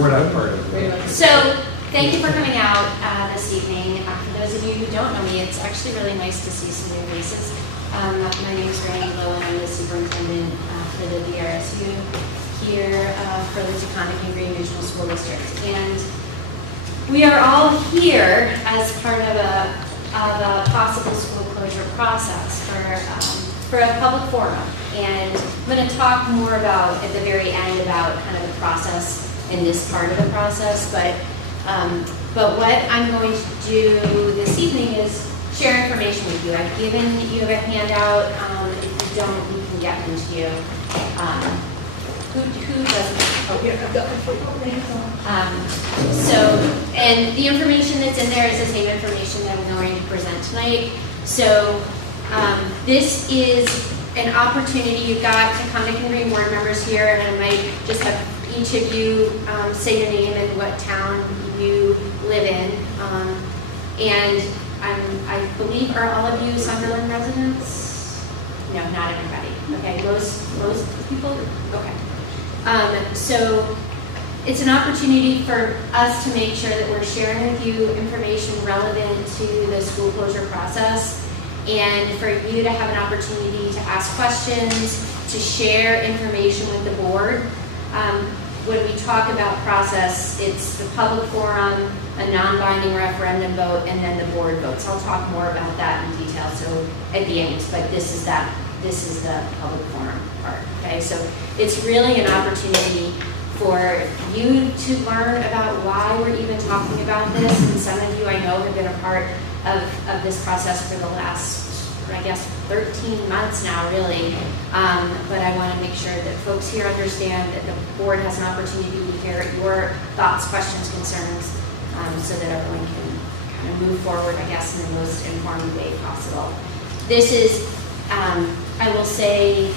We're not part of it. So, thank you for coming out this evening. For those of you who don't know me, it's actually really nice to see some new faces. My name is Randy Lowe, and I'm the superintendent for the VRSU here for the Taconic and Green Regional School District. And we are all here as part of a possible school closure process for a public forum. And I'm going to talk more about, at the very end, about kind of the process in this part of the process. But what I'm going to do this evening is share information with you. I've given you a handout. If you don't, we can get them to you. Who doesn't? Oh, here, I've got my and the information that's in there is the same information that I'm going to present tonight. So this is an opportunity. You've got Taconic and Green board members here, and I might just have each of you say your name and what town you live in. And I believe, are all of you Sunderland residents? No, not everybody. Okay, most people? Okay. So it's an opportunity for us to make sure that we're sharing with you information relevant to the school closure process, and for you to have an opportunity to ask questions, to share information with the board. When we talk about process, it's the public forum, a non-binding referendum vote, and then the board votes. I'll talk more about that in detail so at the end, but this is the public forum part. Okay, so it's really an opportunity for you to learn about why we're even talking about this, and some of you I know have been a part of this process for the last, I guess, 13 months now, really. But I want to make sure that folks here understand that the board has an opportunity to hear your thoughts, questions, concerns, so that everyone can kind of move forward, I guess, in the most informed way possible. This is, I will say,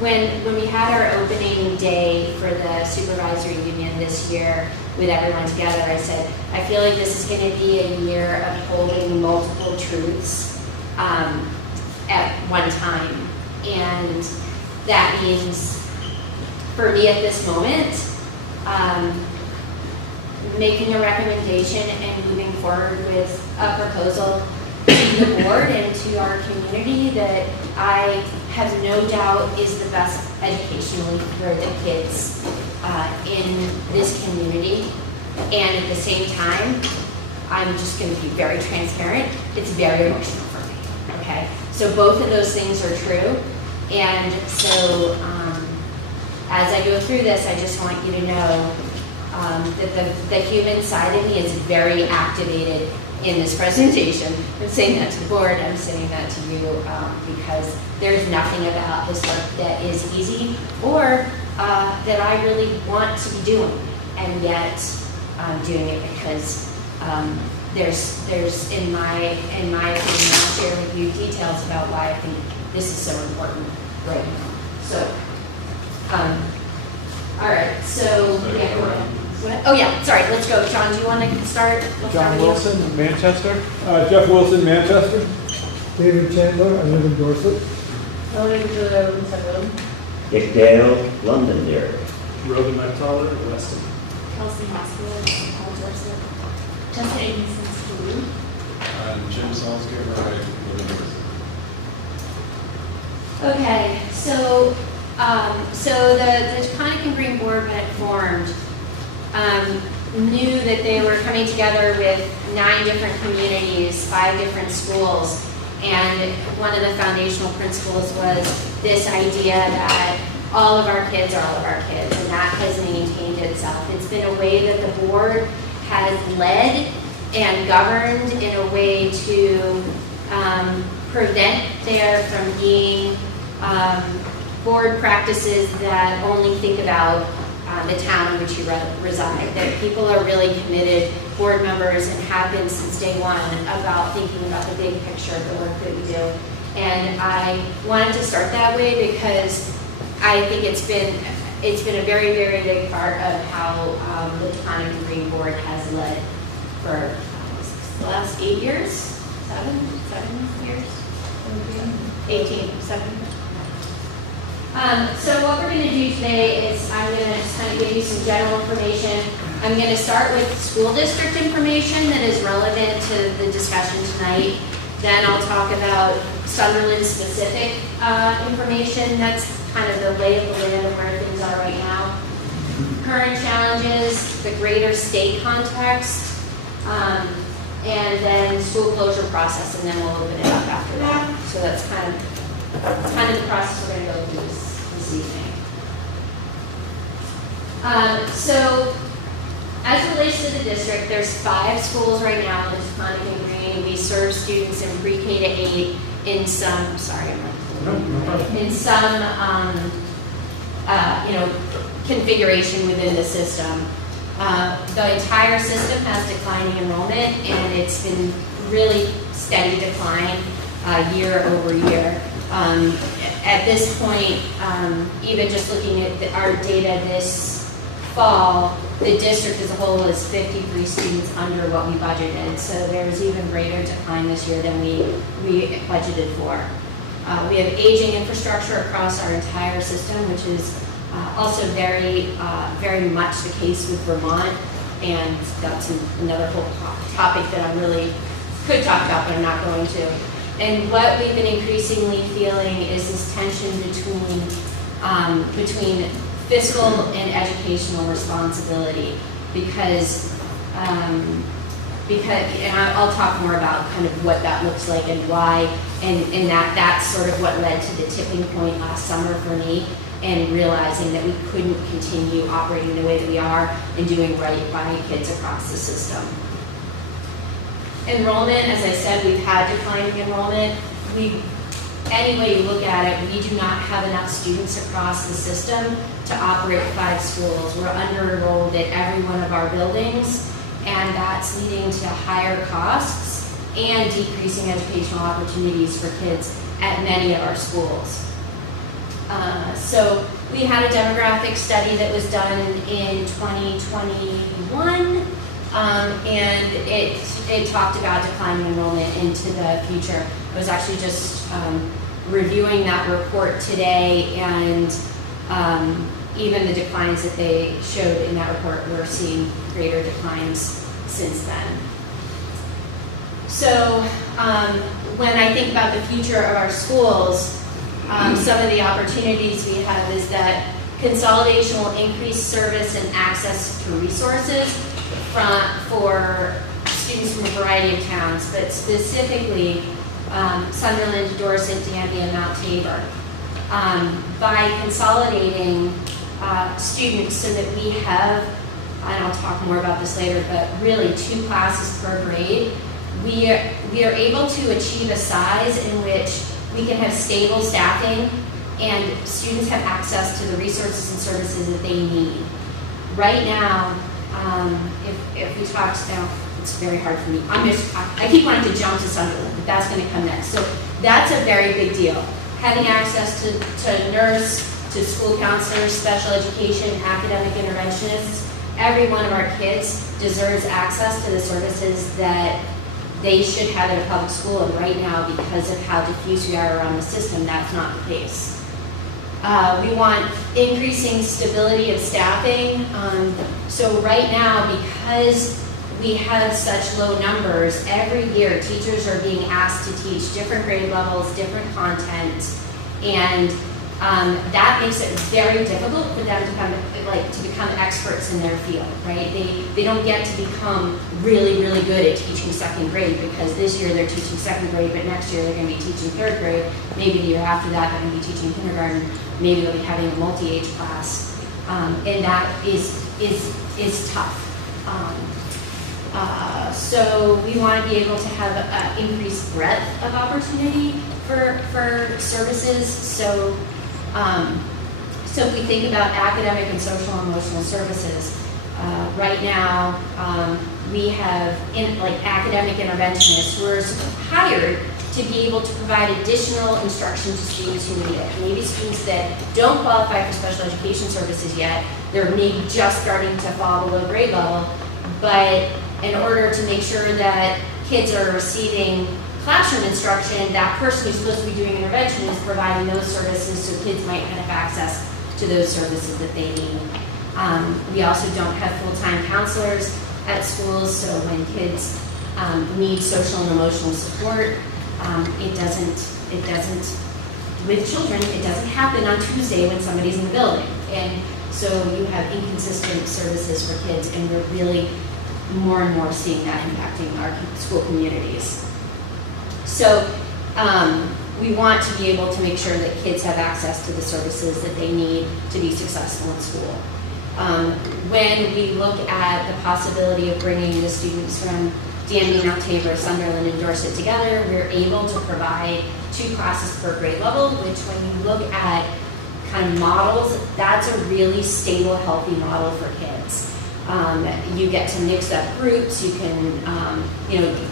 when we had our opening day for the supervisory union this year with everyone together, I said, I feel like this is going to be a year of holding multiple truths at one time. And that means, for me at this moment, making a recommendation and moving forward with a proposal to the board and to our community that I have no doubt is the best educationally for the kids in this community. And at the same time, I'm just going to be very transparent. It's very emotional for me. Okay, so both of those things are true. And so as I go through this, I just want you to know that the human side of me is very activated in this presentation. I'm saying that to the board, I'm saying that to you because there's nothing about this work that is easy or that I really want to be doing, and yet I'm doing it because there's in my opinion, I'll share with you details about why I think this is so important right now. So, all right, so yeah, go ahead. What? Oh yeah, sorry, let's go. John, do you want to start? John Wilson, Manchester. Jeff Wilson, Manchester. David Chandler, I live in Dorset. Dick Dale, Londonderry. Rogan Magtaler, Weston. Kelsey Hospital, Dorset. Jessica Agenson, School. Jim Salzgiver, I live in Dorset. Okay, so the Taconic and Green board, when it formed, knew that they were coming together with 9 different communities, 5 different schools, and one of the foundational principles was this idea that all of our kids are all of our kids, and that has maintained itself. It's been a way that the board has led and governed in a way to prevent there from being board practices that only think about the town in which you reside, that people are really committed, board members, and have been since day one, about thinking about the big picture of the work that we do. And I wanted to start that way because I think it's been a very, very big part of how the Taconic and Green board has led for the last 8 years, 7 years, 18, 7. So what we're going to do today is I'm going to just kind of give you some general information. I'm going to start with school district information that is relevant to the discussion tonight. Then I'll talk about Sunderland specific information. That's kind of the lay of the land of where things are right now. Current challenges, the greater state context, and then school closure process, and then we'll open it up after that. So that's kind of the process we're going to go through this evening. So as it relates to the district, there's 5 schools right now in Taconic and Green. We serve students in pre-K to 8 in some, in some, configuration within the system. The entire system has declining enrollment, and it's been really steady decline year over year. At this point, even just looking at our data this fall, the district as a whole is 53 students under what we budgeted. So there's even greater decline this year than we budgeted for. We have aging infrastructure across our entire system, which is also very much the case with Vermont. And that's another whole topic that I really could talk about, but I'm not going to. And what we've been increasingly feeling is this tension between fiscal and educational responsibility, because and I'll talk more about kind of what that looks like and why, and that's sort of what led to the tipping point last summer for me, and realizing that we couldn't continue operating the way that we are and doing right by kids across the system. Enrollment, as I said, we've had declining enrollment. Any way you look at it, we do not have enough students across the system to operate 5 schools. We're under-enrolled at every one of our buildings, and that's leading to higher costs and decreasing educational opportunities for kids at many of our schools. So we had a demographic study that was done in 2021, and it talked about declining enrollment into the future. I was actually just reviewing that report today, and even the declines that they showed in that report, we're seeing greater declines since then. So when I think about the future of our schools, some of the opportunities we have is that consolidation will increase service and access to resources for students from a variety of towns, but specifically Sunderland, Dorset, Danby, and Mount Tabor. By consolidating students so that we have, and I'll talk more about this later, but really 2 classes per grade, we are able to achieve a size in which we can have stable staffing and students have access to the resources and services that they need. Right now, if we talk now, it's very hard for me. I keep wanting to jump to Sunderland, but that's going to come next. So that's a very big deal. Having access to nurse, to school counselors, special education, academic interventionists. Every one of our kids deserves access to the services that they should have in a public school, and right now, because of how diffuse we are around the system, that's not the case. We want increasing stability of staffing. So right now, because we have such low numbers, every year teachers are being asked to teach different grade levels, different content, and that makes it very difficult for them to become experts in their field, right? They don't get to become really, really good at teaching 2nd grade, because this year they're teaching 2nd grade, but next year they're going to be teaching 3rd grade. Maybe the year after that they're going to be teaching kindergarten. Maybe they'll be having a multi-age class, and that is tough. So we want to be able to have increased breadth of opportunity for services. So if we think about academic and social and emotional services, right now we have academic interventionists who are hired to be able to provide additional instruction to students who need it. Maybe students that don't qualify for special education services yet, they're maybe just starting to fall below grade level, but in order to make sure that kids are receiving classroom instruction, that person who's supposed to be doing intervention is providing those services, so kids might have access to those services that they need. We also don't have full-time counselors at schools, so when kids need social and emotional support, it doesn't, with children, it doesn't happen on Tuesday when somebody's in the building. And so you have inconsistent services for kids, and we're really more and more seeing that impacting our school communities. So we want to be able to make sure that kids have access to the services that they need to be successful in school. When we look at the possibility of bringing the students from Danby, Mount Tabor, Sunderland, and Dorset together, we're able to provide 2 classes per grade level, which when you look at kind of models, that's a really stable, healthy model for kids. You get to mix up groups, you can,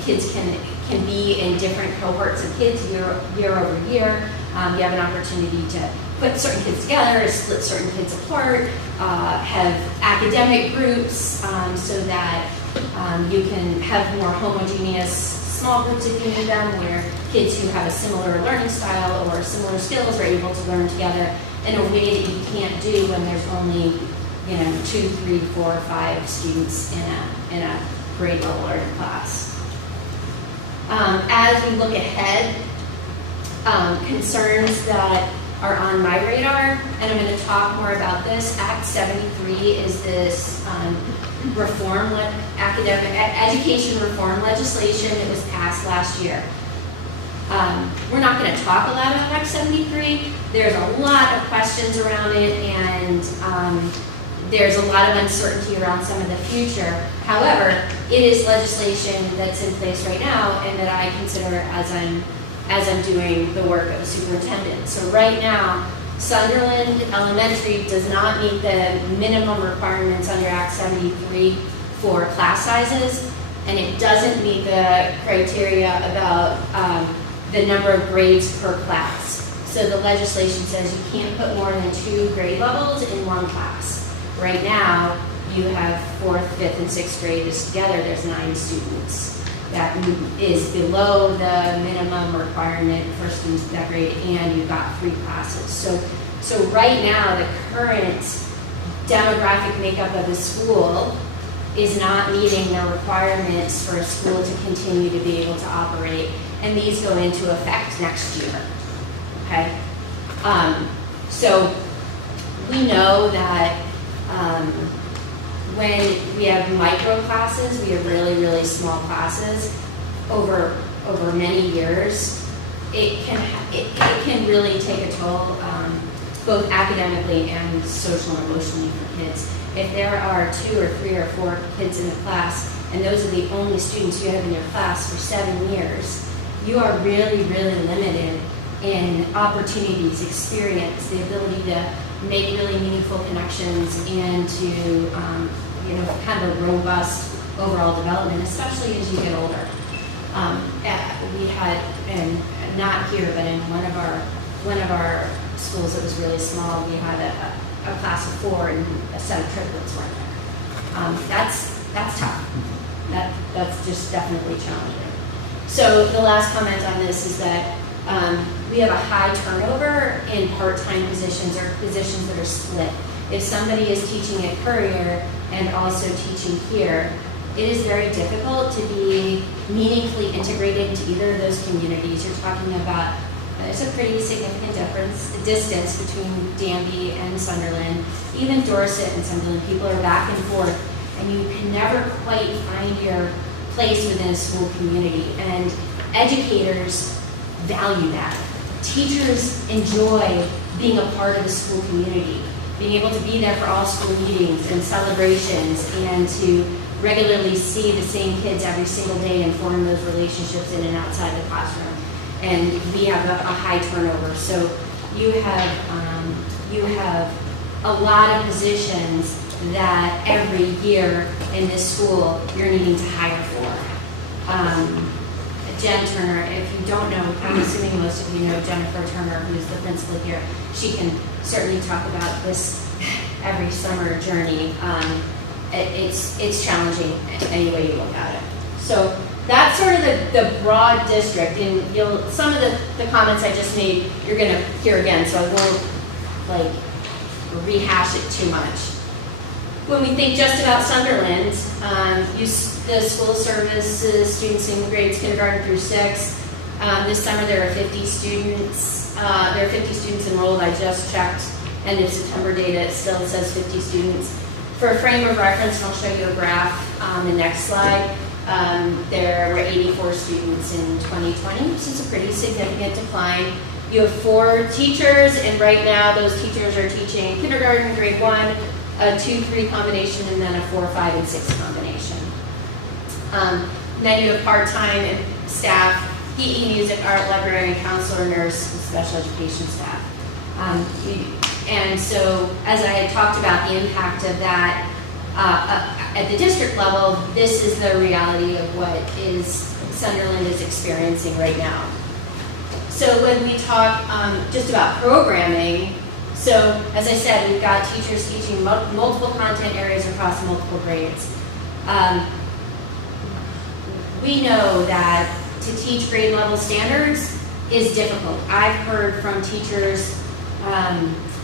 kids can be in different cohorts of kids year over year. You have an opportunity to put certain kids together, split certain kids apart, have academic groups so that you can have more homogeneous small groups if you need them, where kids who have a similar learning style or similar skills are able to learn together in a way that you can't do when there's only 2, 3, 4, 5 students in a grade level or in class. As we look ahead, concerns that are on my radar, and I'm going to talk more about this. Act 73 is this education reform legislation that was passed last year. We're not going to talk a lot about Act 73. There's a lot of questions around it, and there's a lot of uncertainty around some of the future. However, it is legislation that's in place right now, and that I consider as I'm doing the work of a superintendent. So right now, Sunderland Elementary does not meet the minimum requirements under Act 73 for class sizes, and it doesn't meet the criteria about the number of grades per class. So the legislation says you can't put more than 2 grade levels in one class. Right now, you have 4th, 5th, and 6th graders together, there's 9 students. That is below the minimum requirement for students in that grade, and you've got 3 classes. So right now, the current demographic makeup of the school is not meeting the requirements for a school to continue to be able to operate, and these go into effect next year, okay? So we know that when we have micro classes, we have really, really small classes over many years, it can really take a toll, both academically and social and emotionally for kids. If there are 2 or 3 or 4 kids in the class, and those are the only students you have in your class for 7 years, you are really, really limited in opportunities, experience, the ability to make really meaningful connections, and to kind of a robust overall development, especially as you get older. We had, and not here, but in one of our schools that was really small, we had a class of 4 and a set of triplets weren't there. That's tough. That's just definitely challenging. So the last comment on this is that we have a high turnover in part-time positions or positions that are split. If somebody is teaching at Courier and also teaching here, it is very difficult to be meaningfully integrated into either of those communities. You're talking about, there's a pretty significant distance between Danby and Sunderland. Even Dorset and Sunderland, people are back and forth, and you can never quite find your place within a school community. And educators value that. Teachers enjoy being a part of the school community, being able to be there for all school meetings and celebrations, and to regularly see the same kids every single day and form those relationships in and outside the classroom. And we have a high turnover. So you have a lot of positions that every year in this school you're needing to hire for. Jen Turner, if you don't know, I'm assuming most of you know Jennifer Turner, who's the principal here. She can certainly talk about this every summer journey. It's challenging any way you look at it. So that's sort of the broad district, and some of the comments I just made, you're gonna hear again, so I won't like rehash it too much. When we think just about Sunderland, the school services students in grades kindergarten through 6. This summer there are 50 students. There are 50 students enrolled. I just checked, end of September data, it still says 50 students. For a frame of reference, and I'll show you a graph on the next slide, there were 84 students in 2020, which is a pretty significant decline. You have 4 teachers, and right now those teachers are teaching kindergarten, grade 1, a 2-3 combination, and then a 4, 5, and 6 combination. Then you have part-time staff, PE, music, art, librarian, counselor, nurse, and special education staff. And so, as I had talked about the impact of that at the district level, this is the reality of what Sunderland is experiencing right now. So when we talk just about programming, so as I said, we've got teachers teaching multiple content areas across multiple grades. We know that to teach grade level standards is difficult. I've heard from teachers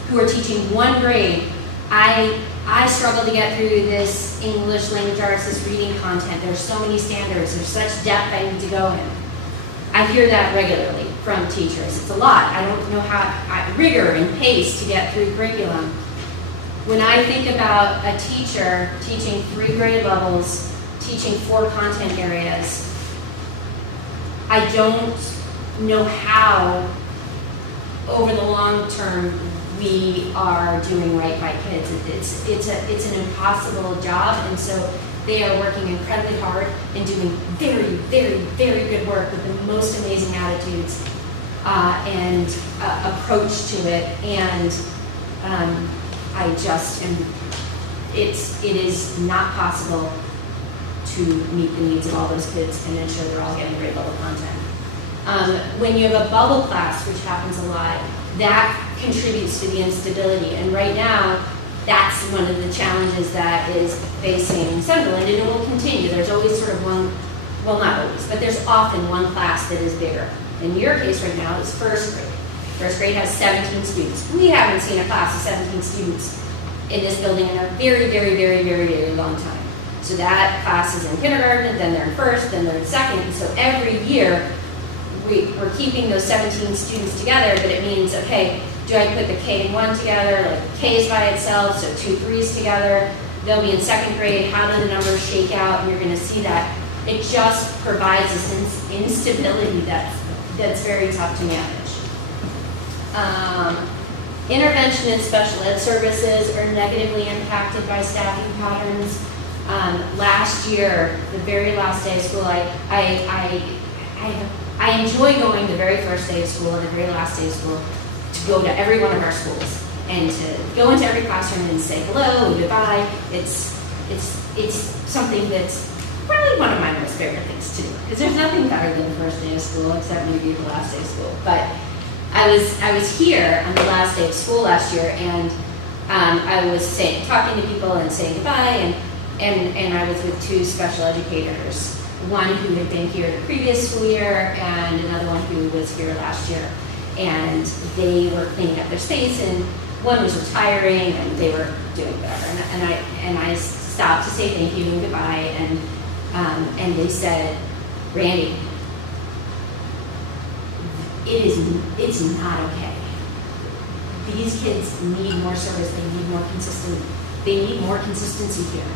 who are teaching 1 grade, I struggle to get through this English, language arts, this reading content. There's so many standards, there's such depth I need to go in. I hear that regularly from teachers. It's a lot. I don't know rigor and pace to get through curriculum. When I think about a teacher teaching 3 grade levels, teaching 4 content areas, I don't know how, over the long term, we are doing right by kids. It's an impossible job, and so they are working incredibly hard and doing very, very, very good work with the most amazing attitudes and approach to it. And I just am. It is not possible to meet the needs of all those kids and ensure they're all getting grade level content. When you have a bubble class, which happens a lot, that contributes to the instability. And right now, that's one of the challenges that is facing Sunderland, and it will continue. There's always sort of one, well, not always, but there's often one class that is bigger. In your case right now, it's first grade. First grade has 17 students. We haven't seen a class of 17 students in this building in a very, very, very, very, very long time. So that class is in kindergarten, and then they're in first, then they're in second. And so every year, we're keeping those 17 students together, but it means, okay, do I put the K and 1 together, like K is by itself, so 2 3s together, they'll be in second grade, how do the numbers shake out, and you're gonna see that. It just provides this instability that's very tough to manage. Intervention and special ed services are negatively impacted by staffing patterns. Last year, the very last day of school, I enjoy going the very first day of school and the very last day of school to go to every one of our schools and to go into every classroom and say hello and goodbye. It's something that's probably one of my most favorite things to do, because there's nothing better than the first day of school except maybe the last day of school. But I was here on the last day of school last year, and I was talking to people and saying goodbye, and I was with 2 special educators. One who had been here the previous school year, and another one who was here last year. And they were cleaning up their space, and one was retiring, and they were doing whatever. And I stopped to say thank you and goodbye, and they said, Randy, it's not okay. These kids need more service. They need more consistency here.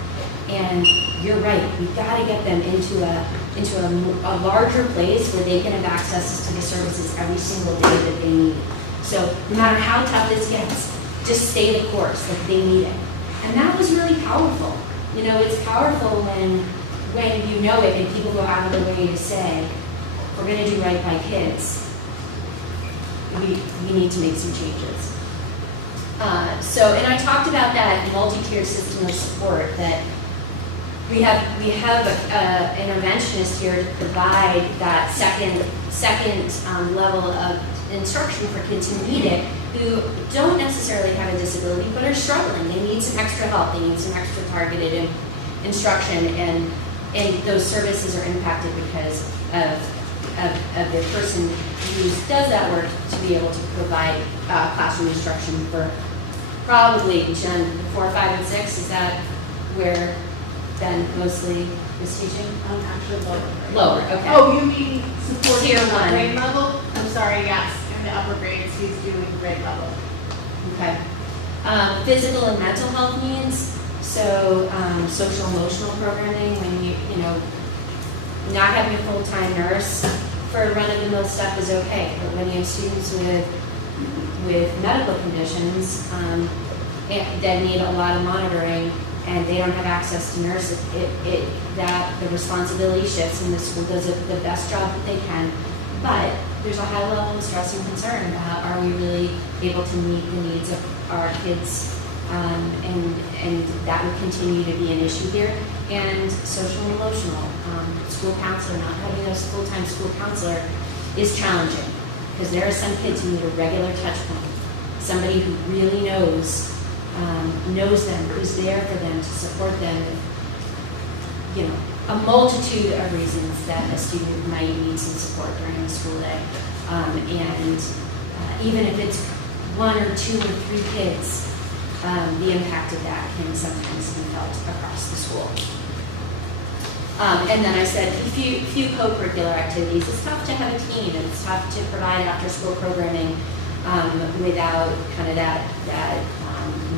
And you're right, we've got to get them into a larger place where they can have access to the services every single day that they need. So no matter how tough this gets, just stay the course, like they need it. And that was really powerful. You know, it's powerful when you know it and people go out of their way to say, we're going to do right by kids. We need to make some changes. And I talked about that multi-tiered system of support, that we have an interventionist here to provide that second level of instruction for kids who need it, who don't necessarily have a disability but are struggling. They need some extra help. They need some extra targeted instruction. And and those services are impacted because of the person who does that work to be able to provide classroom instruction for probably, Jen, 4, 5, and 6. Is that where Ben mostly is teaching? Actually lower. Lower, okay. Oh, you mean supporting Tier the one. grade level? I'm sorry, yes, in the upper grades, he's doing grade level. Okay. Physical and mental health needs, so social emotional programming, when you know, not having a full-time nurse for run-of-the-mill stuff is okay, but when you have students with medical conditions that need a lot of monitoring and they don't have access to nurses, that the responsibility shifts and the school does the best job that they can. But there's a high level of stress and concern about, are we really able to meet the needs of our kids? And that would continue to be an issue here. And social and emotional, school counselor, not having a full-time school counselor is challenging because there are some kids who need a regular touch point, somebody who really knows them, who's there for them, to support them. You know, a multitude of reasons that a student might need some support during the school day. Even if it's 1 or 2 or 3 kids, the impact of that can sometimes be felt across the school. And then I said a few co-curricular activities. It's tough to have a team, and it's tough to provide after-school programming without kind of that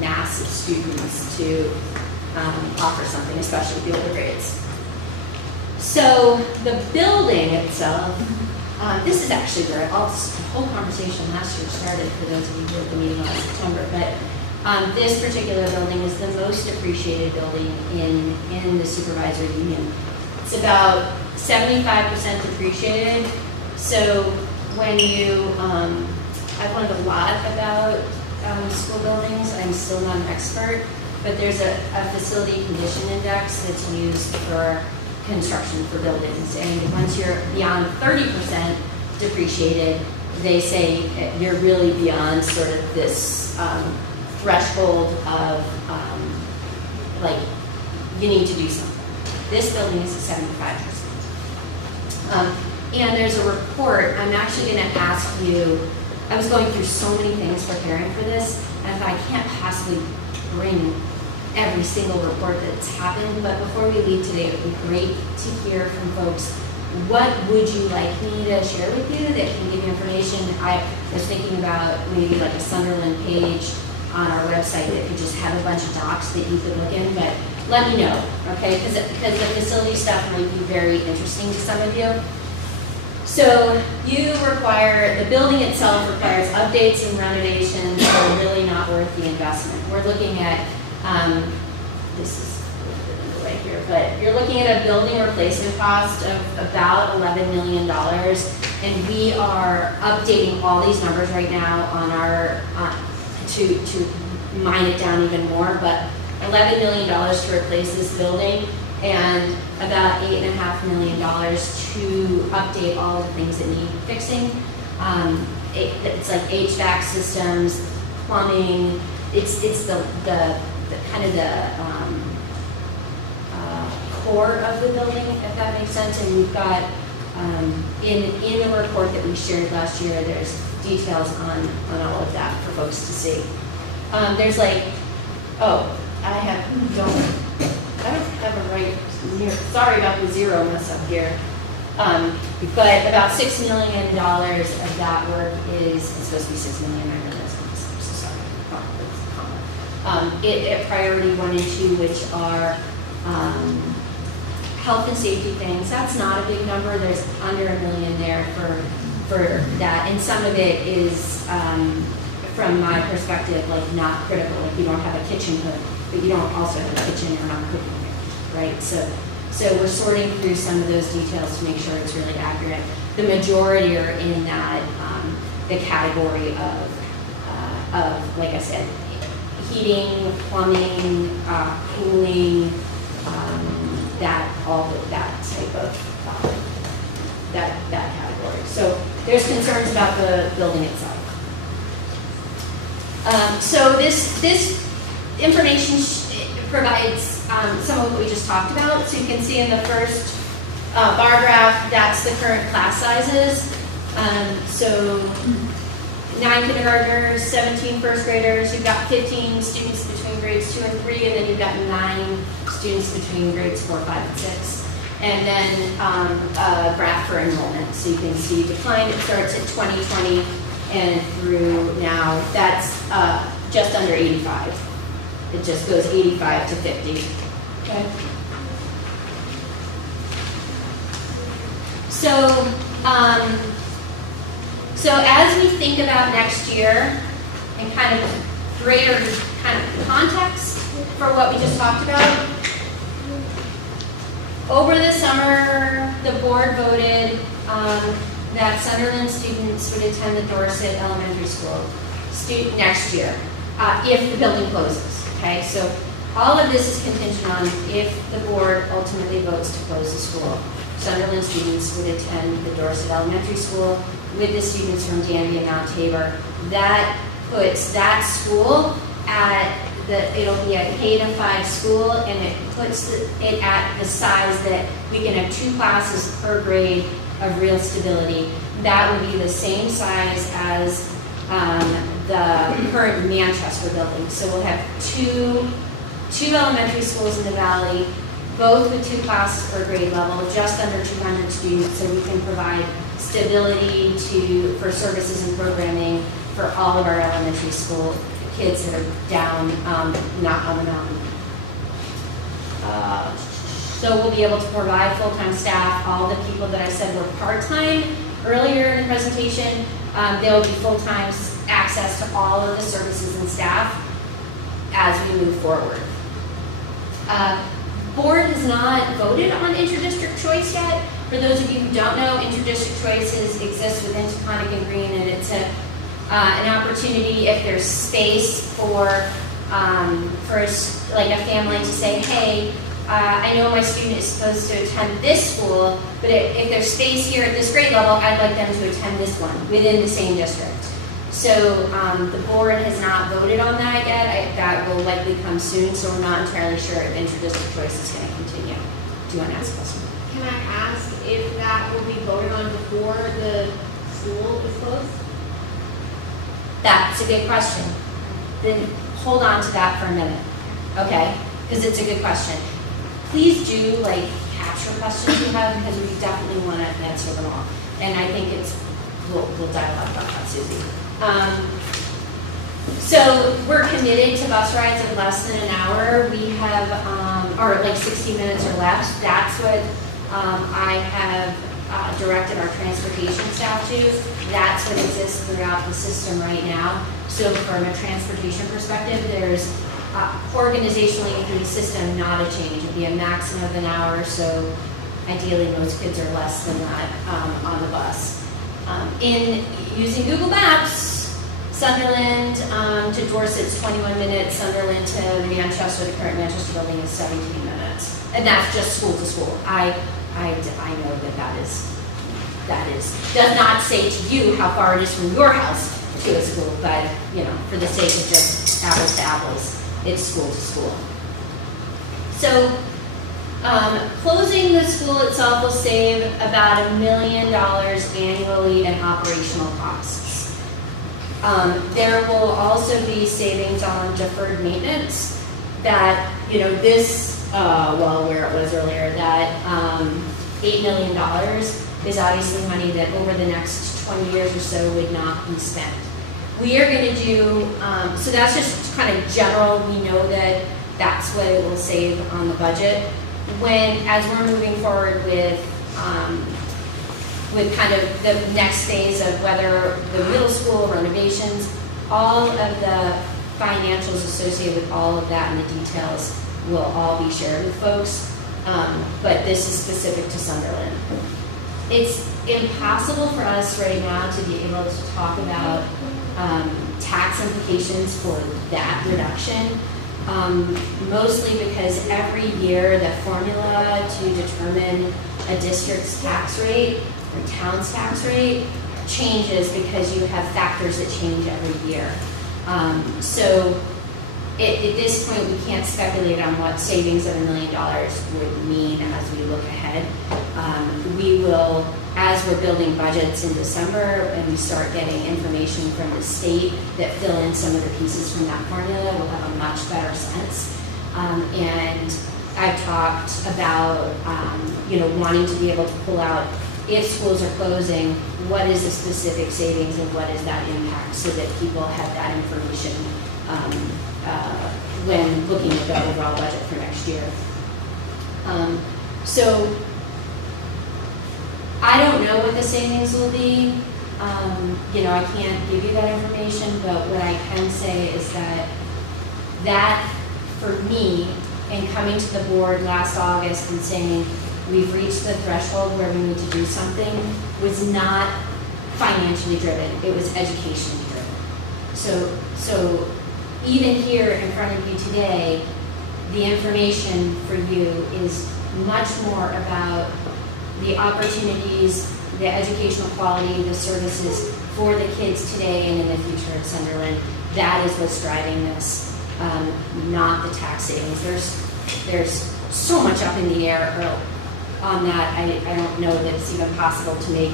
mass of students to offer something, especially the older grades. So the building itself, this is actually where the whole conversation last year started, for those of you who were at the meeting last September. But this particular building is the most appreciated building in the supervisory union. It's about 75% depreciated. So when you, I've learned a lot about school buildings. I'm still not an expert, but there's a facility condition index that's used for construction for buildings. And once you're beyond 30% depreciated, they say you're really beyond sort of this threshold of like you need to do something. This building is at 75%. And there's a report. I'm actually going to ask you, I was going through so many things preparing for this, and if I can't possibly bring every single report that's happened, but before we leave today, it would be great to hear from folks. What would you like me to share with you that can give you information? I was thinking about maybe like a Sunderland page on our website that could just have a bunch of docs that you could look in, but let me know, okay? Because the facility stuff might be very interesting to some of you. So the building itself requires updates and renovations that are really not worth the investment. We're looking at, this is a little bit in the way here, but you're looking at a building replacement cost of about $11 million. And we are updating all these numbers right now on our, to mine it down even more, but $11 million to replace this building, and about $8.5 million to update all the things that need fixing. It's like HVAC systems, plumbing. It's the kind of the core of the building, if that makes sense. And we've got in the report that we shared last year, there's details on all of that for folks to see. There's like, I don't have a right near, sorry about the zero mess up here. But about $6 million of that work is, it's supposed to be $6 million, I realize, I'm so sorry. At priority 1 and 2, which are health and safety things. That's not a big number. There's under $1 million there for that. And some of it is, from my perspective, like not critical. Like you don't have a kitchen hood, but you don't also have a kitchen or not cooking there, right? So we're sorting through some of those details to make sure it's really accurate. The majority are in that, the category of, like I said, heating, plumbing, cooling, all of that type of, that category. So there's concerns about the building itself. So this information provides some of what we just talked about. So you can see in the first bar graph, that's the current class sizes. So 9 kindergartners, 17 first graders, you've got 15 students between grades 2 and 3, and then you've got 9 students between grades 4, 5, and 6. And then a graph for enrollment. So you can see decline, it starts at 2020 and through now, that's just under 85. It just goes 85 to 50. Okay. So as we think about next year and kind of greater kind of context for what we just talked about, over the summer, the board voted that Sunderland students would attend the Dorset Elementary School next year if the building closes. Okay, so all of this is contingent on if the board ultimately votes to close the school. Sunderland students would attend the Dorset Elementary School with the students from Danby and Mount Tabor. That puts that school at it'll be a K-5 school, and it puts it at the size that we can have 2 classes per grade of real stability. That would be the same size as the current Manchester building. So we'll have two elementary schools in the valley, both with 2 classes per grade level, just under 200 students, so we can provide stability for services and programming for all of our elementary school kids that are down, not on the mountain. So we'll be able to provide full-time staff. All the people that I said were part-time earlier in the presentation, there will be full-time access to all of the services and staff as we move forward. Board has not voted on interdistrict choice yet. For those of you who don't know, interdistrict choices exist within Taconic and Green, and it's an opportunity if there's space for like a family to say, hey, I know my student is supposed to attend this school, but if there's space here at this grade level, I'd like them to attend this one within the same district. So the board has not voted on that yet. That will likely come soon, so we're not entirely sure if interdistrict choice is going to continue. Do you want to ask a question? Can I ask if that will be voted on before the school is closed? That's a good question. Then hold on to that for a minute, okay? Because it's a good question. Please do capture questions you have, because we definitely want to answer them all. And I think we'll dialogue about that, Susie. So we're committed to bus rides of less than an hour. We have, or 60 minutes or less. That's what I have directed our transportation staff to. That's what exists throughout the system right now. So from a transportation perspective, there's organizationally through the system not a change. It'd be a maximum of an hour, so ideally most kids are less than that on the bus. In using Google Maps, Sunderland to Dorset's 21 minutes, Sunderland to Manchester, the current Manchester building is 17 minutes. And that's just school to school. I know that does not say to you how far it is from your house to a school, but for the sake of just apples to apples, it's school to school. So closing the school itself will save about $1 million annually in operational costs. There will also be savings on deferred maintenance that, where it was earlier, that $8 million is obviously money that over the next 20 years or so would not be spent. We are going to do, so that's just kind of general. We know that that's what it will save on the budget. As we're moving forward with kind of the next phase of whether the middle school renovations, all of the financials associated with all of that and the details will all be shared with folks. But this is specific to Sunderland. It's impossible for us right now to be able to talk about tax implications for that reduction, mostly because every year the formula to determine a district's tax rate or town's tax rate changes because you have factors that change every year. So at this point, we can't speculate on what savings of $1 million would mean as we look ahead. We will, as we're building budgets in December and we start getting information from the state that fill in some of the pieces from that formula, we'll have a much better sense. And I've talked about, wanting to be able to pull out, if schools are closing, what is the specific savings and what is that impact, so that people have that information when looking at the overall budget for next year. So I don't know what the savings will be. I can't give you that information, but what I can say is that for me, and coming to the board last August and saying we've reached the threshold where we need to do something, was not financially driven, it was educationally driven. So even here in front of you today, the information for you is much more about the opportunities, the educational quality, the services for the kids today and in the future at Sunderland. That is what's driving this, not the tax savings. There's so much up in the air on that. I don't know that it's even possible to make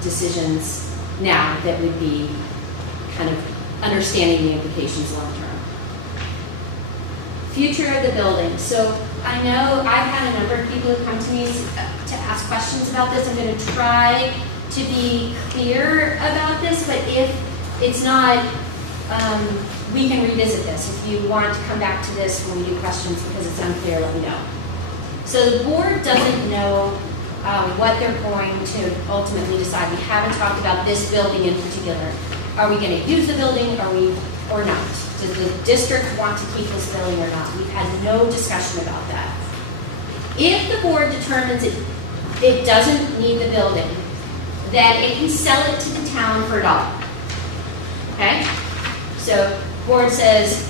decisions now that would be kind of understanding the implications long term. Future of the building. So I know I've had a number of people who come to me to ask questions about this. I'm going to try to be clear about this, but if it's not, we can revisit this. If you want to come back to this when we do questions because it's unclear, let me know. So the board doesn't know what they're going to ultimately decide. We haven't talked about this building in particular. Are we going to use the building or not? Does the district want to keep this building or not? We've had no discussion about that. If the board determines it doesn't need the building, then it can sell it to the town for $1. Okay? So board says,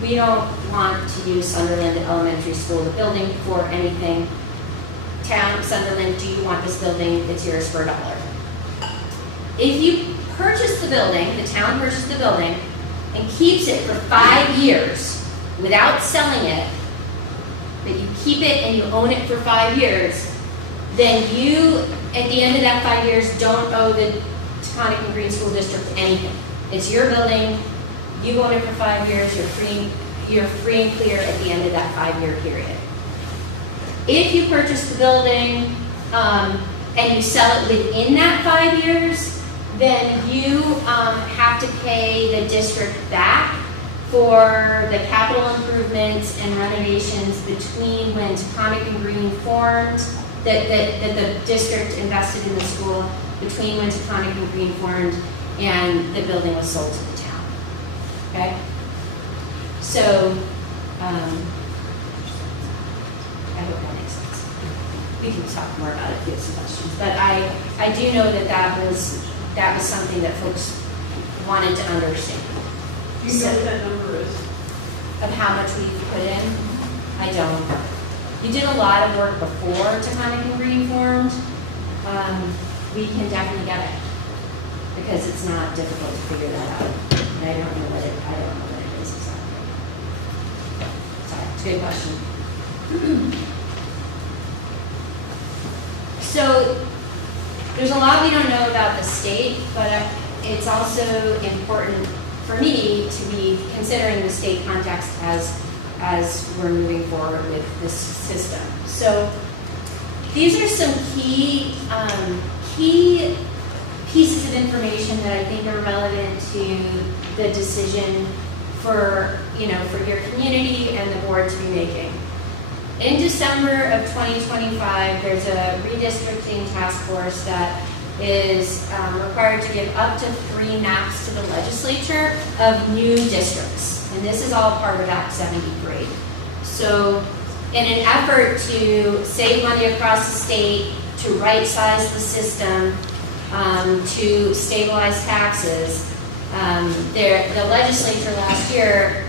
we don't want to use Sunderland Elementary School, the building, for anything. Town, Sunderland, do you want this building? It's yours for $1. If you purchase the building, the town purchases the building, and keeps it for 5 years without selling it, but you keep it and you own it for 5 years, then you, at the end of that 5 years, don't owe the Taconic and Green School District anything. It's your building, you own it for 5 years, you're free and clear at the end of that 5-year period. If you purchase the building and you sell it within that 5 years, then you have to pay the district back for the capital improvements and renovations between when Taconic and Green formed, that the district invested in the school, between when Taconic and Green formed and the building was sold to the town. Okay? So, I hope that makes sense. We can talk more about it if you have some questions. But I do know that was something that folks wanted to understand. Do you know what that number is? Of how much we put in? I don't. You did a lot of work before Taconic and Green formed. We can definitely get it because it's not difficult to figure that out. And I don't know what it is exactly. Sorry, it's a good question. So there's a lot we don't know about the state, but it's also important for me to be considering the state context as we're moving forward with this system. So these are some key pieces of information that I think are relevant to the decision for your community and the board to be making. In December of 2025, there's a redistricting task force that is required to give up to 3 maps to the legislature of new districts. And this is all part of Act 73. So in an effort to save money across the state, to right-size the system, to stabilize taxes, the legislature last year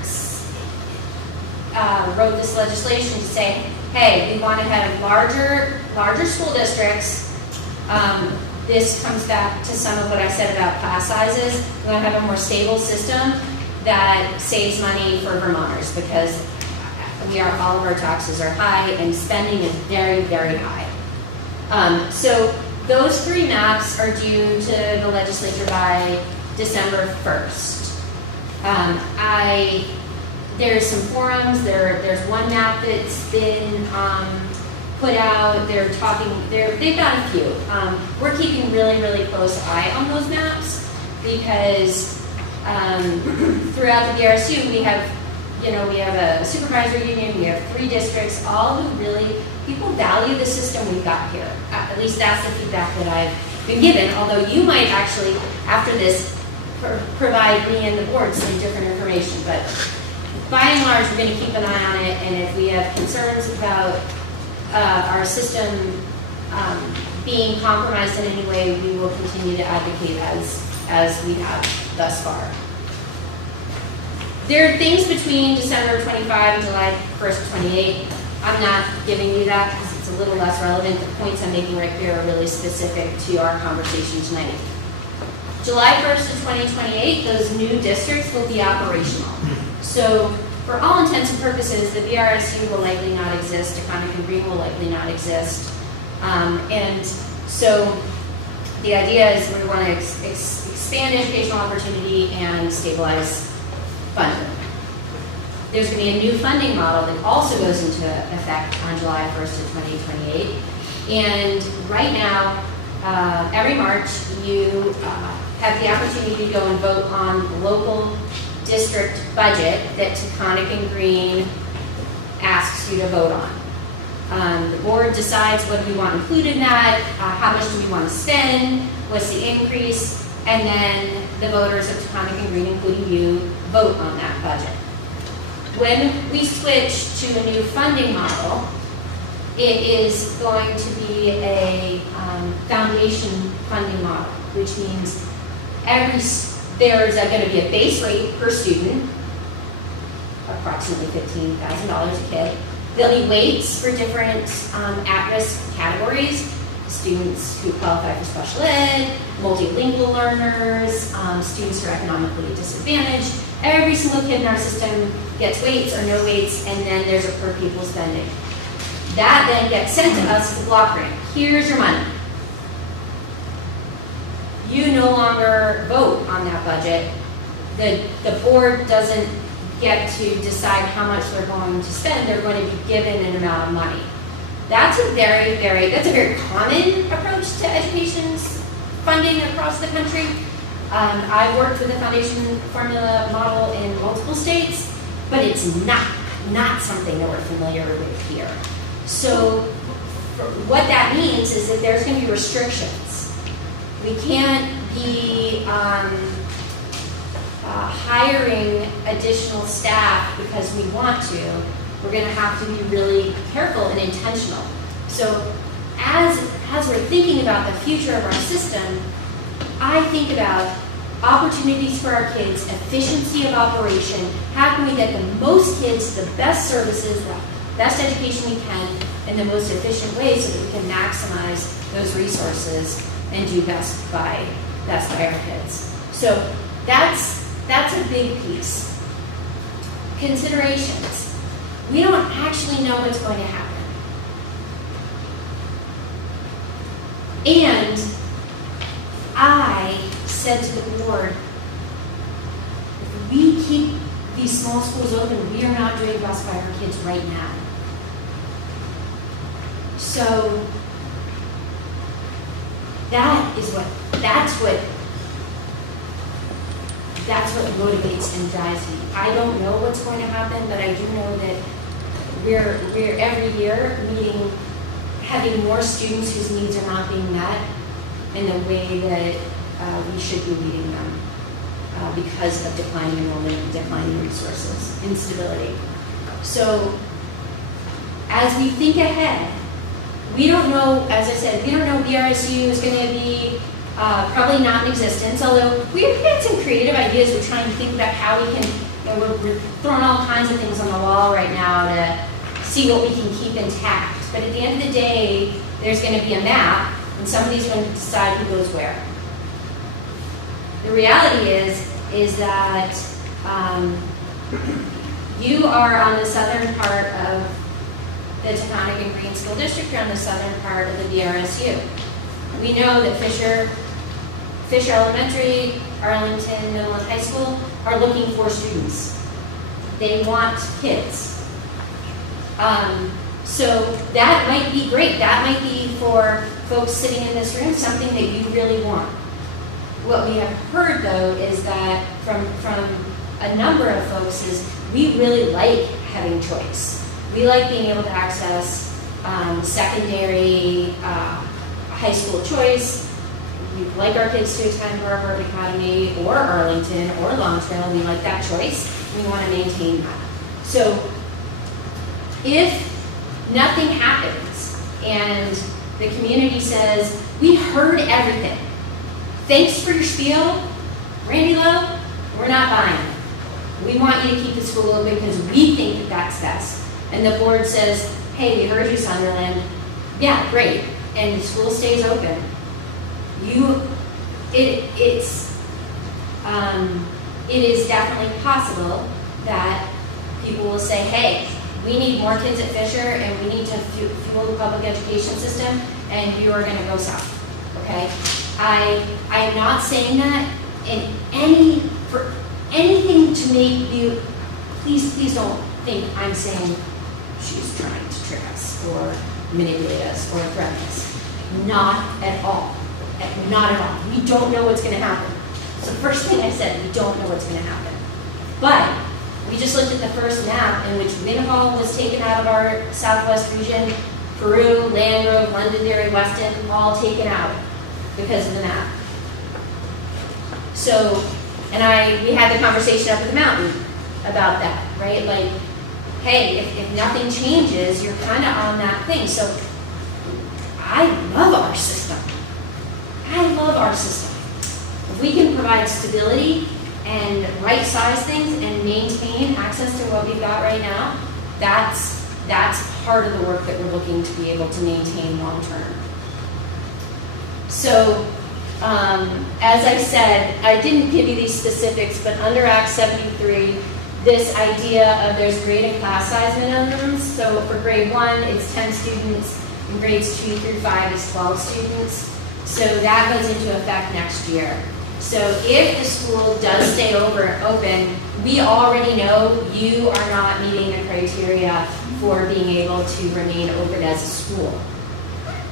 wrote this legislation to say, hey, we want to have larger school districts. This comes back to some of what I said about class sizes. We want to have a more stable system, that saves money for Vermonters because all of our taxes are high and spending is very, very high. So those 3 maps are due to the legislature by December 1st. There's some forums, there's one map that's been put out, they've got a few. We're keeping really, really close eye on those maps because throughout the BRSU we have a supervisor union, we have 3 districts, all who really, people value the system we've got here. At least that's the feedback that I've been given, although you might actually, after this, provide me and the board some different information. But by and large, we're going to keep an eye on it, and if we have concerns about our system being compromised in any way, we will continue to advocate as we have thus far. There are things between December 25 and July 1st, 28. I'm not giving you that because it's a little less relevant. The points I'm making right here are really specific to our conversation tonight. July 1st of 2028, those new districts will be operational. So for all intents and purposes, the VRSU will likely not exist, Taconic and Green will likely not exist. And so the idea is we want to expand educational opportunity and stabilize funding. There's going to be a new funding model that also goes into effect on July 1st of 2028. And right now, every March, you have the opportunity to go and vote on the local district budget that Taconic and Green asks you to vote on. The board decides what do we want included in that, how much do we want to spend, what's the increase, and then the voters of Taconic and Green, including you, vote on that budget. When we switch to a new funding model, it is going to be a foundation funding model, which means there's going to be a base rate per student, approximately $15,000 a kid. There'll be weights for different at-risk categories, students who qualify for special ed, multilingual learners, students who are economically disadvantaged. Every single kid in our system gets weights or no weights, and then there's a per pupil spending. That then gets sent to us as a block grant. Here's your money. You no longer vote on that budget. The board doesn't get to decide how much they're going to spend. They're going to be given an amount of money. That's a very common approach to education funding across the country. I've worked with the foundation formula model in multiple states, but it's not something that we're familiar with here. So what that means is that there's going to be restrictions. We can't be hiring additional staff because we want to. We're going to have to be really careful and intentional. So as we're thinking about the future of our system, I think about opportunities for our kids, efficiency of operation, how can we get the most kids the best services, the best education we can in the most efficient way so that we can maximize those resources and do best by our kids. So that's a big piece. Considerations. We don't actually know what's going to happen. And I said to the board, if we keep these small schools open, we are not doing best by our kids right now. So that's what motivates and drives me. I don't know what's going to happen, but I do know that we're every year having more students whose needs are not being met in the way that we should be meeting them because of declining enrollment and declining resources, instability. So as we think ahead, we don't know, as I said, we don't know BRSU is going to be probably not in existence, although we've got some creative ideas. We're trying to think about how we can, we're throwing all kinds of things on the wall right now to see what we can keep intact. But at the end of the day, there's going to be a map, and somebody's going to decide who goes where. The reality is that You are on the southern part of the Taconic and Green School District. You're on the southern part of the DRSU. We know that Fisher Elementary, Arlington Middle and High School are looking for students. They want kids. So that might be great. That might be for folks sitting in this room, something that you really want. What we have heard though is that from a number of folks is we really like having choice. We like being able to access secondary high school choice. We'd like our kids to attend Harvard Academy or Arlington or Long Trail. We like that choice. We want to maintain that. So if nothing happens and the community says, we heard everything. Thanks for your spiel, Randy Lowe, we're not buying it. We want you to keep the school open because we think that that's best. And the board says, hey, we heard you, Sunderland. Yeah, great. And the school stays open. It is definitely possible that people will say, hey, we need more kids at Fisher and we need to fuel the public education system and you are going to go south, okay? I am not saying that for anything to make you, please don't think I'm saying she's trying to trick us or manipulate us or threaten us. Not at all. Not at all. We don't know what's going to happen. So the first thing I said, we don't know what's going to happen. But we just looked at the first map in which Minhall was taken out of our southwest region, Peru, Landgrove, Londonderry, Weston, all taken out because of the map. So, we had the conversation up at the mountain about that, right? Like, hey, if nothing changes, you're kind of on that thing. So I love our system. I love our system. If we can provide stability and right-size things and maintain access to what we've got right now, that's part of the work that we're looking to be able to maintain long-term. So, as I said, I didn't give you these specifics, but under Act 73, this idea of there's grade and class size minimums. So for grade 1, it's 10 students, and grades 2 through 5 is 12 students. So that goes into effect next year. So if the school does stay open, we already know you are not meeting the criteria for being able to remain open as a school.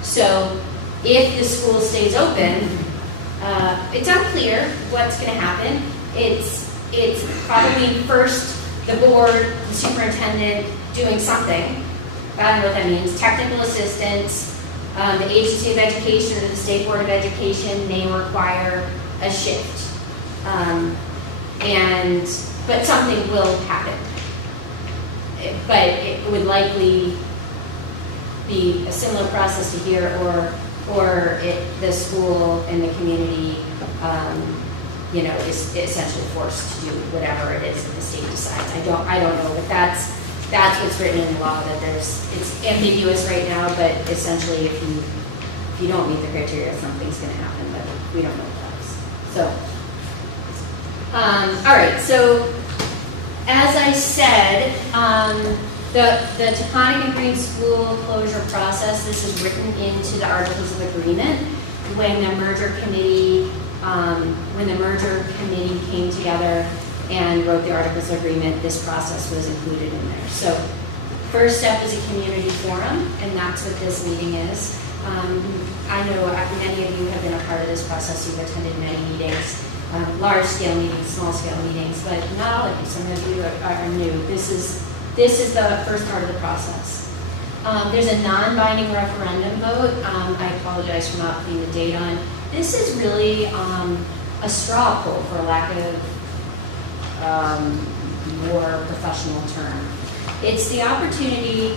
So if the school stays open, it's unclear what's going to happen. It's probably first the board, the superintendent doing something. I don't know what that means. Technical assistance, the agency of education or the state board of education may require a shift. But something will happen. But it would likely be a similar process to here, or the school and the community, is essentially forced to do whatever it is that the state decides. I don't know, but that's what's written in the law. That it's ambiguous right now, but essentially, if you don't meet the criteria, something's going to happen, but we don't know what that is. So, all right. So, as I said, the Taconic and Green School closure process, this is written into the Articles of Agreement. When the merger committee came together and wrote the Articles of Agreement, this process was included in there. So first step is a community forum, and that's what this meeting is. I know many of you have been a part of this process. You've attended many meetings, large-scale meetings, small-scale meetings, but not all of you. Some of you are new. This is the first part of the process. There's a non-binding referendum vote. I apologize for not putting the date on. This is really a straw poll, for lack of more professional term. It's the opportunity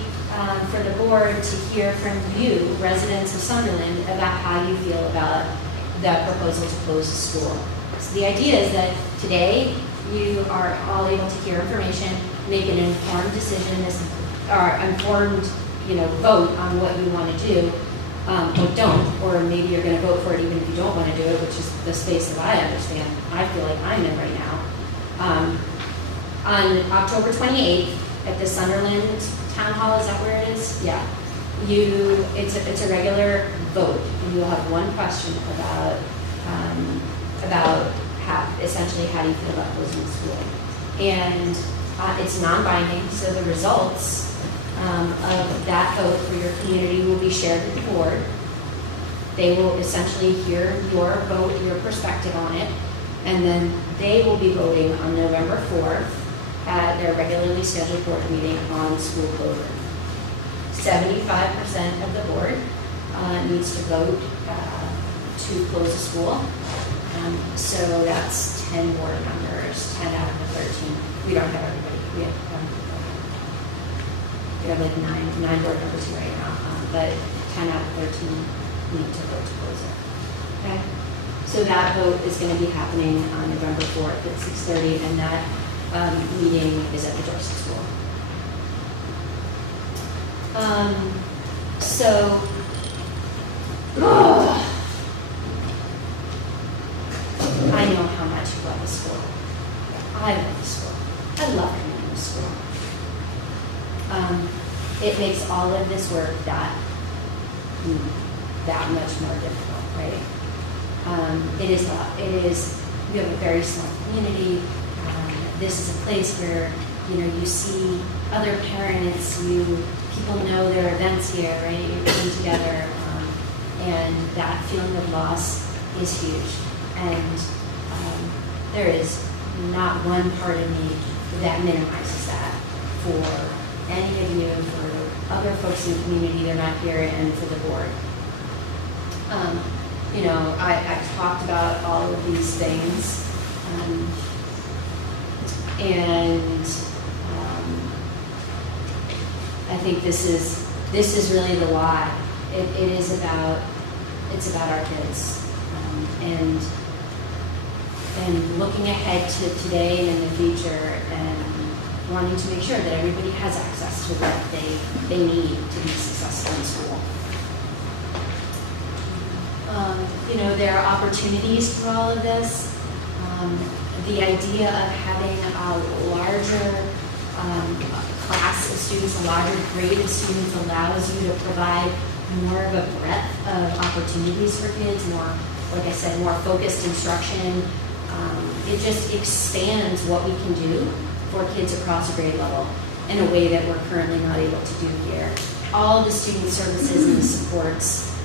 for the board to hear from you, residents of Sunderland, about how you feel about the proposal to close the school. So the idea is that today you are all able to hear information, make an informed decision, or informed, vote on what you want to do, or don't, or maybe you're going to vote for it even if you don't want to do it, which is the space that I understand. I feel like I'm in right now. on October 28th at the Sunderland Town Hall, is that where it is? Yeah. It's a regular vote, and you'll have one question about essentially how do you feel about closing the school. And it's non-binding, so the results of that vote for your community will be shared with the board. They will essentially hear your vote, your perspective on it, and then they will be voting on November 4th at their regularly scheduled board meeting on school closure. 75% of the board needs to vote to close the school. So that's 10 board members, 10 out of the 13. We don't have everybody. We have like nine board members here right now, but 10 out of 13 need to vote to close it. Okay? So that vote is going to be happening on November 4th at 6:30, and that meeting is at the Dorset School. I know how much you love the school. I love the school. I love coming to the school. It makes all of this work that much more difficult, right? We have a very small community. This is a place where, you see other parents, people know there are events here, right? You're coming together, and that feeling of loss is huge. And there is not one part of me that minimizes that for any of you, for other folks in the community that are not here, and for the board. I've talked about all of these things, and I think this is really the why. It's about our kids, and looking ahead to today and in the future, and wanting to make sure that everybody has access to what they need to be successful in school. There are opportunities for all of this. The idea of having a larger class of students, a larger grade of students, allows you to provide more of a breadth of opportunities for kids, more, like I said, more focused instruction. It just expands what we can do for kids across a grade level in a way that we're currently not able to do here. All the student services and the supports,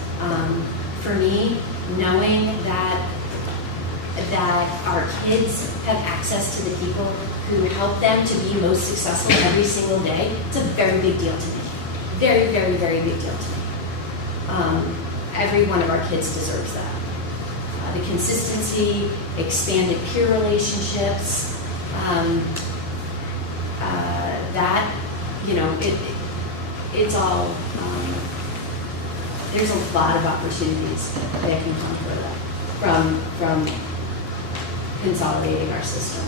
for me, knowing that our kids have access to the people who help them to be most successful every single day, it's a very big deal to me. Very, very, very big deal to me. Every one of our kids deserves that. The consistency, expanded peer relationships, it's all, there's a lot of opportunities that can come from consolidating our system.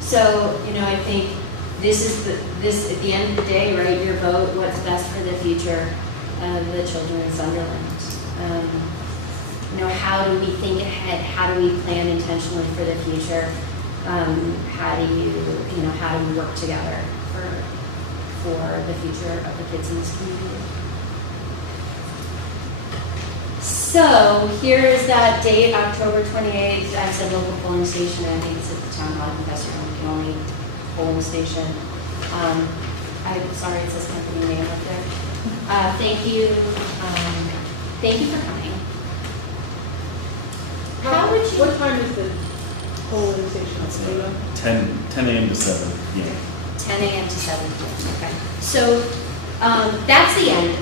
So, I think this at the end of the day, right, your vote, what's best for the future of the children in Sunderland. How do we think ahead? How do we plan intentionally for the future? How do we work together for the future of the kids in this community? So here is that date, October 28th. I said local polling station. I think it's at the town hall. I think that's your only polling station. I'm sorry, it says company name up there. Thank you. Thank you for coming. What time is the polling station? 10 a.m. to 7 p.m. 10 a.m. to 7 p.m. Okay. So that's the end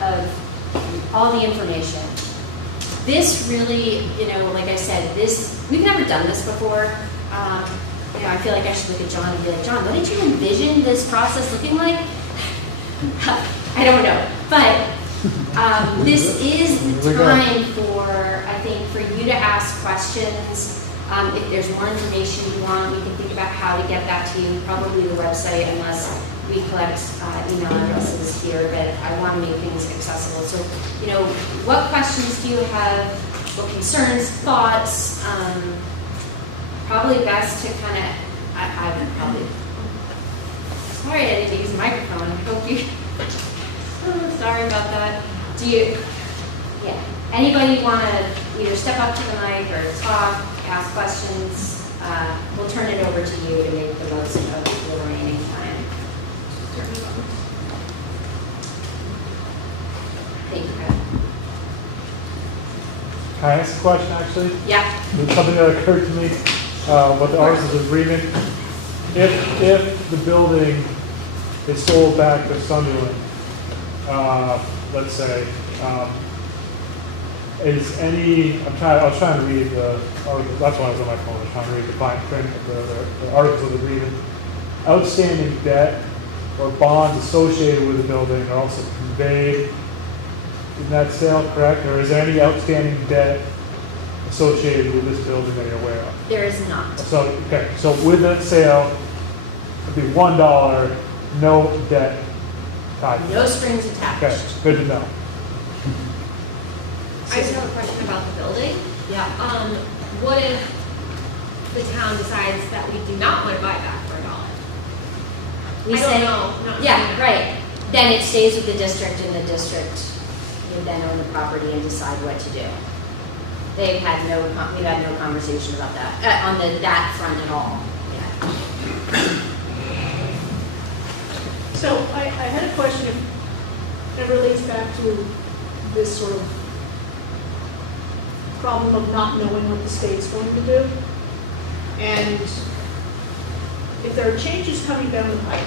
of all the information. This really, like I said, we've never done this before. I feel like I should look at John and be like, John, what did you envision this process looking like? I don't know. But this is the time for you to ask questions. If there's more information you want, we can think about how to get that to you. Probably the website, unless we collect email addresses here, but I want to make things accessible. So, what questions do you have? What concerns, thoughts? probably best to kind of, I would probably, sorry I didn't use the microphone, I hope you, oh, sorry about that. Do you, yeah, anybody want to either step up to the mic or talk, ask questions? We'll turn it over to you to make the most of the remaining time. Thank you, Kevin. Can I ask a question, actually? Yeah. It's something that occurred to me, about the articles of agreement. If the building is sold back to Sunderland, let's say, is any, I was trying to read the articles, that's why I was on my phone, I was trying to read the fine print of the articles of agreement. Outstanding debt or bonds associated with the building are also conveyed in that sale, correct? Or is there any outstanding debt associated with this building that you're aware of? There is not. So, okay, so with that sale, it'd be $1, no debt tied to it. No strings attached. Okay, good to know. I just have a question about the building. Yeah. What if the town decides that we do not want to buy back for $1? We I say, don't know. Not yeah, saying that. right. Then it stays with the district, and the district would then own the property and decide what to do. We've had no conversation about that, on that front at all. Yeah. So I had a question, it relates back to this sort of problem of not knowing what the state's going to do. And if there are changes coming down the pike,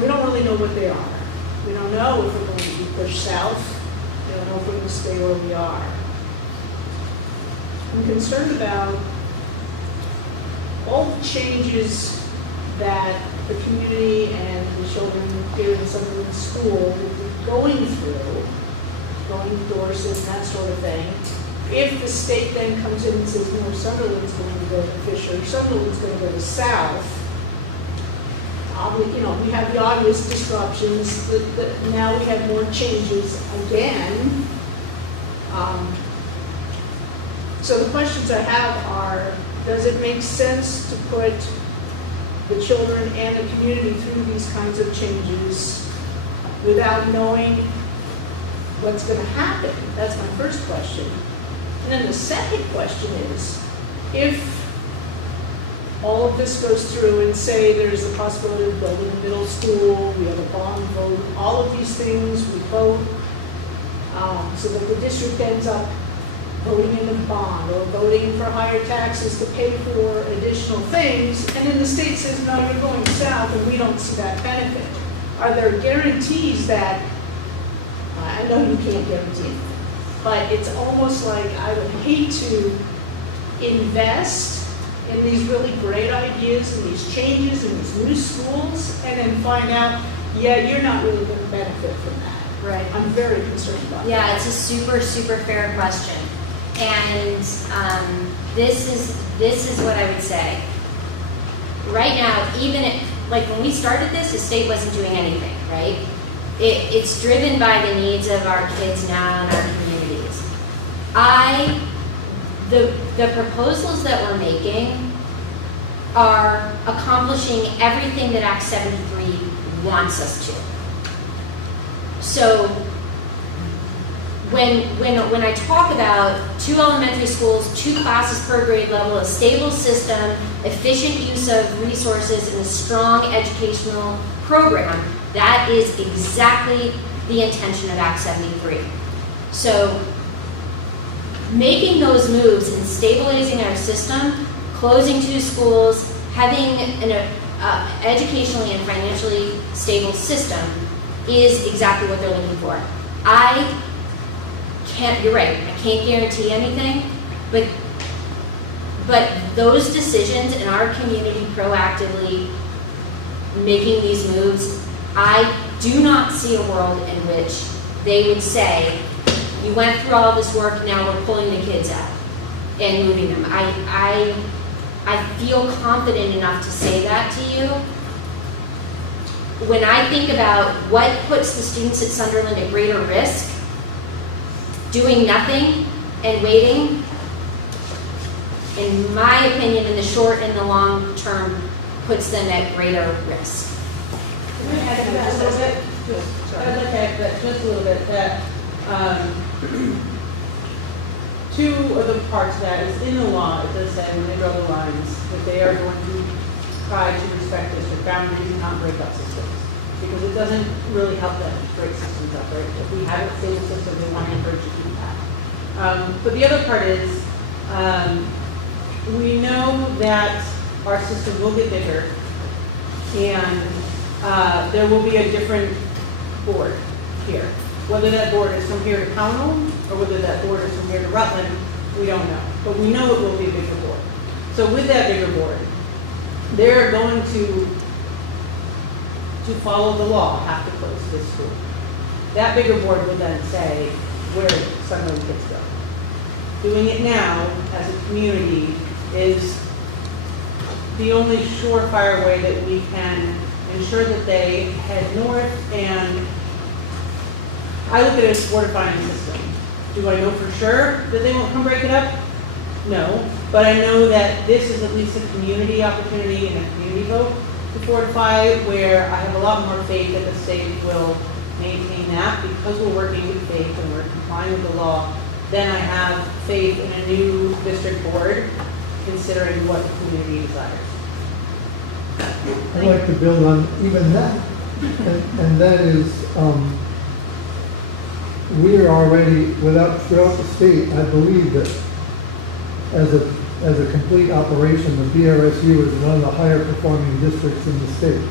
we don't really know what they are. We don't know if we're going to be pushed south. We don't know if we're going to stay where we are. I'm concerned about all the changes that the community and the children here in Sunderland School will be going through, going to Dorset and that sort of thing. If the state then comes in and says, no, Sunderland's going to go to Fisher, Sunderland's going to go to South, we have the obvious disruptions, now we have more changes again. So the questions I have are, does it make sense to put the children and the community through these kinds of changes without knowing what's going to happen? That's my first question. And then the second question is, if all of this goes through and say there's a possibility of building a middle school, we have a bond vote, all of these things, we vote, so that the district ends up voting in a bond or voting for higher taxes to pay for additional things, and then the state says, no, you're going south, and we don't see that benefit. Are there guarantees that, I know you can't guarantee it, but it's almost like I would hate to invest in these really great ideas and these changes and these new schools, and then find out, yeah, you're not really going to benefit from that. Right. I'm very concerned about that. Yeah, it's a super, super fair question. And this is what I would say. Right now, even like when we started this, the state wasn't doing anything, right? It's driven by the needs of our kids now and our communities. The proposals that we're making are accomplishing everything that Act 73 wants us to. So when I talk about 2 elementary schools, 2 classes per grade level, a stable system, efficient use of resources, and a strong educational program, that is exactly the intention of Act 73. So making those moves and stabilizing our system, closing 2 schools, having an educationally and financially stable system is exactly what they're looking for. You're right, I can't guarantee anything, but those decisions in our community proactively making these moves, I do not see a world in which they would say, you went through all this work, now we're pulling the kids out and moving them. I feel confident enough to say that to you. When I think about what puts the students at Sunderland at greater risk, doing nothing and waiting, in my opinion, in the short and the long term, puts them at greater risk. Can I add to that a little bit? That's okay, but just a little bit, that, two of the parts of that is in the law, it does say when they draw the lines, that they are going to try to respect district boundaries and not break up systems. Because it doesn't really help them break systems up, right? If we have a stable system, they want to encourage you to keep that. But the other part is, we know that our system will get bigger, and there will be a different board here. Whether that board is from here to Pownell, or whether that board is from here to Rutland, we don't know. But we know it will be a bigger board. So with that bigger board, they're going to follow the law, have to close this school. That bigger board will then say where Sunderland kids go. Doing it now as a community is the only surefire way that we can ensure that they head north. And I look at it as fortifying the system. Do I know for sure that they won't come break it up? No, but I know that this is at least a community opportunity and a community vote to fortify, where I have a lot more faith that the state will maintain that because we're working with faith and we're complying with the law. Then I have faith in a new district board considering what the community desires. I'd like to build on even that, and that is, we are already, throughout the state, I believe that as a complete operation, the BRSU is one of the higher performing districts in the state.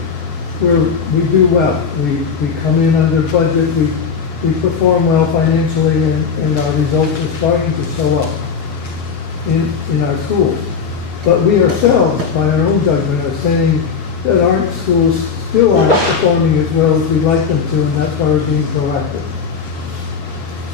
We do well. We come in under budget, we perform well financially, and our results are starting to show up in our schools. But we ourselves, by our own judgment, are saying that our schools still aren't performing as well as we'd like them to, and that's why we're being proactive.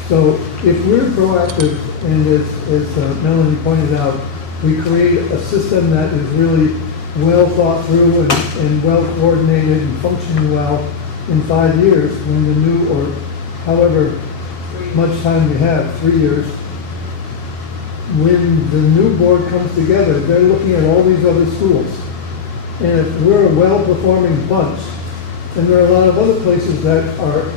So if we're proactive, and as Melanie pointed out, we create a system that is really well thought through and well coordinated and functioning well in 5 years, when the new, or however much time we have, 3 years, when the new board comes together, they're looking at all these other schools. And if we're a well-performing bunch, and there are a lot of other places that are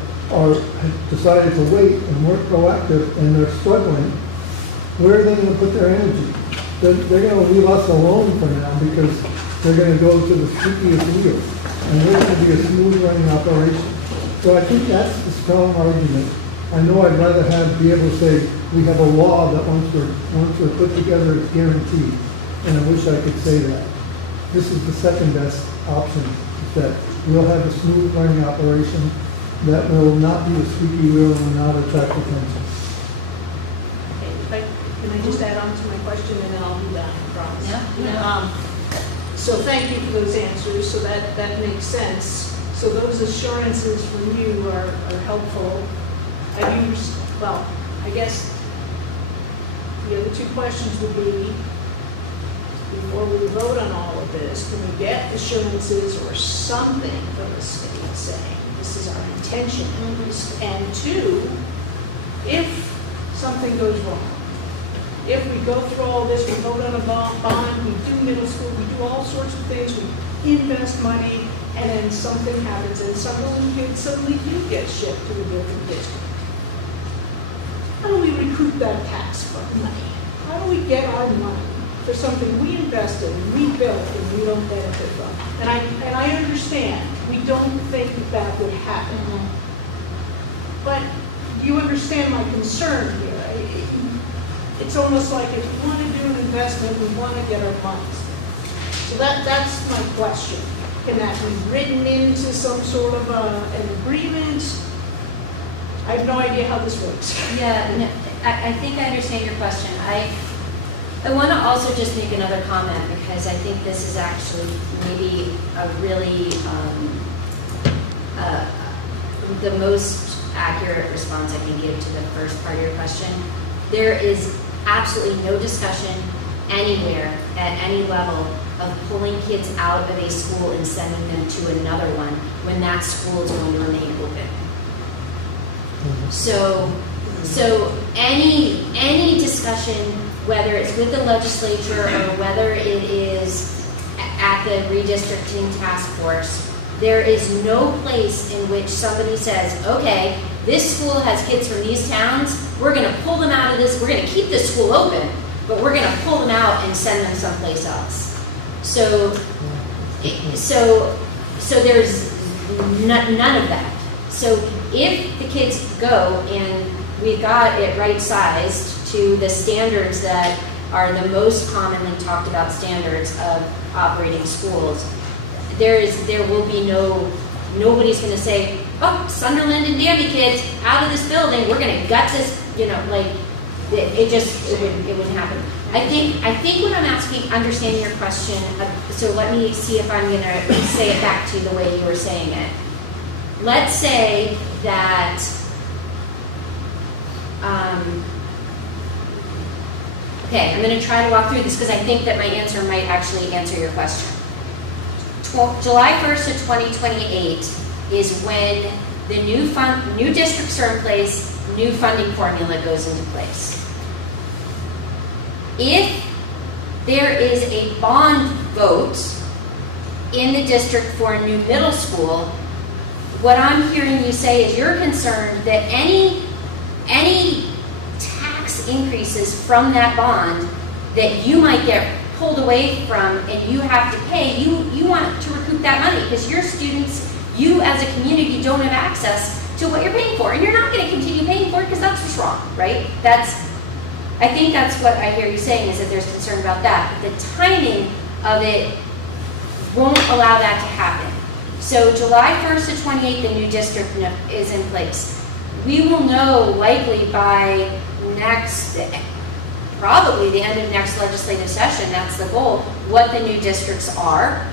decided to wait and weren't proactive and they're struggling, where are they going to put their energy? They're going to leave us alone for now because they're going to go to the squeakiest wheel, and we're going to be a smooth running operation. So I think that's the strong argument. I know I'd rather be able to say we have a law that once we're put together, it's guaranteed, and I wish I could say that. This is the second best option, is that we'll have a smooth running operation that will not be a squeaky wheel and will not attract attention. Okay, can I just add on to my question, and then I'll be done, I promise. Yeah. So thank you for those answers, so that makes sense. So those assurances from you are helpful. I guess the other two questions would be, before we vote on all of this, can we get assurances or something from the state saying this is our intention? And two, if something goes wrong, if we go through all this, we vote on a bond, we do middle school, we do all sorts of things, we invest money, and then something happens and suddenly do get shipped to a different district. How do we recoup that tax money? How do we get our money for something we invested, we built, and we don't benefit from? And I understand, we don't think that would happen. But you understand my concern here. It's almost like if we want to do an investment, we want to get our money. So that's my question. Can that be written into some sort of an agreement? I have no idea how this works. Yeah, no, I think I understand your question. I want to also just make another comment, because I think this is actually maybe a really the most accurate response I can give to the first part of your question. There is absolutely no discussion anywhere at any level of pulling kids out of a school and sending them to another one when that school is going to remain open. So any discussion whether it's with the legislature or whether it is at the redistricting task force, there is no place in which somebody says, okay, this school has kids from these towns, we're gonna pull them out of this, we're gonna keep this school open, but we're gonna pull them out and send them someplace else. So there's none of that. So if the kids go and we've got it right-sized to the standards that are the most commonly talked about standards of operating schools, there will be nobody's going to say, oh, Sunderland and Danby kids out of this building, we're going to gut this, like it wouldn't happen. I think what I'm asking, understanding your question, so let me see if I'm going to say it back to you the way you were saying it. Let's say that okay, I'm going to try to walk through this because I think that my answer might actually answer your question. July 1st of 2028 is when the new districts are in place, new funding formula goes into place. If there is a bond vote in the district for a new middle school, what I'm hearing you say is you're concerned that any tax increases from that bond that you might get pulled away from and you have to pay, you want to recoup that money because your students, you as a community don't have access to what you're paying for, and you're not going to continue paying for it because that's what's wrong, right? I think that's what I hear you saying, is that there's concern about that. But the timing of it won't allow that to happen. So July 1st to 28th, the new district is in place. We will know likely by probably the end of next legislative session, that's the goal, what the new districts are.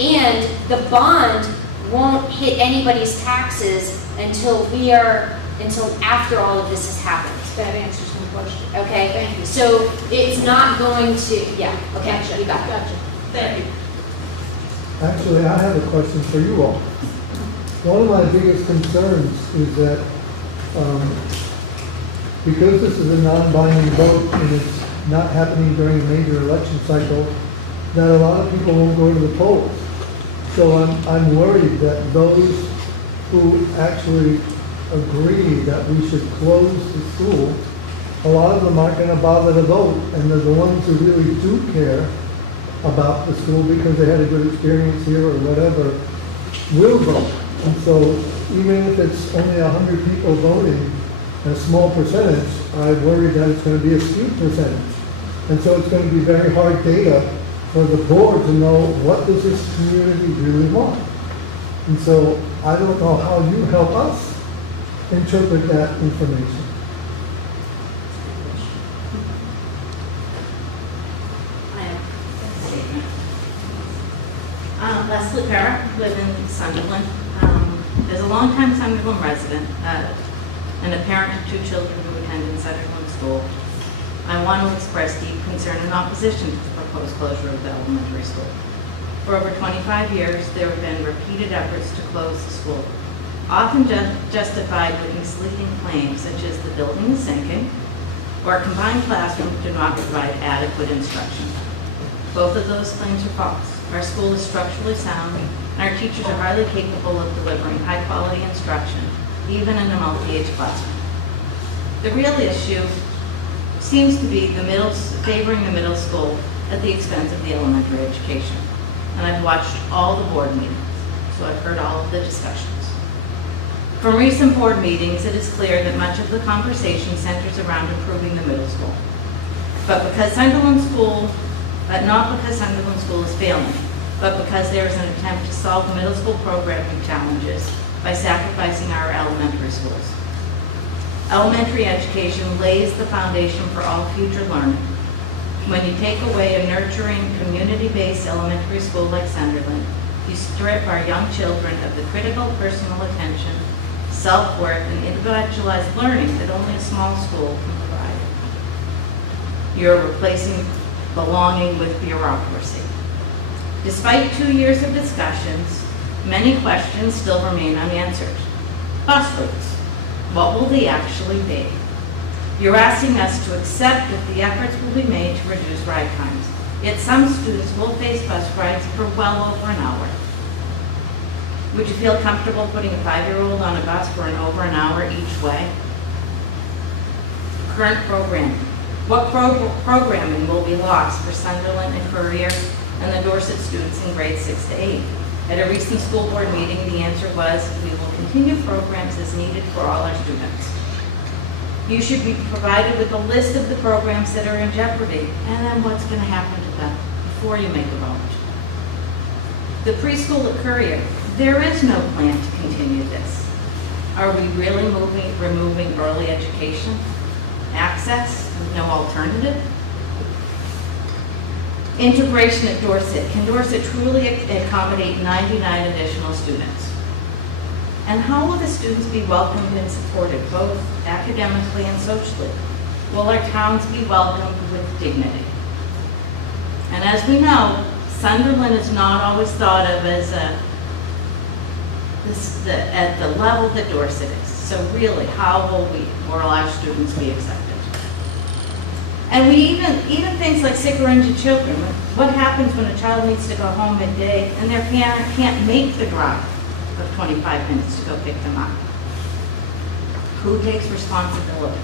And the bond won't hit anybody's taxes until after all of this has happened. That answers my question. Okay? Thank you. So it's not going to, yeah, okay, Gotcha. you got it. Gotcha. Thank you. Actually, I have a question for you all. One of my biggest concerns is that because this is a non-binding vote and it's not happening during a major election cycle, that a lot of people won't go to the polls. So I'm worried that those who actually agree that we should close the school, a lot of them aren't going to bother to vote, and they're the ones who really do care about the school because they had a good experience here or whatever, will vote. And so even if it's only 100 people voting, a small percentage, I worry that it's going to be a skewed percentage. And so it's going to be very hard data for the board to know what does this community really want. And so I don't know how you help us interpret that information. Leslie Parra, live in Sunderland. As a longtime Sunderland resident and a parent of 2 children who attended Sunderland School, I want to express deep concern and opposition to the proposed closure of the elementary school. For over 25 years, there have been repeated efforts to close the school, often justified with misleading claims such as the building is sinking or combined classrooms do not provide adequate instruction. Both of those claims are false. Our school is structurally sound, and our teachers are highly capable of delivering high-quality instruction, even in a multi-age classroom. The real issue seems to be favoring the middle school at the expense of the elementary education. And I've watched all the board meetings, so I've heard all of the discussions. From recent board meetings, it is clear that much of the conversation centers around improving the middle school. But because not because Sunderland School is failing, but because there is an attempt to solve the middle school programming challenges by sacrificing our elementary schools. Elementary education lays the foundation for all future learning. When you take away a nurturing, community-based elementary school like Sunderland, you strip our young children of the critical personal attention, self-worth, and individualized learning that only a small school can provide. You're replacing belonging with bureaucracy. Despite 2 years of discussions, many questions still remain unanswered. Bus routes. What will they actually be? You're asking us to accept that the efforts will be made to reduce ride times. Yet some students will face bus rides for well over an hour. Would you feel comfortable putting a 5-year-old on a bus for over an hour each way? Current programming. What programming will be lost for Sunderland and Courier and the Dorset students in grades 6 to 8? At a recent school board meeting, the answer was, we will continue programs as needed for all our students. You should be provided with a list of the programs that are in jeopardy and then what's going to happen to them before you make a vote. The preschool at Courier, there is no plan to continue this. Are we really removing early education? Access? No alternative? Integration at Dorset. Can Dorset truly accommodate 99 additional students? And how will the students be welcomed and supported, both academically and socially? Will our towns be welcomed with dignity? And as we know, Sunderland is not always thought of as at the level that Dorset is. So really, how will our students be accepted? And we even things like sick or injured children. What happens when a child needs to go home midday and their parent can't make the drive of 25 minutes to go pick them up? Who takes responsibility?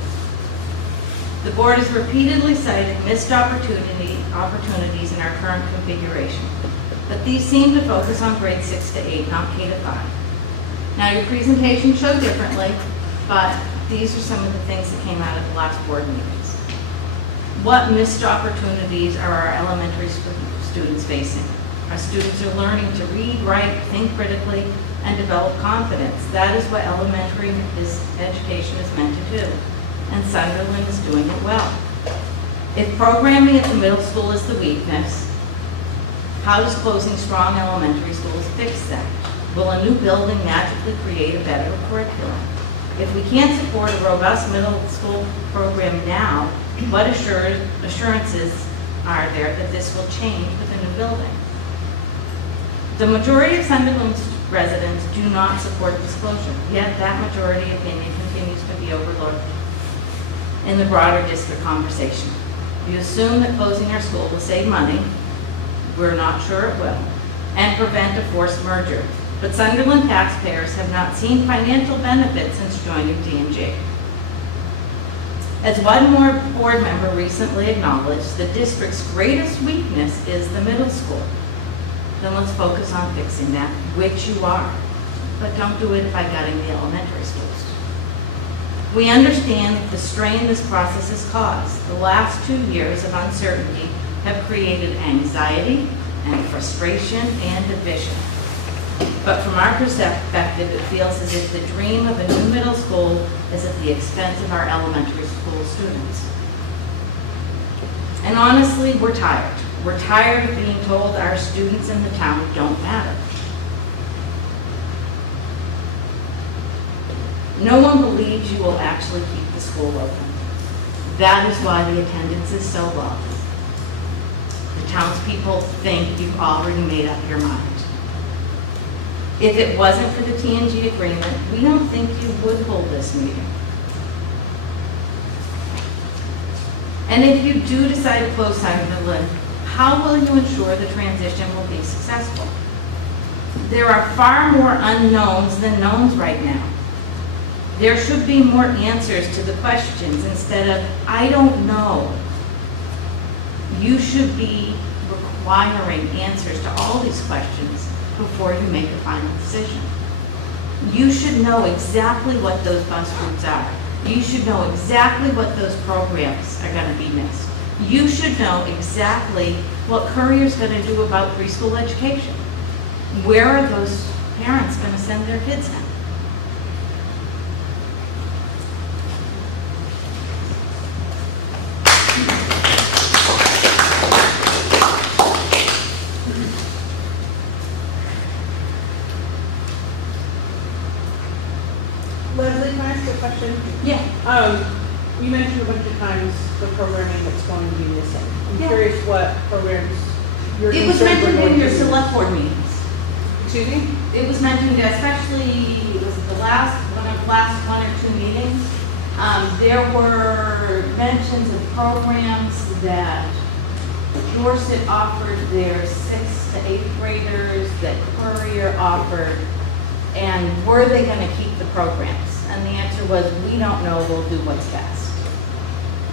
The board has repeatedly cited missed opportunities in our current configuration, but these seem to focus on grades 6 to 8, not K to 5. Now your presentation showed differently, but these are some of the things that came out of the last board meetings. What missed opportunities are our elementary students facing? Our students are learning to read, write, think critically, and develop confidence. That is what elementary education is meant to do, and Sunderland is doing it well. If programming at the middle school is the weakness, how does closing strong elementary schools fix that? Will a new building magically create a better curriculum? If we can't support a robust middle school program now, what assurances are there that this will change with a new building? The majority of Sunderland's residents do not support this closure, yet that majority opinion continues to be overlooked in the broader district conversation. You assume that closing our school will save money. We're not sure it will, and prevent a forced merger. But Sunderland taxpayers have not seen financial benefits since joining T&G. As one more board member recently acknowledged, the district's greatest weakness is the middle school. Then let's focus on fixing that, which you are. But don't do it by gutting the elementary schools. We understand the strain this process has caused. The last 2 years of uncertainty have created anxiety and frustration and division. But from our perspective, it feels as if the dream of a new middle school is at the expense of our elementary school students. And honestly, we're tired. We're tired of being told our students in the town don't matter. No one believes you will actually keep the school open. That is why the attendance is so low. The townspeople think you've already made up your mind. If it wasn't for the T&G agreement, we don't think you would hold this meeting. And if you do decide to close Sunderland, how will you ensure the transition will be successful? There are far more unknowns than knowns right now. There should be more answers to the questions instead of, I don't know. You should be requiring answers to all these questions before you make a final decision. You should know exactly what those bus routes are. You should know exactly what those programs are going to be missed. You should know exactly what Courier's going to do about preschool education. Where are those parents going to send their kids in? Leslie, can I ask a question? Yeah. You mentioned a bunch of times the programming that's going to be missing. I'm Yeah. curious what programs you're It was concerned mentioned we're in going your to- select board meetings. Excuse me? It was mentioned, especially, it was the last, one of the last 1 or 2 meetings. There were mentions of programs that Dorset offered their 6th to 8th graders, that Courier offered, and were they gonna keep the programs? And the answer was, we don't know, we'll do what's best.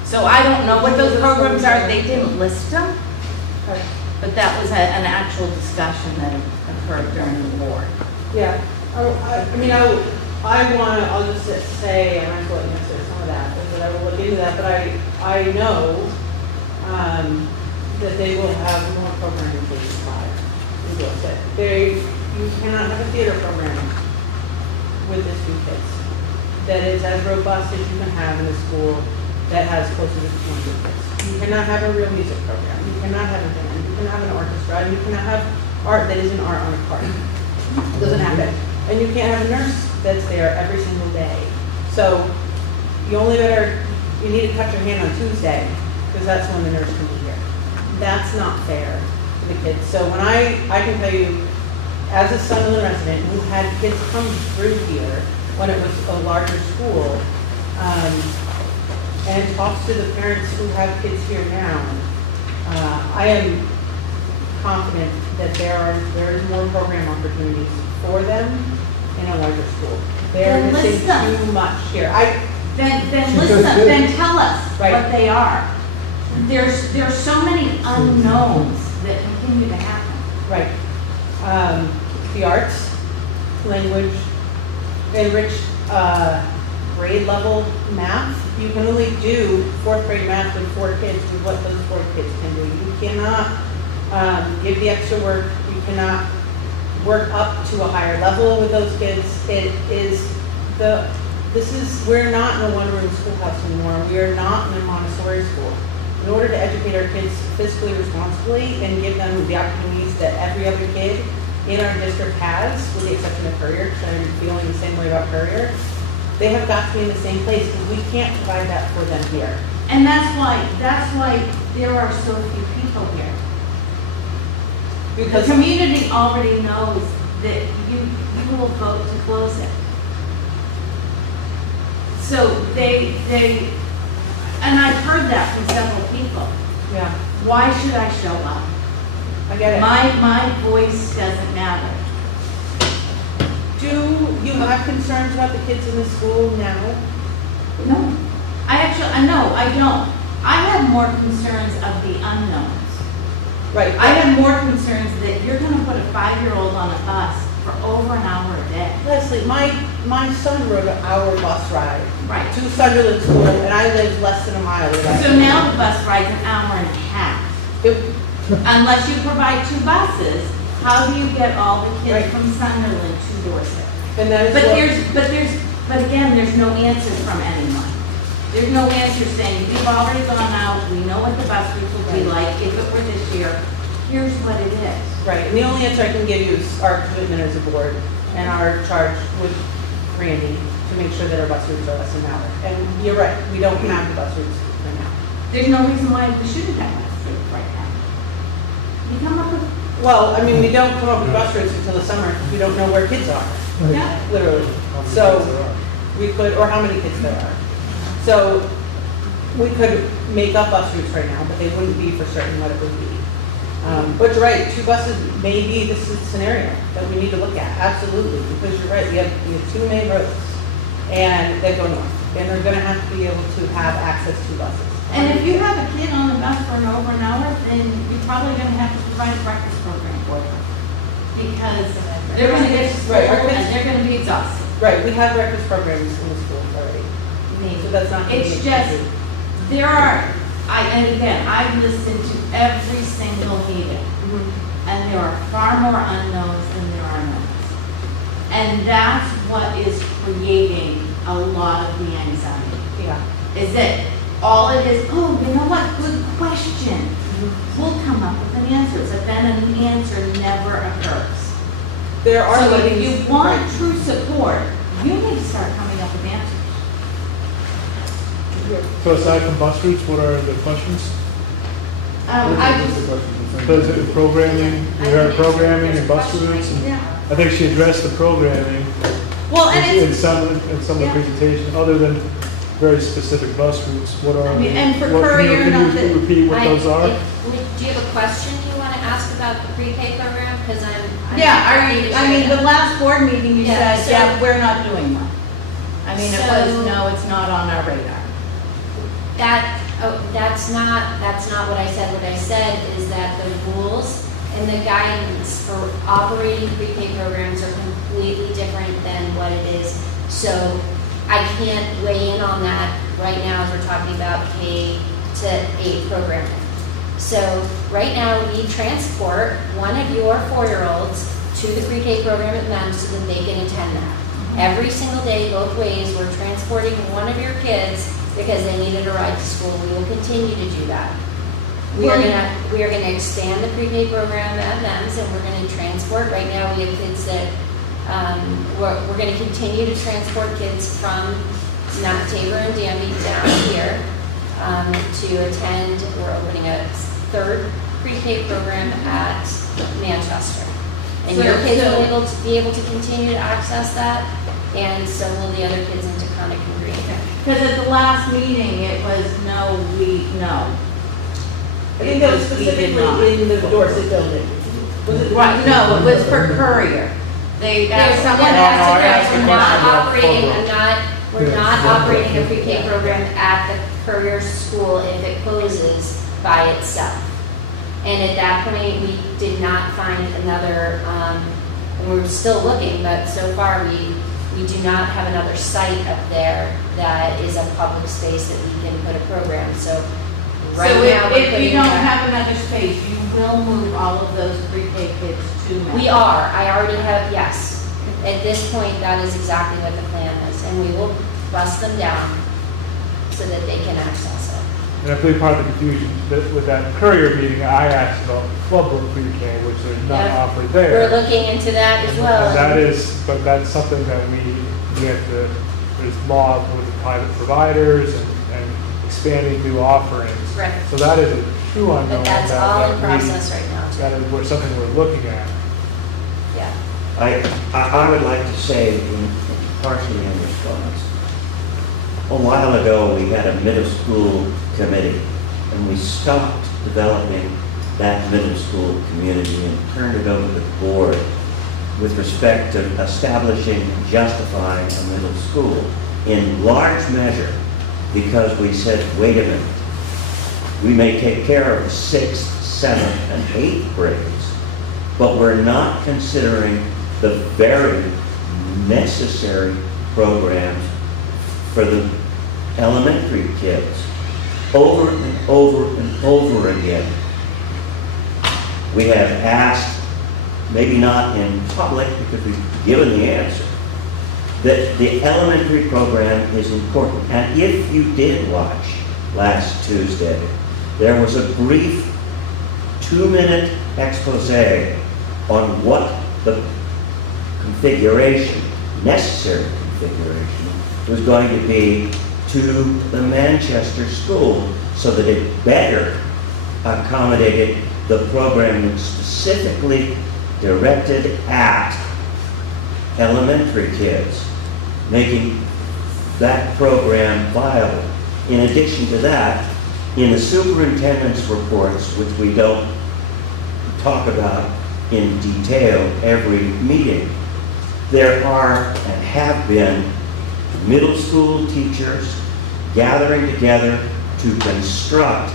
So I don't know what those programs are, they didn't list them, but that was an actual discussion that occurred during the board. Yeah, I'll just say, I'm not going to answer some of that, but I will look into that, but I know, that they will have more programming in K-5. You cannot have a theater program with this few kids that is as robust as you can have in a school that has closer to 200 kids. You cannot have a real music program, you cannot have a band, you cannot have an orchestra, you cannot have art that isn't art on a card. It doesn't happen. And you can't have a nurse that's there every single day. So you need to cut your hand on Tuesday, because that's when the nurse can be here. That's not fair to the kids. So when I can tell you, as a Sunderland resident who had kids come through here when it was a larger school, and talks to the parents who have kids here now, I am confident that there is more program opportunities for them in a larger school. They're Then missing list them. too much here. Then She list just them, did. then tell us Right. what they are. There's so many unknowns that continue to happen. Right. The arts, language, enriched grade level math. You can only do 4th grade math with 4 kids with what those 4 kids can do. You cannot give the extra work. You cannot work up to a higher level with those kids. We're not in a one-room schoolhouse anymore. We are not in a Montessori school. In order to educate our kids fiscally responsibly and give them the opportunities that every other kid in our district has, with the exception of Courier, because I'm feeling the same way about Courier, they have got to be in the same place, because we can't provide that for them here. And that's why there are so few people here. The Because community already knows that you will vote to close it. So and I've heard that from several people. yeah, Why should I show up? I get it. My voice doesn't matter. Do you have concerns about the kids in the school now? No. No, I don't. I have more concerns of the unknowns. Right. I have more concerns that you're gonna put a 5-year-old on a bus for over an hour a day. Leslie, my son rode an hour bus ride Right. to Sunderland School, and I live less than a mile away. So now the bus ride's an hour and a half. Unless you provide 2 buses, how do you get all the kids Right. from Sunderland to Dorset? And that is But what, again, there's no answers from anyone. There's no answer saying, we've already gone out, we know what the bus routes will be like, if it were this year, here's what it is. right, and the only answer I can give you is our commitment as a board and our charge with Randy to make sure that our bus routes are less than an hour. And you're right, we don't have the bus routes right now. There's no reason why we shouldn't have bus routes right now. You come up with, Well, I mean, we don't come up with bus routes until the summer, because we don't know where kids are, Right. yeah, literally. How many So- kids there are. We could, or how many kids there are. So we could make up bus routes right now, but they wouldn't be for certain what it would be. But you're right, 2 buses, maybe this is a scenario that we need to look at, absolutely, because you're right, we have 2 main roads, and they go north, and they're gonna have to be able to have access to buses. and if you have a kid on the bus for over an hour, then you're probably gonna have to provide a breakfast program for them. Because they're gonna get to school Right, our kids- and they're gonna be exhausted. Right, we have breakfast programs in the schools already, so that's not gonna be It's an just, issue. there are, and again, I've listened to every single meeting, Mhm. and there are far more unknowns than there are knowns. And that's what is creating a lot of the anxiety, Yeah. is that all it is, oh, you know what, good question. We'll come up with an answer, but then an answer never occurs. There are. So if ways- you want right. true support, you need to start coming up with answers. So aside from bus routes, what are the questions? I just, So is it programming, we heard programming and bus routes, and yeah. I think she addressed the programming Well, and in it's, some of the Yeah. presentation, other than very specific bus routes. What are I mean, they? and for What- courier, can not you that- repeat what those are? Do you have a question you want to ask about the pre-K program? Because I'm Yeah, happy to I share mean, the that. last board meeting, you Yeah, said, so- yeah, we're not doing one. I mean, it was, So- no, it's not on our radar. That's not what I said. What I said is that the rules and the guidance for operating pre-K programs are completely different than what it is. So I can't weigh in on that right now as we're talking about K to 8 programming. So right now, we transport one of your 4-year-olds to the pre-K program at MEM so that they can attend that. Every single day, both ways, we're transporting one of your kids because they needed a ride to school. We will continue to do that. We are gonna expand the pre-K program at MEMS, and we're gonna transport. Right now, we have kids that we're gonna continue to transport kids from Mount Tabor and Danby down here to attend. We're opening a 3rd pre-K program at Manchester. And your kids will be able to continue to access that, and so will the other kids in Taconic and Green. Because at the last meeting, it was no. I think that was We did specifically not. in the Dorset building. Was it? Right, no, it was for courier. There's someone That's No, I correct. asked a We're question not about operating, Fulbrook. we're not operating a pre-K program at the courier school if it closes by itself. And at that point, we did not find another, and we're still looking, but so far we do not have another site up there that is a public space that we can put a program. So right So now, we're if you putting don't that- have another space, you will move all of those pre-K kids to Memphis. We are, I already have, yes. At this point, that is exactly what the plan is, and we will bust them down so that they can access it. And I believe part of the confusion that with that courier meeting, I asked about Clubrook pre-K, which are not Yeah. offered We're there. looking into that as And well. that is, but that's something that we have to, there's law with the private providers and expanding new offerings. Right. So that is a true unknown. But that's that- all that in we- process right now, That too. is where something we're looking at. Yeah. I would like to say, partially in response, a while ago, we had a middle school committee, and we stopped developing that middle school community and turned it over to the board with respect to establishing and justifying a middle school, in large measure because we said, wait a minute, we may take care of 6th, 7th, and 8th grades, but we're not considering the very necessary programs for the elementary kids. Over and over and over again, we have asked, maybe not in public because we've given the answer, that the elementary program is important. And if you did watch last Tuesday, there was a brief 2-minute expose on what the configuration, necessary configuration, was going to be to the Manchester school so that it better accommodated the programming specifically directed at elementary kids, making that program viable. In addition to that, in the superintendent's reports, which we don't talk about in detail every meeting, there are and have been middle school teachers gathering together to construct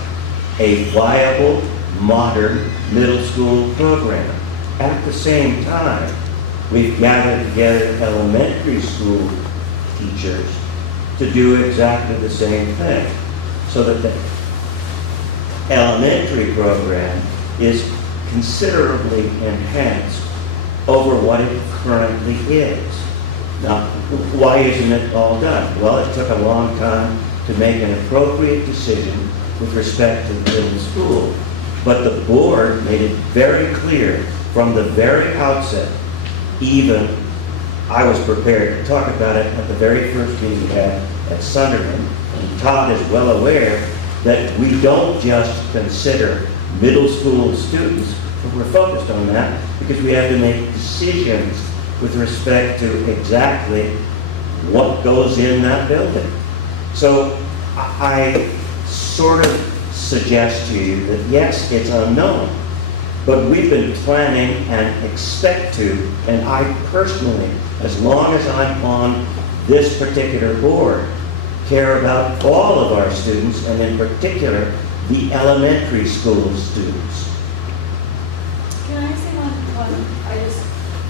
a viable, modern middle school program. At the same time, we've gathered together elementary school teachers to do exactly the same thing, so that the elementary program is considerably enhanced over what it currently is. Now, why isn't it all done? Well, it took a long time to make an appropriate decision with respect to the middle school. But the board made it very clear from the very outset, even I was prepared to talk about it at the very first meeting we had at Sunderland, and Todd is well aware that we don't just consider middle school students, but we're focused on that because we have to make decisions with respect to exactly what goes in that building. So I sort of suggest to you that yes, it's unknown, but we've been planning and expect to, and I personally, as long as I'm on this particular board, care about all of our students, and in particular, the elementary school students. Can I say one?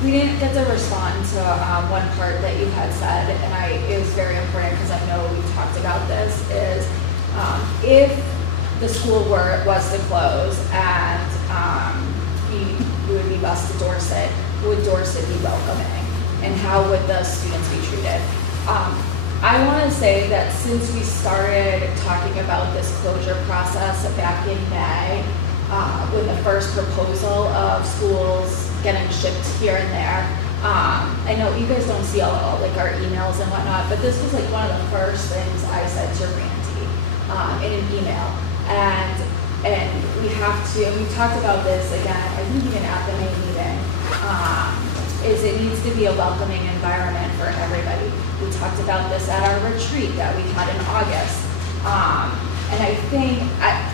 We didn't get to respond to one part that you had said, and it was very important because I know we've talked about this, is if the school was to close and you would be bused to Dorset, would Dorset be welcoming? And how would the students be treated? I want to say that since we started talking about this closure process back in May, with the first proposal of schools getting shipped here and there, I know you guys don't see all like our emails and whatnot, but this was like one of the first things I said to Randy in an email. And we have to, and we talked about this again, I think even at the May meeting, is it needs to be a welcoming environment for everybody. We talked about this at our retreat that we had in August. And I think,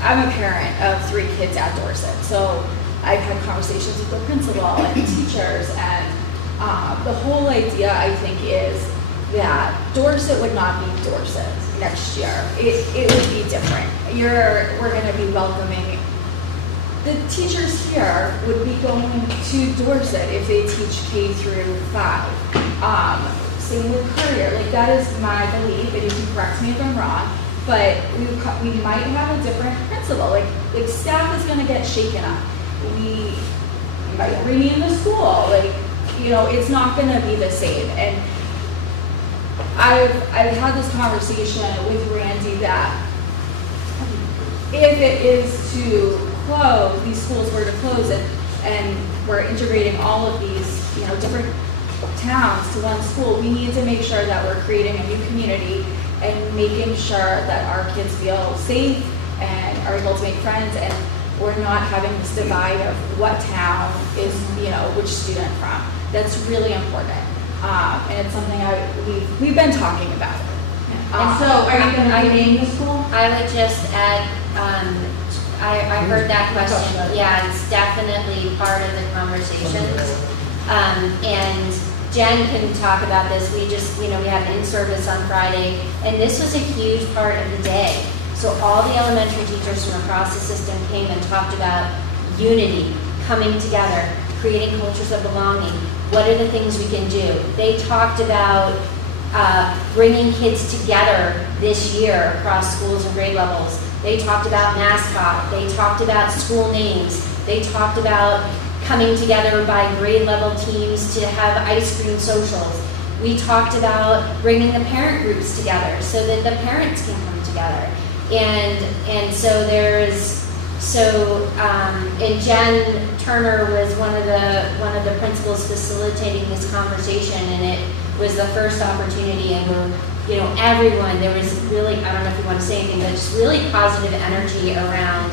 I'm a parent of 3 kids at Dorset, so I've had conversations with the principal and teachers, and the whole idea, I think, is that Dorset would not be Dorset next year. It would be different. We're gonna be welcoming. The teachers here would be going to Dorset if they teach K through 5. Same with Courier, like that is my belief, and you can correct me if I'm wrong, but we might have a different principal. Like staff is gonna get shaken up. We might rename the school, like, you know, it's not gonna be the same. And I've had this conversation with Randy that if it is to close, these schools were to close it, and we're integrating all of these, you know, different towns to one school, we need to make sure that we're creating a new community and making sure that our kids feel safe and are able to make friends, and we're not having this divide of what town is, you know, which student from. That's really important. And it's something we've been talking about. And so, are you going to rename the school? I would just add, I heard that question. Yeah, it's definitely part of the conversations. And Jen can talk about this. We just, you know, we had an in-service on Friday, and this was a huge part of the day. So all the elementary teachers from across the system came and talked about unity, coming together, creating cultures of belonging. What are the things we can do? They talked about bringing kids together this year across schools and grade levels. They talked about mascot. They talked about school names. They talked about coming together by grade level teams to have ice cream socials. We talked about bringing the parent groups together so that the parents can come together. And so and Jen Turner was one of the principals facilitating this conversation, and it was the first opportunity, and we're, you know, everyone, there was really, I don't know if you want to say anything, but just really positive energy around.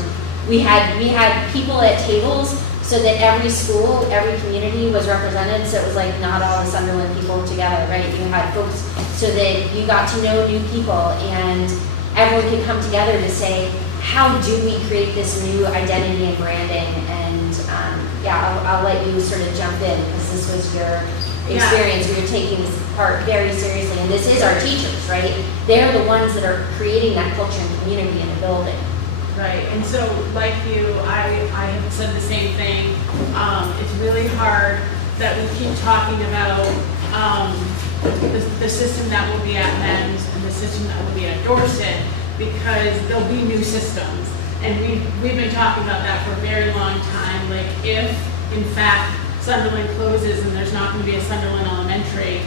We had people at tables so that every school, every community was represented, so it was like not all the Sunderland people together, right? You had folks so that you got to know new people, and everyone could come together to say, how do we create this new identity and branding? And I'll let you sort of jump in, because this was your experience. We were taking this part very seriously, and this is our teachers, right? They're the ones that are creating that culture and community in the building. Right, and so like you, I have said the same thing. It's really hard that we keep talking about the system that will be at Men's and the system that will be at Dorset, because there'll be new systems. And we've been talking about that for a very long time. Like, if in fact Sunderland closes and there's not going to be a Sunderland Elementary,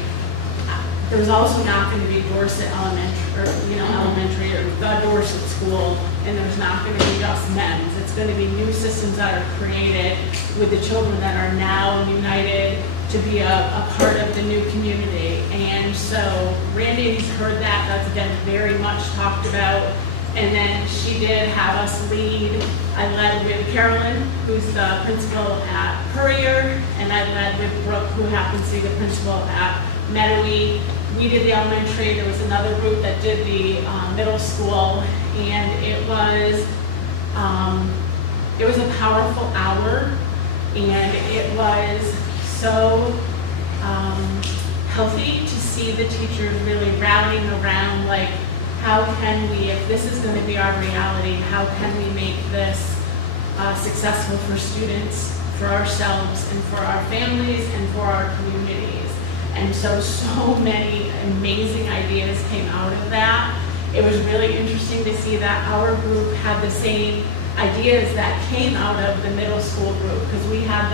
there's also not going to be Dorset Elementary, or elementary, or the Dorset School, and there's not going to be just Men's. It's going to be new systems that are created with the children that are now united to be a part of the new community. And so Randy's heard that. That's been very much talked about. And then she did have us lead. I led with Carolyn, who's the principal at Courier, and I led with Brooke, who happens to be the principal at Meadowy. we did the elementary, there was another group that did the middle school, and it was a powerful hour, and it was so healthy to see the teachers really rallying around, like, how can we, if this is going to be our reality, how can we make this successful for students, for ourselves, and for our families, and for our communities. And so many amazing ideas came out of that. It was really interesting to see that our group had the same ideas that came out of the middle school group, because we had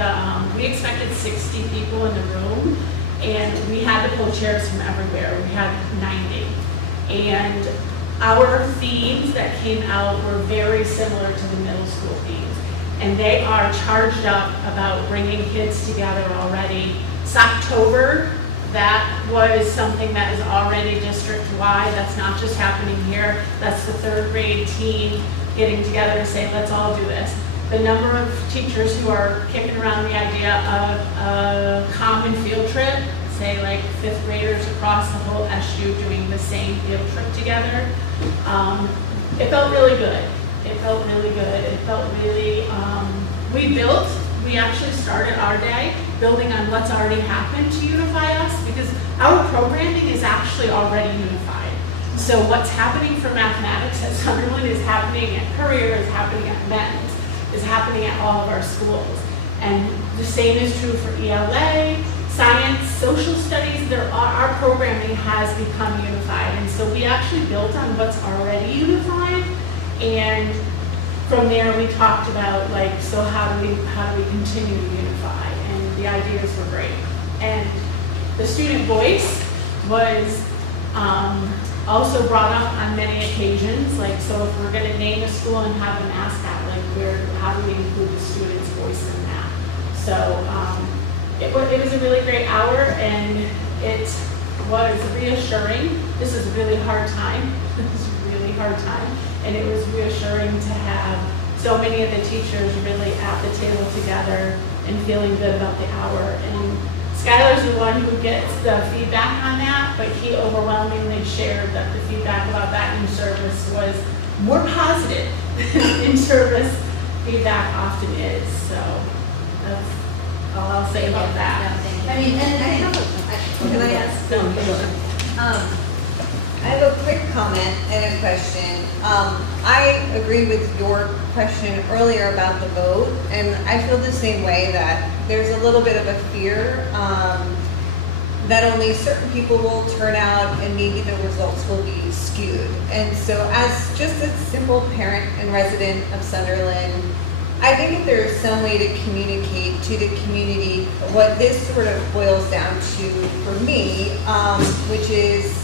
we expected 60 people in the room, and we had to pull chairs from everywhere. We had 90. And our themes that came out were very similar to the middle school themes. And they are charged up about bringing kids together already. Socktober, that was something that is already district-wide. That's not just happening here. That's the third grade team getting together to say, let's all do this. The number of teachers who are kicking around the idea of a common field trip, say like fifth graders across the whole SU doing the same field trip together. It felt really good. It felt really good. It felt really, we actually started our day building on what's already happened to unify us, because our programming is actually already unified. So what's happening for mathematics at Sunderland is happening at Courier, is happening at Men's, is happening at all of our schools. And the same is true for ELA, science, social studies. Our programming has become unified. And so we actually built on what's already unified. And from there we talked about, like, so how do we continue to unify? And the ideas were great. And the student voice was also brought up on many occasions. Like, so if we're going to name a school and have a mascot, like, how do we include the student's voice in that? So it was a really great hour, and it was reassuring. This is a really hard time. This is a really hard time. And it was reassuring to have so many of the teachers really at the table together and feeling good about the hour. And Skylar's the one who gets the feedback on that, but he overwhelmingly shared that the feedback about that in service was more positive than in service feedback often is. So that's all I'll say about that. I mean, and I have can I ask? No, you I have a quick comment and a question. I agree with your question earlier about the vote, and I feel the same way, that there's a little bit of a fear that only certain people will turn out and maybe the results will be skewed. And so as just a simple parent and resident of Sunderland, I think if there's some way to communicate to the community what this sort of boils down to for me, which is,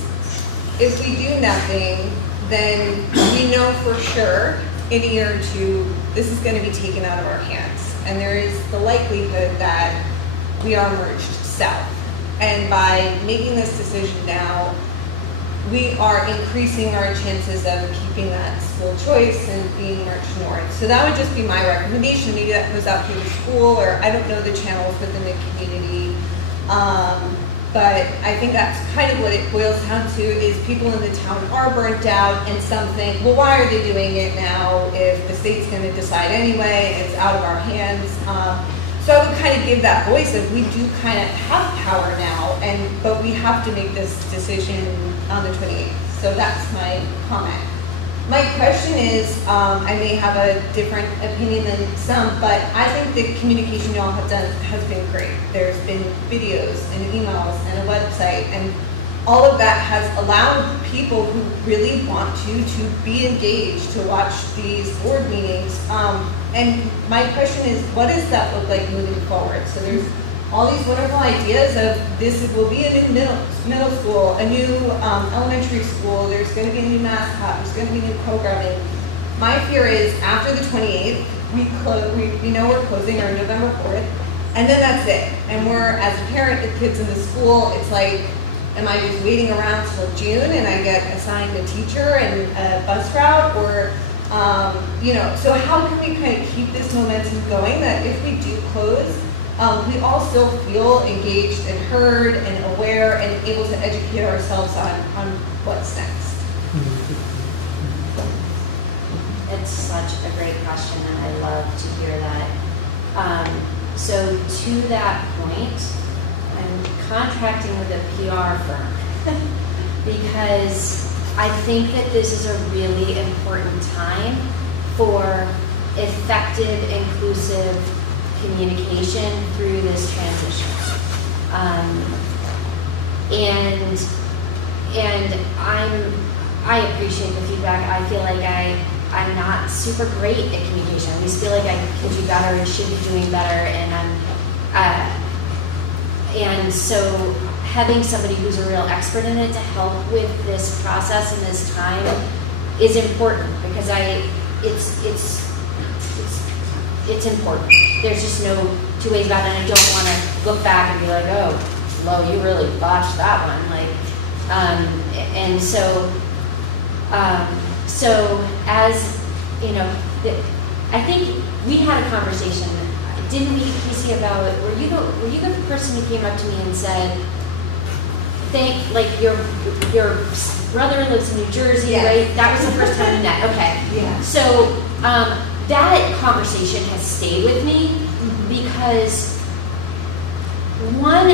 if we do nothing, then we know for sure in a year or two, this is going to be taken out of our hands. And there is the likelihood that we are merged south. And by making this decision now, we are increasing our chances of keeping that school choice and being merged north. So that would just be my recommendation. Maybe that goes out through the school, or I don't know the channels within the community. But I think that's kind of what it boils down to, is people in the town are burnt out, and some think, well, why are they doing it now if the state's going to decide anyway, it's out of our hands. So I would kind of give that voice of, we do kind of have power now, but we have to make this decision on the 28th. So that's my comment. My question is, I may have a different opinion than some, but I think the communication y'all have done has been great. There's been videos and emails and a website, and all of that has allowed people who really want to be engaged, to watch these board meetings. And my question is, what does that look like moving forward? So there's all these wonderful ideas of, this will be a new middle school, a new elementary school, there's going to be a new mascot, there's going to be new programming. My fear is, after the 28th, we know we're closing on November 4th, and then that's it. And we're, as a parent of kids in the school, it's like, am I just waiting around till June and I get assigned a teacher and a bus route? Or, so how can we kind of keep this momentum going, that if we do close, we all still feel engaged and heard and aware and able to educate ourselves on what's next? It's such a great question, and I love to hear that. So to that point, I'm contracting with a PR firm because I think that this is a really important time for effective, inclusive communication through this transition. And I appreciate the feedback. I feel like I'm not super great at communication. I always feel like I could do better and should be doing better, and so having somebody who's a real expert in it to help with this process and this time is important because it's important. There's just no two ways about it, and I don't want to look back and be like, oh, Lo, you really botched that one. And so as you know, I think we had a conversation, didn't we, Casey, about were you the person who came up to me and said, your brother lives in New Jersey, Yes. right? That was the first time we met. Okay. Yeah. So that conversation has stayed with me because one,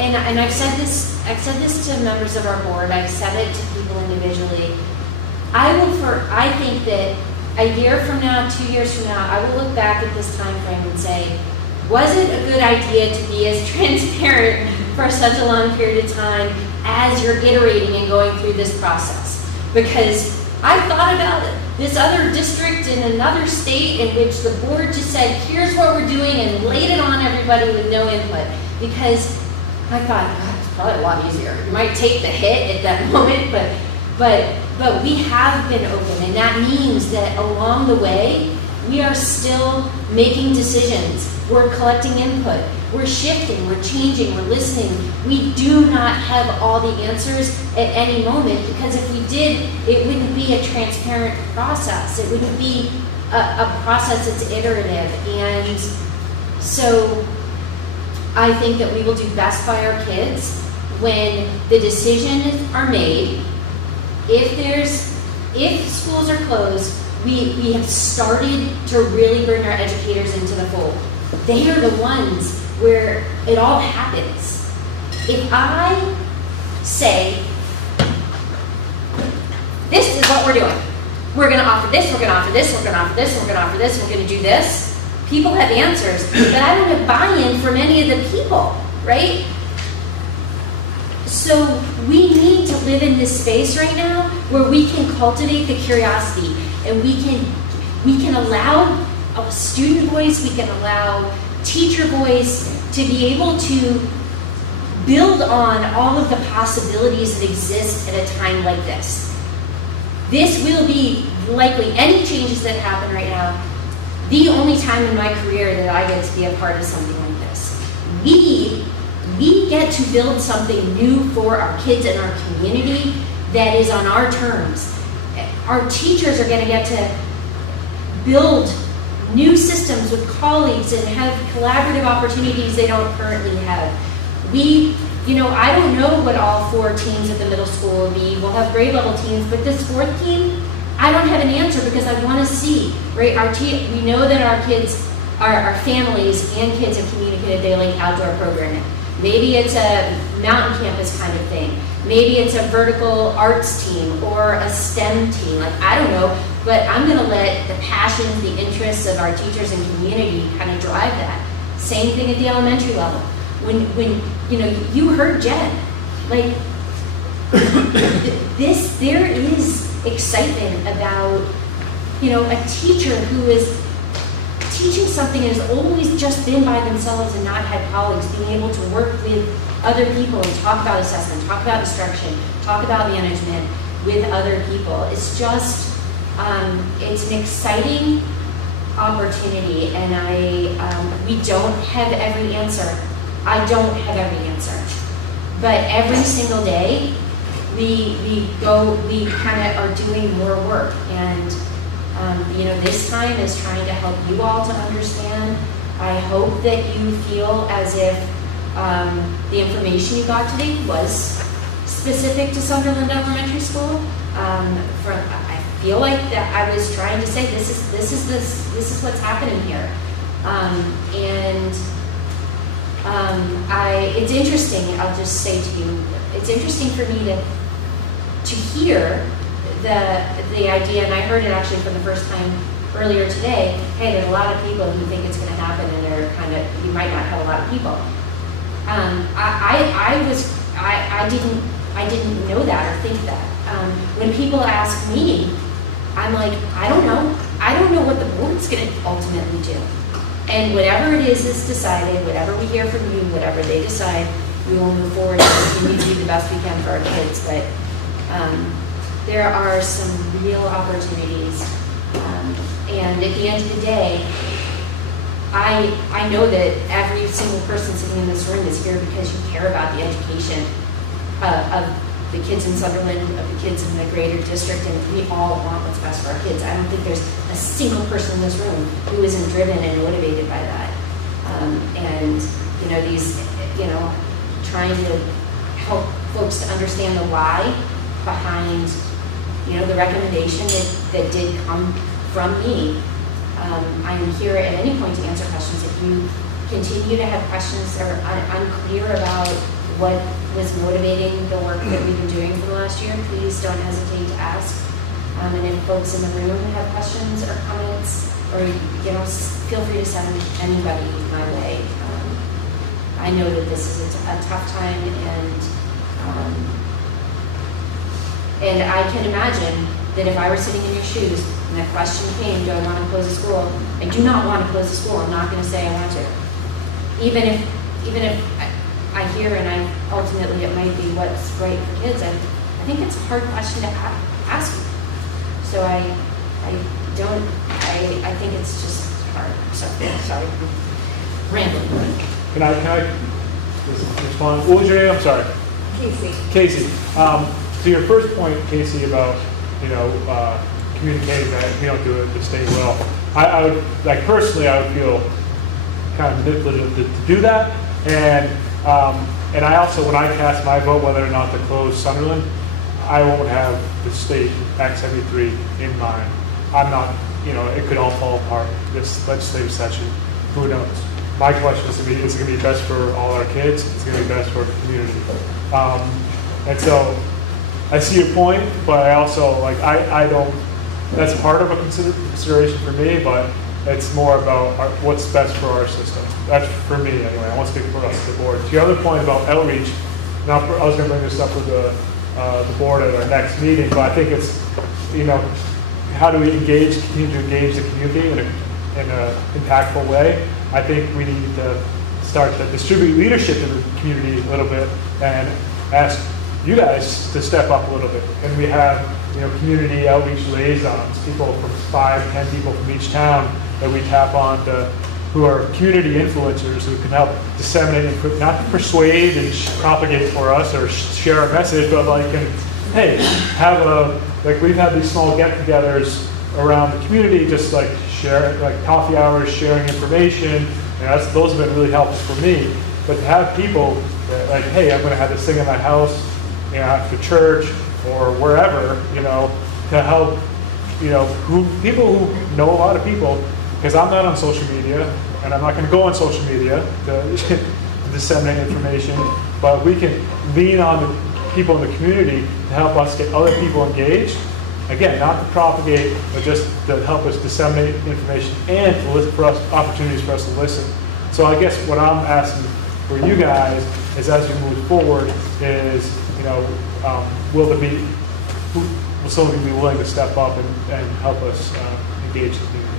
and I've said this to members of our board, I've said it to people individually. I think that a year from now, 2 years from now, I will look back at this time frame and say, was it a good idea to be as transparent for such a long period of time as you're iterating and going through this process? Because I've thought about it. This other district in another state in which the board just said, here's what we're doing, and laid it on everybody with no input. Because I thought, God, it's probably a lot easier. You might take the hit at that moment, but we have been open, and that means that along the way, we are still making decisions. We're collecting input. We're shifting, we're changing, we're listening. We do not have all the answers at any moment, because if we did, it wouldn't be a transparent process. It wouldn't be a process that's iterative. And so I think that we will do best by our kids when the decisions are made. If schools are closed, we have started to really bring our educators into the fold. They are the ones where it all happens. If I say, this is what we're doing. We're going to offer this, we're going to offer this, we're going to offer this, we're going to offer this, we're going to do this. People have answers, but I don't have buy-in from any of the people, right? So we need to live in this space right now where we can cultivate the curiosity, and we can allow a student voice, we can allow teacher voice to be able to build on all of the possibilities that exist at a time like this. This will be likely, any changes that happen right now, the only time in my career that I get to be a part of something like this. We get to build something new for our kids and our community that is on our terms. Our teachers are going to get to build new systems with colleagues and have collaborative opportunities they don't currently have. I don't know what all 4 teams at the middle school will be. We'll have grade level teams, but this 4th team, I don't have an answer because I want to see, right? We know that our kids, our families and kids have communicated they like outdoor programming. Maybe it's a mountain campus kind of thing. Maybe it's a vertical arts team or a STEM team. I don't know, but I'm going to let the passions, the interests of our teachers and community kind of drive that. Same thing at the elementary level. When you heard Jen, there is excitement about, a teacher who is teaching something and has always just been by themselves and not had colleagues, being able to work with other people and talk about assessment, talk about instruction, talk about management with other people. It's just, it's an exciting opportunity, and we don't have every answer. I don't have every answer. But every single day, we kind of are doing more work. And, this time is trying to help you all to understand I hope that you feel as if the information you got today was specific to Sunderland Elementary School. I feel like that I was trying to say this is what's happening here, it's interesting. I'll just say to you, it's interesting for me to hear the idea, and I heard it actually for the first time earlier today. Hey, there's a lot of people who think it's going to happen, and you might not have a lot of people. I didn't know that or think that. When people ask me, I'm like, I don't know. I don't know what the board's going to ultimately do. And whatever it is decided, whatever we hear from you, whatever they decide, we will move forward and continue to do the best we can for our kids. But there are some real opportunities. And at the end of the day, I know that every single person sitting in this room is here because you care about the education of the kids in Sunderland, of the kids in the greater district, and we all want what's best for our kids. I don't think there's a single person in this room who isn't driven and motivated by that. Trying to help folks to understand the why behind, the recommendation that did come from me. I am here at any point to answer questions. If you continue to have questions or unclear about what was motivating the work that we've been doing for the last year, please don't hesitate to ask. And if folks in the room have questions or comments, or feel free to send anybody my way. I know that this is a tough time, and I can imagine that if I were sitting in your shoes and the question came, do I want to close the school? I do not want to close the school. I'm not going to say I want to. Even if I hear and ultimately it might be what's right for kids, I think it's a hard question to ask. So I think it's just hard. So, sorry, rambling. Can I respond? What was your name? I'm sorry. Casey. To your first point, Casey, about communicating that if we don't do it, the state will. I would personally, I would feel kind of manipulative to do that, and I also, when I cast my vote whether or not to close Sunderland, I won't have the state Act 73 in mind. I'm not, it could all fall apart this legislative session. Who knows? My question is going to be best for all our kids? It's going to be best for the community. And so I see your point, but I also, I don't, that's part of a consideration for me, but it's more about what's best for our system. That's for me anyway. I won't speak for us, the board. To your other point about outreach, now I was going to bring this up with the board at our next meeting, but I think it's, how do we continue to engage the community in an impactful way? I think we need to start to distribute leadership in the community a little bit and ask you guys to step up a little bit. And we have, community outreach liaisons, people from 5-10 people from each town that we tap on who are community influencers who can help disseminate, not to persuade and propagate for us or share our message, but hey, we've had these small get-togethers around the community, just share, coffee hours, sharing information, and those have been really helpful for me. But to have people that hey, I'm going to have this thing in my house, after church or wherever, to help, people who know a lot of people, because I'm not on social media, and I'm not going to go on social media to disseminate information, but we can lean on the people in the community to help us get other people engaged. Again, not to propagate, but just to help us disseminate information and to listen for us, opportunities for us to listen. So I guess what I'm asking for you guys is, as you move forward, is will somebody be willing to step up and help us engage the community?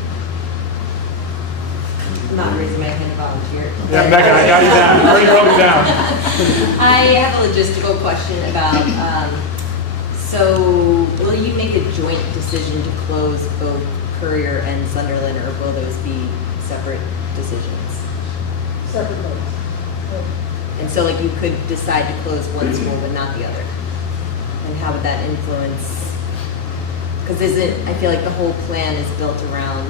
I'm not raising my hand to volunteer. Yeah, Megan, I got you down. I already wrote you down. I have a logistical question about, so will you make a joint decision to close both Courier and Sunderland, or will those be separate decisions? Separate votes. And so you could decide to close one school but not the other? And how would that influence, because I feel like the whole plan is built around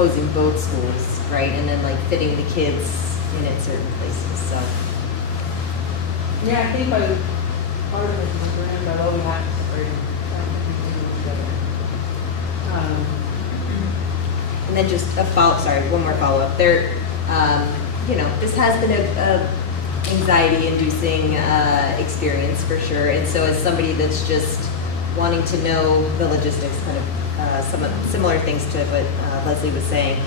closing both schools, right? And then like fitting the kids in at certain places, so. Yeah, I think by part of it is around by law we have to separate them. I don't think we can do it together. And then just one more follow-up. There, this has been a anxiety-inducing experience for sure. And so as somebody that's just wanting to know the logistics, kind of some of similar things to what Leslie was saying,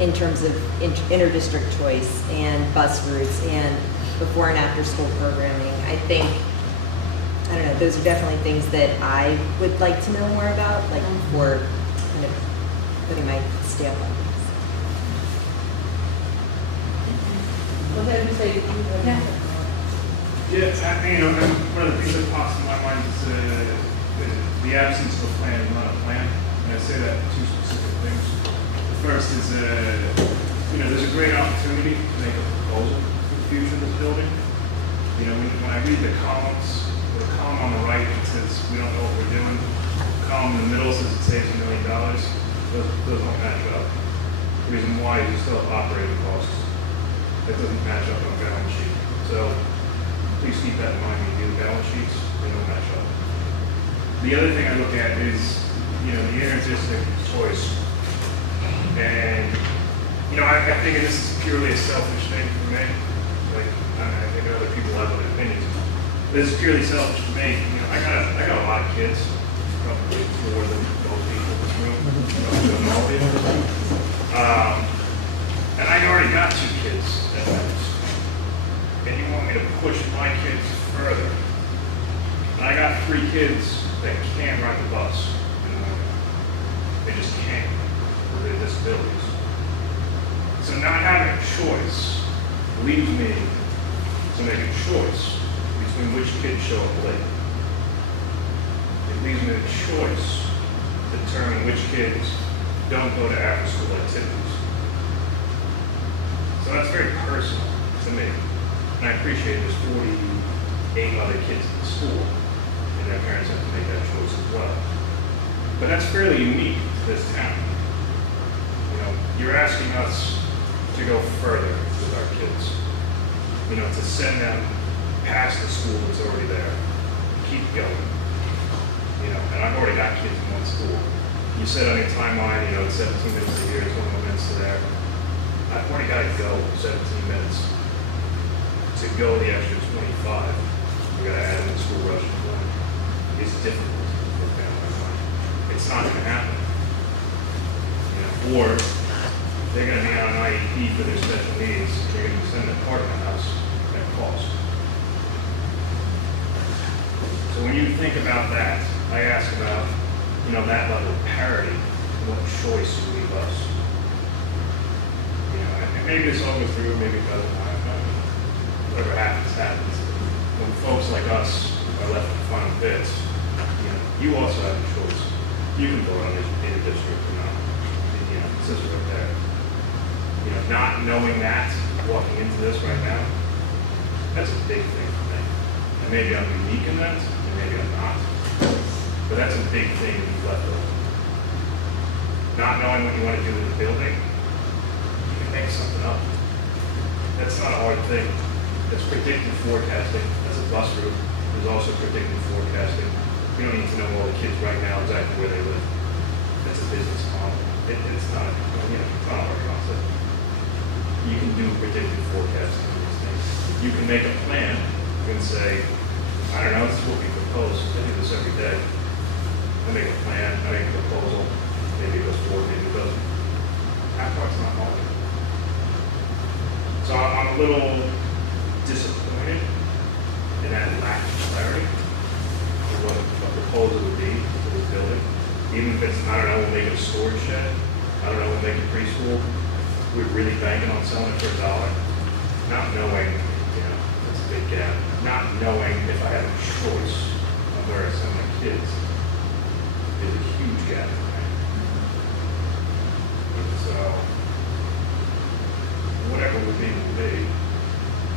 in terms of inter-district choice and bus routes and before and after school programming, I think, I don't know, those are definitely things that I would like to know more about, like before kind of putting my stamp on things. Go ahead and say, Yeah, and one of the things that pops in my mind is the absence of a plan is not a plan. And I say that for two specific things. The first is, there's a great opportunity to make a proposal for the future of this building. When I read the columns, the column on the right, it says, we don't know what we're doing. The column in the middle says it saves $1 million. Those don't match up. The reason why is you still have operating costs. That doesn't match up on a balance sheet. So please keep that in mind when you do balance sheets, they don't match up. The other thing I look at is, the inter-district choice. And, I think this is purely a selfish thing for me. Like, I think other people have other opinions. This is purely selfish for me. I got a lot of kids, probably more than most people in this room, probably than all people. And I already got 2 kids at home. And you want me to push my kids further. And I got 3 kids that can't ride the bus in the morning. They just can't with their disabilities. So not having a choice leaves me to make a choice between which kids show up late. It leaves me a choice to determine which kids don't go to after-school activities. So that's very personal to me. And I appreciate there's 48 other kids in the school, and their parents have to make that choice as well. But that's fairly unique to this town. You're asking us to go further with our kids. To send them past the school that's already there. Keep going. And I've already got kids in one school. You said on your timeline, it's 17 minutes a year, 21 minutes to there. I've already got to go 17 minutes. To go the extra 25, we got to add in the school rush one. It's difficult for families. It's not going to happen. Or they're going to be on an IEP for their special needs. They're going to send them part of the house at cost. So when you think about that, I ask about, that level of parity, what choice you leave us. And maybe this all goes through, maybe it doesn't. Whatever happens, happens. When folks like us are left with final bits, you also have a choice. You can vote on it in a district or not. It says right there. Not knowing that, walking into this right now, that's a big thing for me. And maybe I'm unique in that, and maybe I'm not. But that's a big thing to be left with. Not knowing what you want to do with the building, you can make something up. That's not a hard thing. It's predictive forecasting. That's a bus route. There's also predictive forecasting. You don't need to know all the kids right now exactly where they live. That's a business model. It's not a hard concept. You can do predictive forecasting for these things. You can make a plan. You can say, I don't know, this is what we propose. I do this every day. I make a plan. I make a proposal. Maybe it goes forward, maybe it doesn't. That part's not hard. So I'm a little disappointed in that lack of clarity of what a proposal would be for this building. Even if it's, I don't know, we'll make it a storage shed. I don't know, we'll make it preschool. We're really banking on selling it for $1. Not knowing, that's a big gap. Not knowing if I have a choice on where I send my kids is a huge gap for me. So, whatever would be, will be.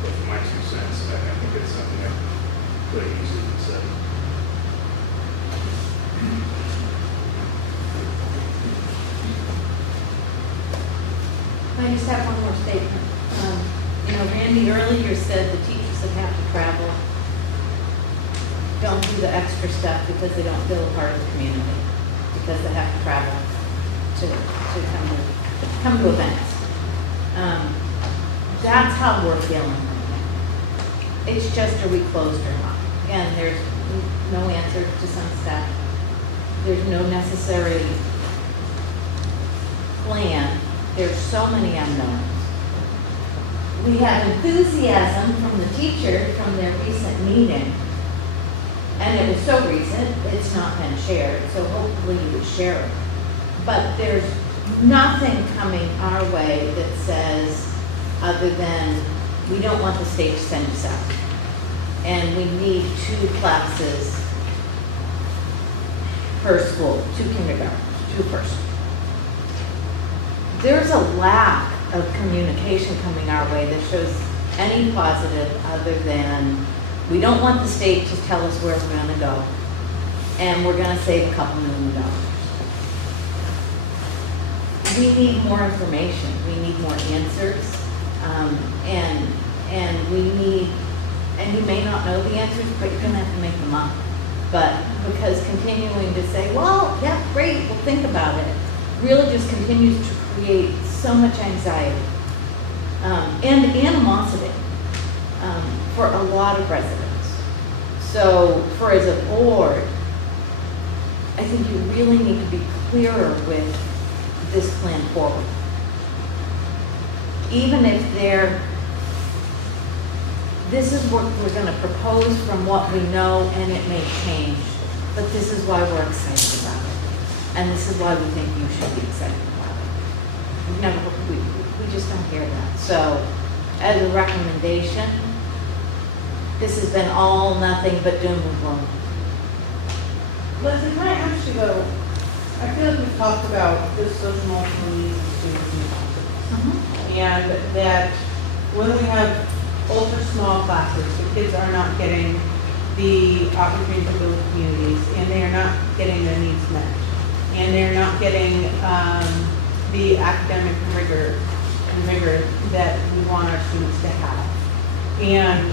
But for my 2 cents, I think it's something that could easily be said. just have one more statement? You know, Randy earlier said the teachers that have to travel don't do the extra stuff because they don't feel a part of the community, because they have to travel to come to events. That's how we're feeling right now. It's just, are we closed or not? Again, there's no answer to some stuff. There's no necessary plan. There's so many unknowns. We have enthusiasm from the teacher from their recent meeting. And it was so recent, it's not been shared, so hopefully you would share it. But there's nothing coming our way that says, other than, we don't want the state to send us out. And we need 2 classes per school, 2 kindergarten, 2 first. There's a lack of communication coming our way that shows any positive other than, we don't want the state to tell us where we're gonna go, and we're gonna save a couple $1 million. We need more information, we need more answers, and we need, and you may not know the answers, but you're gonna have to make them up. But because continuing to say, well, yeah, great, we'll think about it, really just continues to create so much anxiety and animosity for a lot of residents. So for as a board, I think you really need to be clearer with this plan forward. Even if this is what we're going to propose from what we know, and it may change, but this is why we're excited about it. And this is why we think you should be excited about it. We just don't hear that. So as a recommendation, this has been all nothing but doom and gloom. Leslie, can I ask you though, I feel like we've talked about the social emotional needs of students in the classroom. And that when we have ultra small classes, the kids are not getting the opportunity to build communities, and they are not getting their needs met. And they're not getting the academic rigor that we want our students to have. And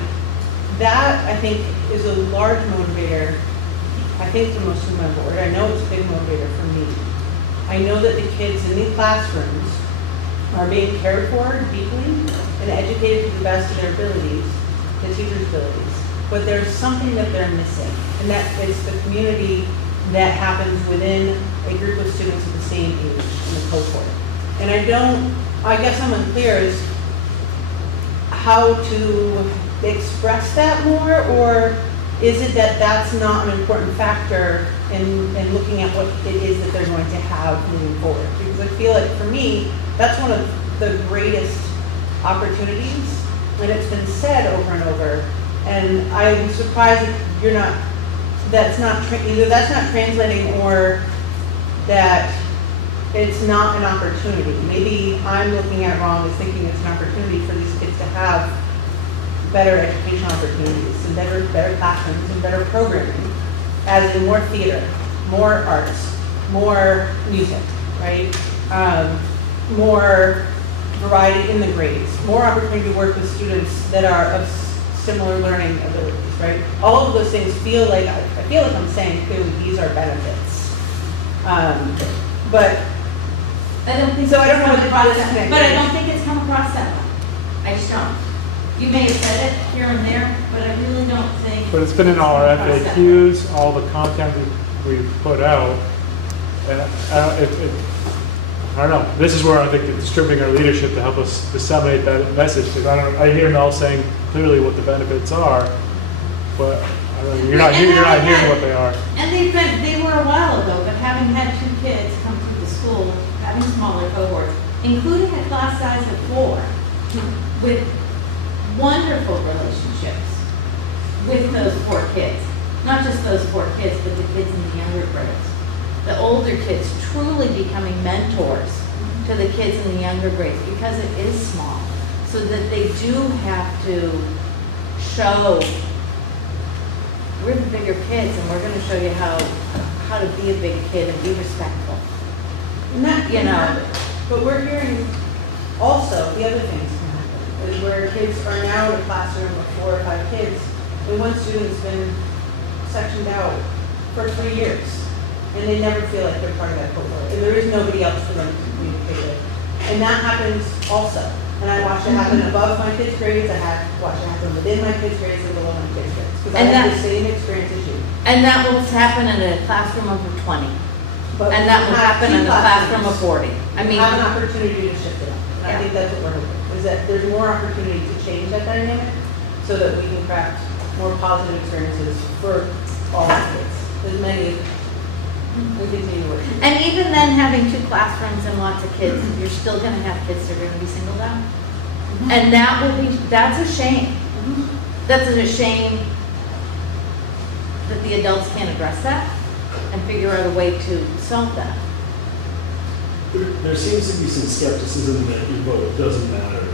that, I think, is a large motivator, I think, for most of my board. I know it's a big motivator for me. I know that the kids in the classrooms are being cared for deeply and educated to the best of their abilities, the teachers' abilities. But there's something that they're missing, and that is the community that happens within a group of students of the same age in the cohort. And I guess I'm unclear as how to express that more, or is it that that's not an important factor in looking at what it is that they're going to have moving forward? Because I feel like for me, that's one of the greatest opportunities, and it's been said over and over, and I'm surprised that either that's not translating, or that it's not an opportunity. Maybe I'm looking at it wrong as thinking it's an opportunity for these kids to have better education opportunities and better classrooms and better programming, as in more theater, more arts, more music, right? More variety in the grades, more opportunity to work with students that are of similar learning abilities, right? All of those things feel like, I feel like I'm saying clearly these are benefits. But I don't think so. I don't know what the process, but I don't think it's come across that way. I just don't. You may have said it here and there, but I really don't think. But it's been in all our FAQs, all the content we've put out, and I don't know. This is where I think it's distributing our leadership to help us disseminate that message. Because I hear Mel saying clearly what the benefits are, but I don't know, you're not hearing what they are. And they were a while ago, but having had 2 kids come through the school, having smaller cohorts, including a class size of 4, with wonderful relationships with those 4 kids. Not just those 4 kids, but the kids in the younger grades. The older kids truly becoming mentors to the kids in the younger grades, because it is small. So that they do have to show, we're the bigger kids, and we're going to show you how to be a big kid and be respectful. But we're hearing Also, the other things can happen is where kids are now in a classroom of 4 or 5 kids, and one student's been sectioned out for 3 years, and they never feel like they're part of that cohort, and there is nobody else for them to communicate with. And that happens also. And I watched it happen above my kids' grades, I had watched it happen within my kids' grades and below my kids' grades. Because I And had that- the same experience as you. And that will happen in a classroom of 20. But And that will we have happen in a two classroom of classrooms. 40. I We mean, have an opportunity to shift it up. And I Yeah. think that's what we're hoping, is that there's more opportunity to change that dynamic so that we can craft more positive experiences for all the kids, as many as we continue to work. and even then, having 2 classrooms and lots of kids, you're still gonna have kids that are gonna be singled out. And that will be, that's a shame. That's a shame that the adults can't address that and figure out a way to solve that. There seems to be some skepticism that your vote doesn't matter.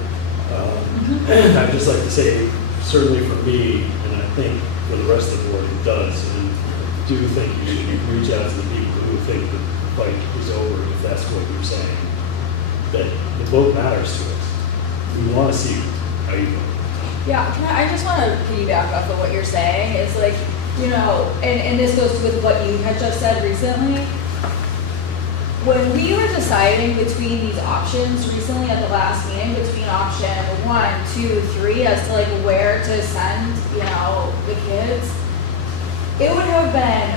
And I'd just like to say, certainly for me, and I think for the rest of the board, it does. And I do think you should reach out to the people who think that the fight is over, if that's what you're saying. That the vote matters to us. We want to see how you vote. Yeah, I just want to piggyback off of what you're saying. It's like, you know, and this goes with what you had just said recently. When we were deciding between these options recently at the last meeting, between option 1, 2, 3, as to like where to send, you know, the kids, it would have been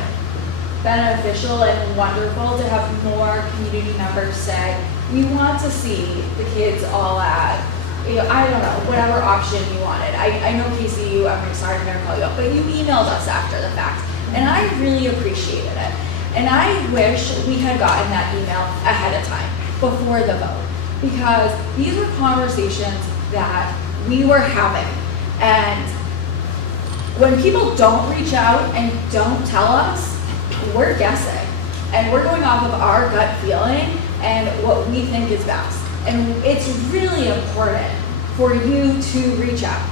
beneficial and wonderful to have more community members say, we want to see the kids all at, you know, I don't know, whatever option you wanted. I know Casey, I'm sorry I'm gonna call you up, but you emailed us after the fact, and I really appreciated it. And I wish we had gotten that email ahead of time, before the vote, because these were conversations that we were having. And when people don't reach out and don't tell us, we're guessing. And we're going off of our gut feeling and what we think is best. And it's really important for you to reach out.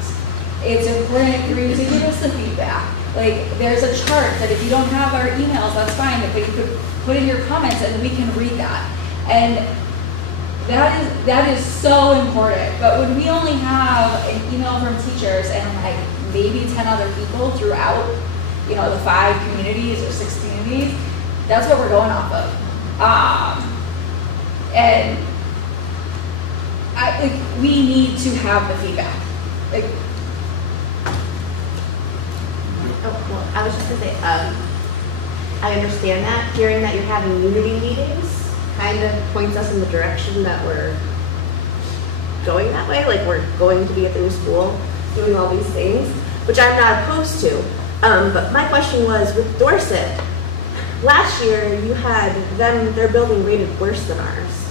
It's important for you to give us the feedback. Like, there's a chart that if you don't have our emails, that's fine, but you could put in your comments and we can read that. And that is so important. But when we only have an email from teachers and like maybe 10 other people throughout, you know, the 5 communities or 6 communities, that's what we're going off of. And we need to have the feedback. Like, Well, I was just gonna say, I understand that. Hearing that you're having unity meetings kind of points us in the direction that we're going that way. Like, we're going to be at the new school doing all these things, which I'm not opposed to. But my question was, with Dorset, last year you had their building rated worse than ours.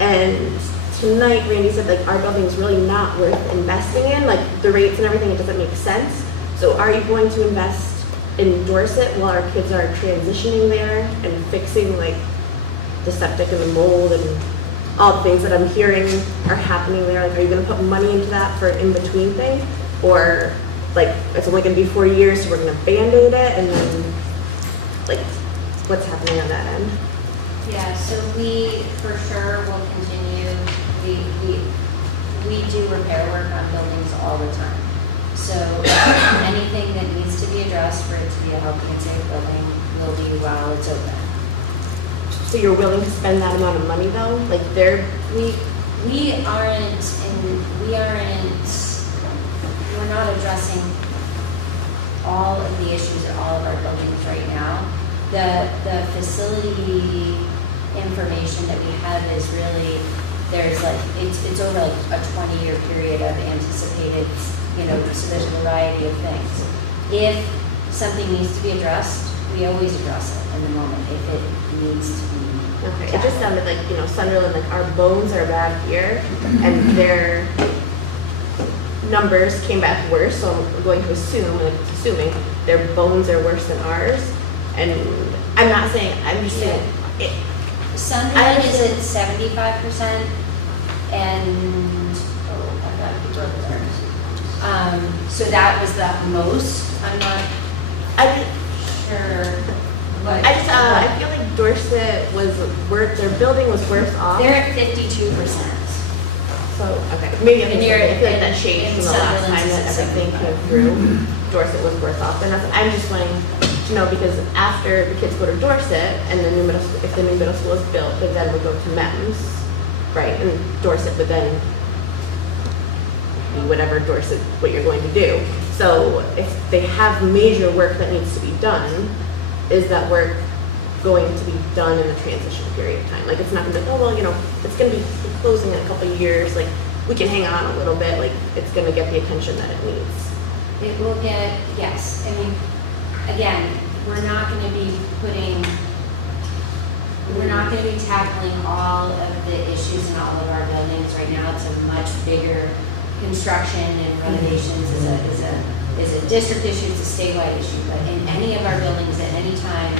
And tonight Randy said, like, our building is really not worth investing in. Like, the rates and everything, it doesn't make sense. So are you going to invest in Dorset while our kids are transitioning there and fixing like the septic and the mold and all the things that I'm hearing are happening there? Like, are you going to put money into that for an in-between thing? Or like it's only going to be 4 years, so we're going to band-aid it, and then like what's happening on that end? Yeah, so we for sure will continue. We do repair work on buildings all the time. So anything that needs to be addressed for it to be a healthy and safe building will be while it's open. So you're willing to spend that amount of money though? Like we're not addressing all of the issues at all of our buildings right now. The facility information that we have is really, there's like, it's over a 20-year period of anticipated, you know, so there's a variety of things. If something needs to be addressed, we always address it in the moment if it needs to be. Okay, it just sounded like, you know, Sunderland, like our bones are bad here, and their numbers came back worse, so I'm going to assume, like assuming, their bones are worse than ours. And I'm not saying, I'm just saying, Sunderland is at 75%, and, I've got to keep up there. So that was the most, I'm not sure. But I feel like Dorset was worse, their building was worse off. They're at 52%. So, okay, maybe I And feel you're- like that changed and from the last Sunderland's time that everything specific. came through. Dorset was worse off than us. I'm just wanting to know because after the kids go to Dorset and the new middle school, if the new middle school is built, they then would go to MEMS, right? And Dorset would then be whatever Dorset, what you're going to do. So if they have major work that needs to be done, is that work going to be done in the transition period of time? Like, it's not gonna be, oh, well, you know, it's gonna be closing in a couple of years, like, we can hang on a little bit, like, it's gonna get the attention that it needs. It will get, yes, I mean, again, we're not gonna be tackling all of the issues in all of our buildings right now. It's a much bigger construction and renovations is a district issue, it's a statewide issue. But in any of our buildings at any time,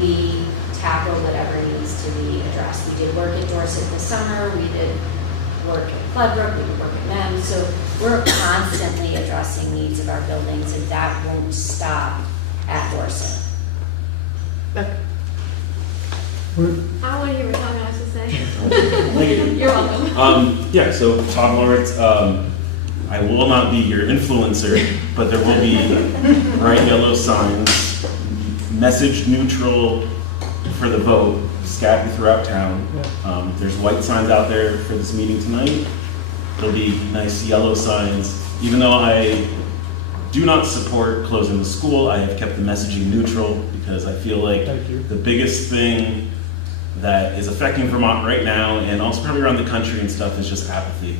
we tackle whatever needs to be addressed. We did work at Dorset this summer, we did work at Floodbrook, we did work at MEMS. So we're constantly addressing needs of our buildings, and that won't stop at Dorset. I want to hear what Tom has to say. Thank you. You're welcome. Yeah, so Todd Lawrence, I will not be your influencer, but there will be bright yellow signs, message neutral for the vote, scattered throughout town. There's white signs out there for this meeting tonight. There'll be nice yellow signs. Even though I do not support closing the school, I have kept the messaging neutral because I feel like the biggest thing that is affecting Vermont right now, and also probably around the country and stuff, is just apathy.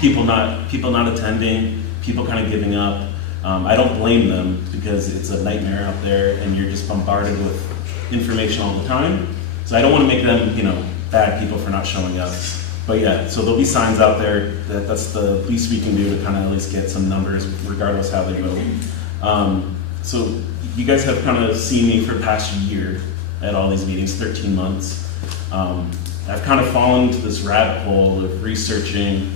People not attending, people kind of giving up. I don't blame them because it's a nightmare out there, and you're just bombarded with information all the time. So I don't want to make them, you know, bad people for not showing up. But yeah, so there'll be signs out there. That's the least we can do to kind of at least get some numbers, regardless how they vote. So you guys have kind of seen me for the past year at all these meetings, 13 months. I've kind of fallen into this rabbit hole of researching,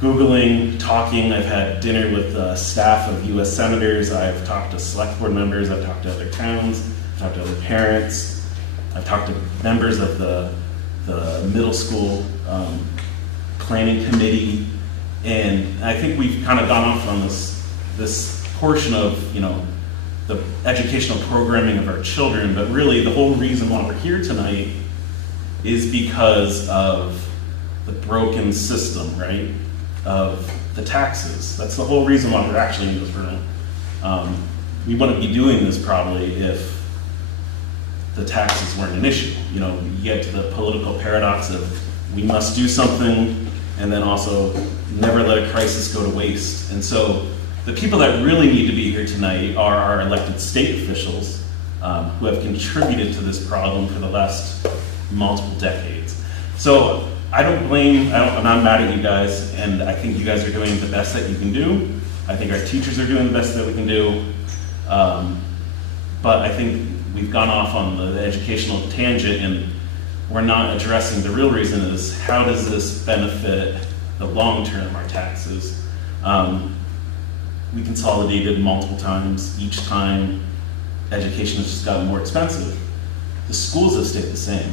Googling, talking. I've had dinner with staff of US senators. I've talked to select board members. I've talked to other towns. I've talked to other parents. I've talked to members of the middle school planning committee. And I think we've kind of gone off on this portion of, you know, the educational programming of our children, but really the whole reason why we're here tonight is because of the broken system, right, of the taxes. That's the whole reason why we're actually in this room. We wouldn't be doing this probably if the taxes weren't an issue. You know, you get to the political paradox of we must do something and then also never let a crisis go to waste. And so the people that really need to be here tonight are our elected state officials who have contributed to this problem for the last multiple decades. So I'm not mad at you guys, and I think you guys are doing the best that you can do. I think our teachers are doing the best that we can do. But I think we've gone off on the educational tangent, and we're not addressing the real reason is how does this benefit the long term, our taxes. We consolidated multiple times. Each time, education has just gotten more expensive. The schools have stayed the same.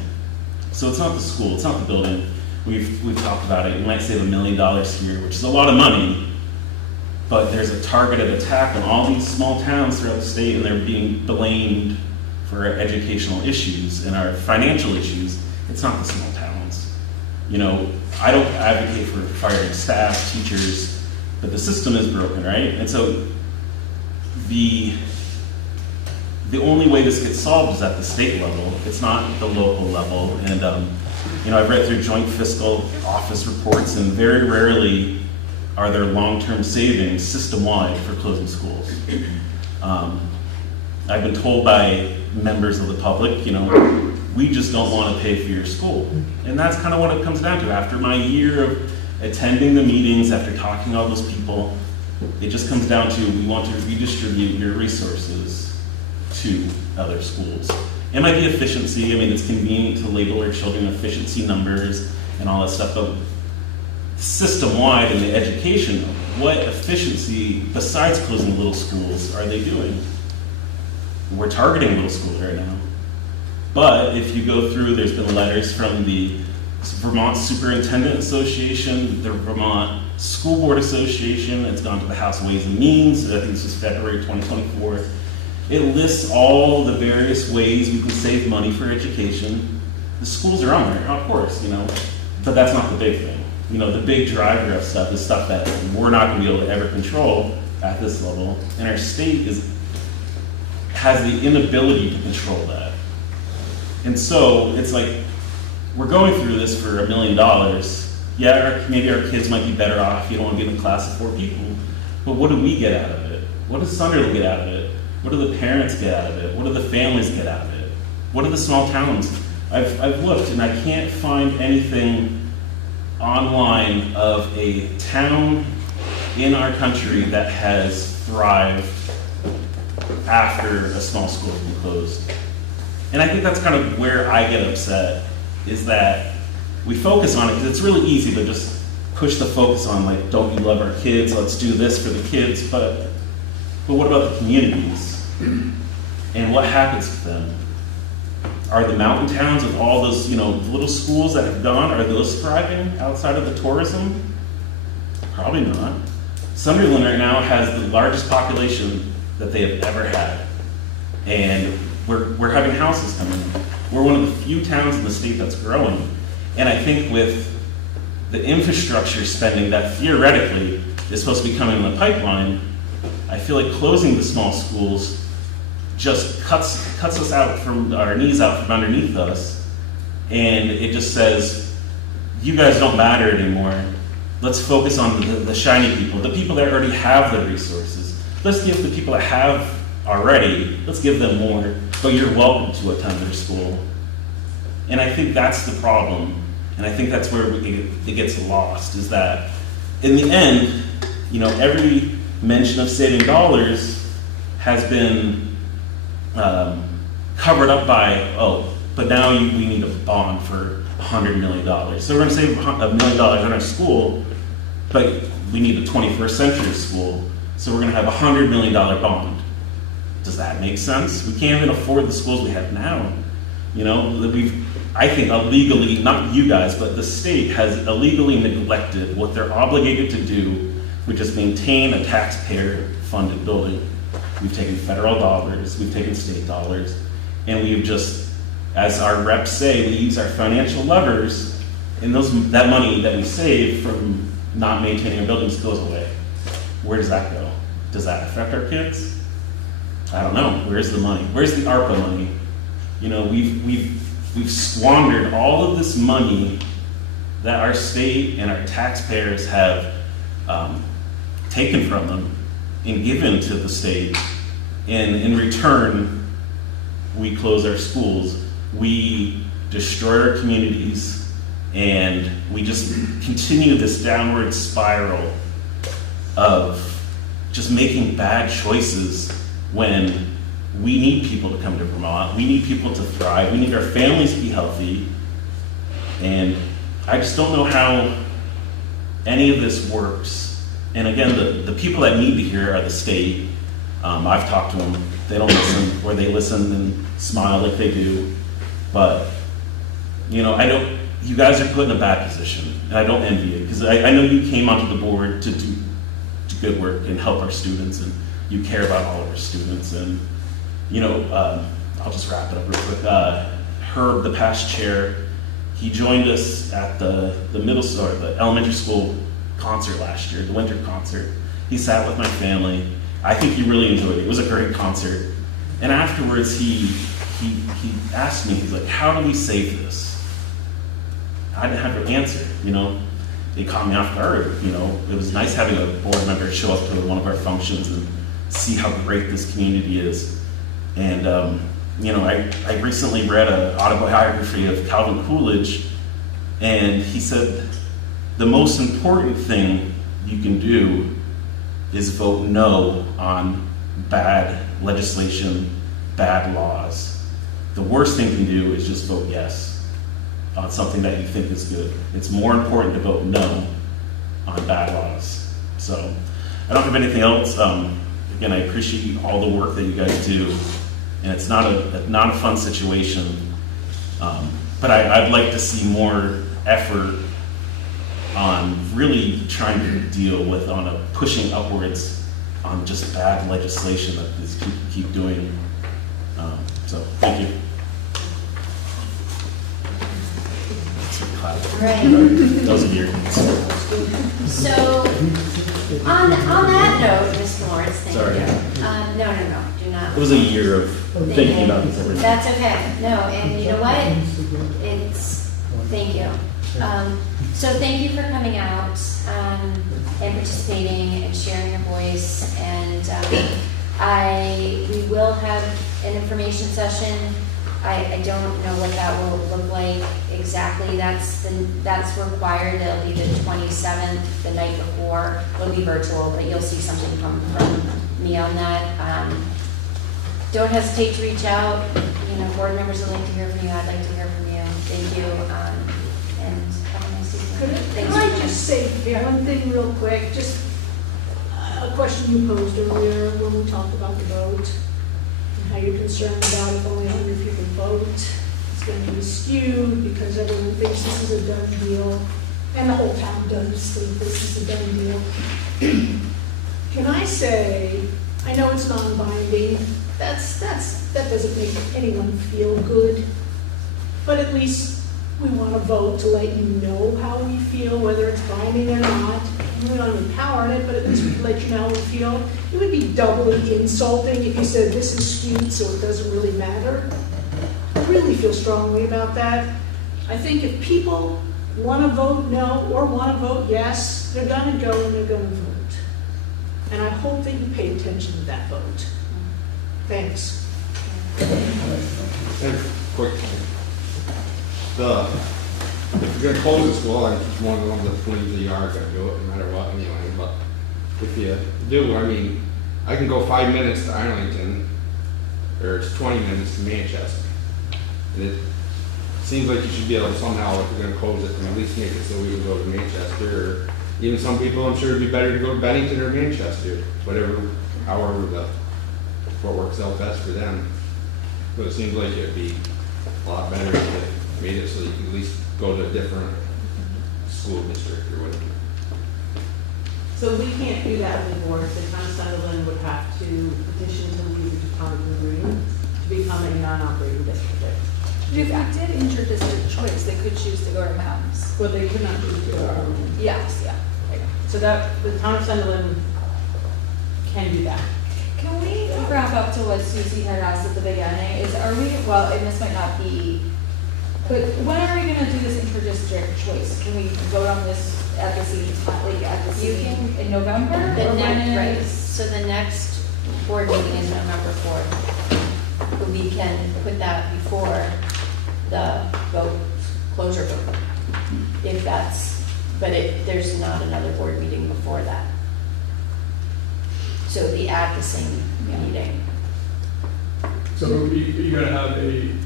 So it's not the school, it's not the building. We've talked about it. You might save $1 million here, which is a lot of money, but there's a targeted attack on all these small towns throughout the state, and they're being blamed for our educational issues and our financial issues. It's not the small towns. You know, I don't advocate for firing staff, teachers, but the system is broken, right? And so the only way this gets solved is at the state level. It's not the local level. And you know, I've read through joint fiscal office reports, and very rarely are there long-term savings system-wide for closing schools. I've been told by members of the public, you know, we just don't want to pay for your school. And that's kind of what it comes down to. After my year of attending the meetings, after talking to all those people, it just comes down to we want to redistribute your resources to other schools. It might be efficiency. I mean, it's convenient to label our children efficiency numbers and all that stuff, but system-wide in the education, what efficiency, besides closing little schools, are they doing? We're targeting little schools right now. But if you go through, there's been letters from the Vermont Superintendent Association, the Vermont School Board Association. It's gone to the House Ways and Means. I think this is February 2024. It lists all the various ways we can save money for education. The schools are on there, of course, but that's not the big thing. The big driver of stuff is stuff that we're not going to be able to ever control at this level, and our state has the inability to control that. And so it's like, we're going through this for $1 million. Yeah, maybe our kids might be better off. You don't want to be in a class of 4 people. But what do we get out of it? What does Sunderland get out of it? What do the parents get out of it? What do the families get out of it? What do the small towns? I've looked and I can't find anything online of a town in our country that has thrived after a small school has been closed. And I think that's kind of where I get upset, is that we focus on it because it's really easy to just push the focus on, like, don't you love our kids, let's do this for the kids, but what about the communities? And what happens to them? Are the mountain towns with all those, little schools that have gone, are those thriving outside of the tourism? Probably not. Sunderland right now has the largest population that they have ever had. And we're having houses come in. We're one of the few towns in the state that's growing. And I think with the infrastructure spending that theoretically is supposed to be coming in the pipeline, I feel like closing the small schools just cuts us out from our knees out from underneath us, and it just says, you guys don't matter anymore. Let's focus on the shiny people, the people that already have the resources. Let's give the people that have already, let's give them more, but you're welcome to attend their school. And I think that's the problem, and I think that's where it gets lost, is that in the end, every mention of saving dollars has been covered up by, but now we need a bond for $100 million. So we're going to save $1 million on our school, but we need a 21st century school, so we're going to have a $100 million bond. Does that make sense? We can't even afford the schools we have now. I think illegally, not you guys, but the state has illegally neglected what they're obligated to do, which is maintain a taxpayer-funded building. We've taken federal dollars, we've taken state dollars, and we've just, as our reps say, we use our financial levers, and that money that we save from not maintaining our buildings goes away. Where does that go? Does that affect our kids? I don't know. Where's the money? Where's the ARPA money? We've squandered all of this money that our state and our taxpayers have taken from them and given to the state, and in return, we close our schools, we destroy our communities, and we just continue this downward spiral of just making bad choices when we need people to come to Vermont, we need people to thrive, we need our families to be healthy, and I just don't know how any of this works. And again, the people that need to hear are the state. I've talked to them. They don't listen, or they listen and smile like they do. But, you guys are put in a bad position, and I don't envy it, because I know you came onto the board to do good work and help our students, and you care about all of our students. And, I'll just wrap it up real quick. Herb, the past chair, he joined us at the elementary school concert last year, the winter concert. He sat with my family. I think he really enjoyed it. It was a great concert. And afterwards, he asked me, he's like, how do we save this? I didn't have an answer, It caught me off guard, It was nice having a board member show up to one of our functions and see how great this community is. And, I recently read an autobiography of Calvin Coolidge, and he said, the most important thing you can do is vote no on bad legislation, bad laws. The worst thing you can do is just vote yes on something that you think is good. It's more important to vote no on bad laws. So I don't have anything else. Again, I appreciate all the work that you guys do, and it's not a fun situation. But I'd like to see more effort on really trying to deal with pushing upwards on just bad legislation that these people keep doing. So thank you. Right. That was weird. So, on that note, Ms. Lawrence, thank Sorry. you. No, do not. It was a year of thinking about this. That's okay. No, and you know what? Thank you. So thank you for coming out and participating and sharing your voice. And we will have an information session. I don't know what that will look like exactly. That's required. It'll be the 27th, the night before. It'll be virtual, but you'll see something come from me on that. Don't hesitate to reach out. Board members would like to hear from you. I'd like to hear from you. Thank you. And have a nice evening. Could I just say one thing real quick? Just a question you posed earlier when we talked about the vote. How you're concerned about if only 100 people vote. It's going to be skewed because everyone thinks this is a done deal, and the whole town does think this is a done deal. Can I say, I know it's non-binding, that doesn't make anyone feel good, but at least we want to vote to let you know how we feel, whether it's binding or not. We don't have power in it, but at least we can let you know how we feel. It would be doubly insulting if you said this is skewed, so it doesn't really matter. I really feel strongly about that. I think if people want to vote no or want to vote yes, they're going to go and they're going to vote. And I hope that you pay attention to that vote. Thanks. And quick, if you're gonna close the school, I'm just one of the ones that believes that you are gonna do it, no matter what, anyway, but if you do, I mean, I can go 5 minutes to Arlington, or it's 20 minutes to Manchester. And it seems like you should be able to somehow, if you're gonna close it, at least make it so we can go to Manchester, or even some people, I'm sure it'd be better to go to Bennington or Manchester, however what works out best for them. But it seems like it'd be a lot better if it made it so you can at least go to a different school district or whatever. So we can't do that with the board. The town of Sunderland would have to petition to leave the department agreement to become a non-operating district. If we did inter-district choice, they could choose to go to Mounds. But they could not choose to go to Yes, yeah. So that, the town of Sunderland can do that. Can we wrap up to what Susie had asked at the beginning? And this might not be, but when are we gonna do this inter-district choice? Can we vote on this at the meeting in November? So the next board meeting is November 4th. But we can put that before the closure vote. If that's, there's not another board meeting before that. So it'd be at the same meeting. So you're going to have a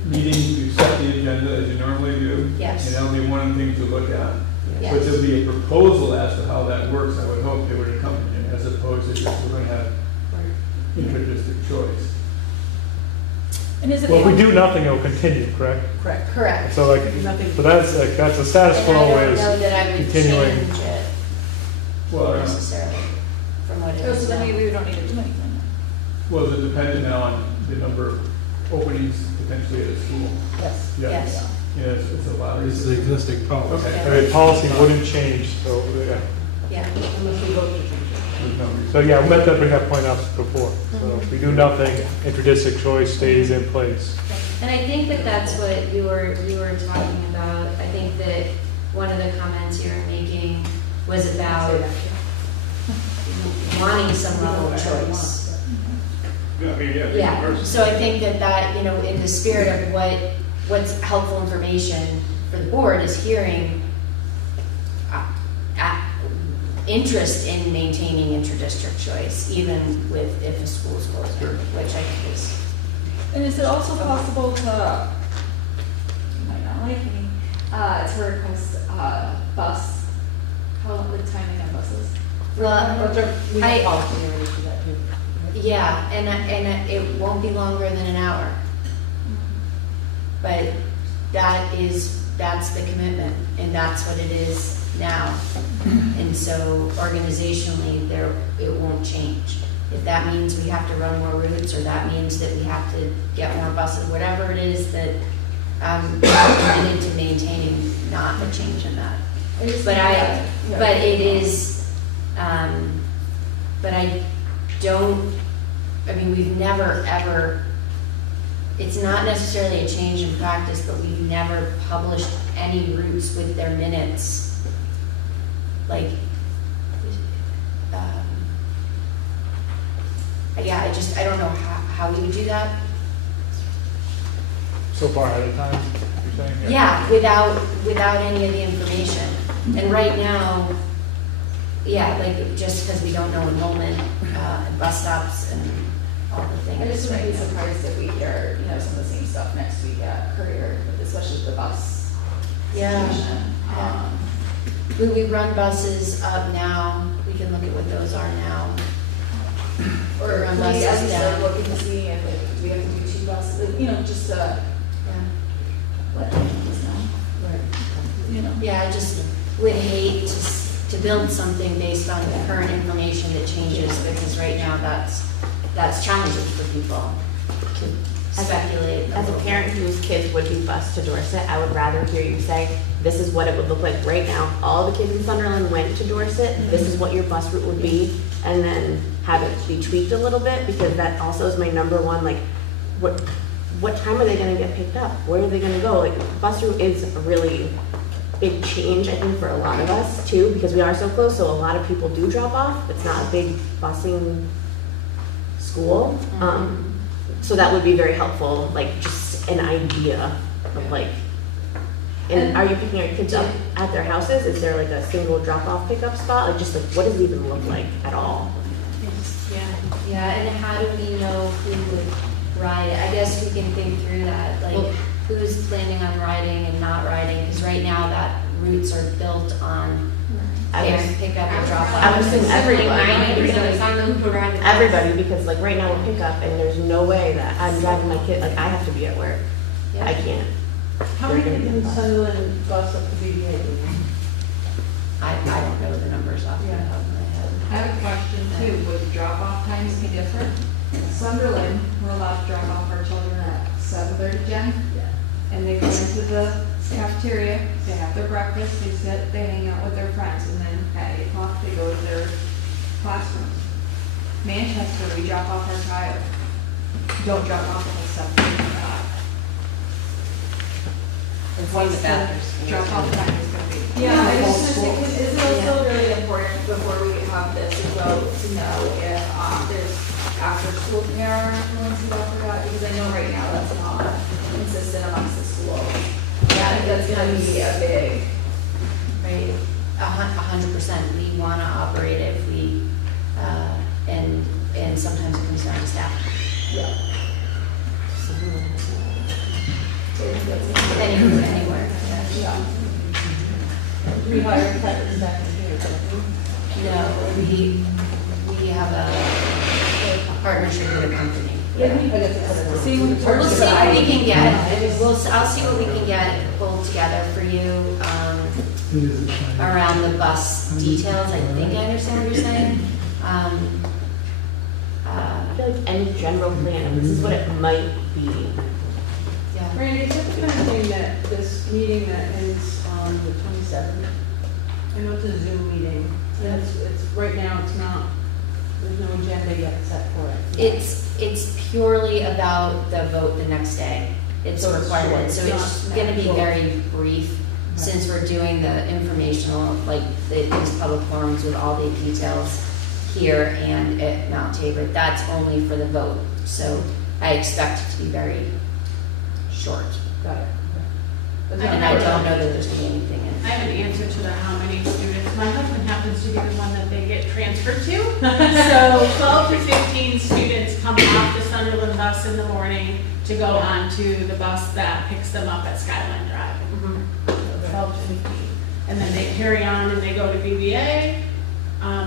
meeting to set the agenda as you normally do? Yes. And that'll be one thing to look at. Yes. But there'll be a proposal as to how that works. I would hope they would accompany it, as opposed to just we're going to have inter-district choice. And is it? Well, if we do nothing, it'll continue, correct? Correct. So that's a status quo And I don't is know that I would continuing. change it Well, necessarily from what it Oh, is so then now. maybe we don't need to do anything. well, it depends now on the number of openings potentially at a school. Yes. Yeah. Yes. Yeah, it's a lot. This is the existing policy. Okay. I mean, policy wouldn't change, so, yeah. Yeah. Unless we vote to change it. There's no reason. So, yeah, we meant to bring that point up before. So if we do nothing, inter-district choice stays in place. And I think that that's what you were talking about. I think that one of the comments you were making was about wanting some level of choice. Yeah, so I think that, in the spirit of what's helpful information for the board is hearing interest in maintaining inter-district choice, even if a school's closing, which I think is. And is it also possible to, you might not like me, to request bus, the timing of buses? Well, We have policy already for that too. yeah, and it won't be longer than an hour. But that is that's the commitment, and that's what it is now. And so organizationally, it won't change. If that means we have to run more routes, or that means that we have to get more buses, whatever it is that I'm committed to maintaining, not a change in that. But it is, but I don't, I mean, we've never ever, it's not necessarily a change in practice, but we've never published any routes with their minutes. Like, yeah, I don't know how we would do that. So far ahead of time, you're saying? Yeah, without any of the information. And right now, yeah, like, just because we don't know enrollment, and bus stops and all the things. I just right wouldn't be now. surprised if we hear, you know, some of the same stuff next week at Courier, especially with the bus Yeah. situation. Yeah. We run buses up now, we can look at what those are now. Or run we, buses as you said, down. looking to see if like, we have to do 2 buses, like, you know, just to Yeah. let us know. You know. Yeah, I just would hate to build something based on the current information that changes, because right now that's challenging for people to speculate. As a parent whose kids would be bused to Dorset, I would rather hear you say, this is what it would look like right now. All the kids in Sunderland went to Dorset, this is what your bus route would be, and then have it be tweaked a little bit, because that also is my number one, like, what time are they gonna get picked up? Where are they gonna go? Like, bus route is a really big change, I think, for a lot of us too, because we are so close, so a lot of people do drop off. It's not a big busing school. So that would be very helpful, like, just an idea of like, and are you picking your kids up at their houses? Is there like a single drop-off pickup spot? Like, just like, what does it even look like at all? Yeah, and how do we know who would ride it? I guess we can think through that, like, who's planning on riding and not riding, because right now that routes are built on parent pickup and drop off. I would assume everybody. Everybody, because like right now we pick up and there's no way that I'm driving my kid, like I have to be at work. Yeah. I can't. How many kids in Sunderland bus up to BBA? I don't know the numbers off the top of my head. I have a question too, would drop-off times be different? Sunderland, we're allowed to drop off our children at 7:30, Jen? Yeah. And they go into the cafeteria, they have their breakfast, they sit, they hang out with their friends, and then at 8 o'clock, they go to their classrooms. Manchester, we drop off our child, don't drop off until 7:45. What's the drop off time is gonna be? Yeah, I just think it's also really important before we have this as well to know if there's after school care influence about that, because I know right now that's not consistent amongst the schools. Yeah, I think that's gonna be a big, Right, 100%. We want to operate it if we, and sometimes it comes down to staff. yeah. Anywhere. Yeah. We hire private staff here, No, we have a partnership with a company. See, We'll see what we can get. I'll see what we can get pulled together for you around the bus details. I think I understand what you're saying. I feel like any general plan, and this is what it might be. Yeah. Randy, is that the kind of thing that this meeting that ends on the 27th? I know it's a Zoom meeting. It's right now, it's not, there's no agenda yet set for it. It's purely about the vote the next day. It's a requirement, so it's gonna be very brief, since we're doing the informational, like, these public forums with all the details here and at Mount Tabor. That's only for the vote, so I expect it to be very short. Got it. And I don't know that there's gonna be anything in it. I have an answer to the how many students. My husband happens to be the one that they get transferred to. So 12 to 15 students come off the Sunderland bus in the morning to go on to the bus that picks them up at Skyline Drive. 12 to 15. And then they carry on and they go to BBA,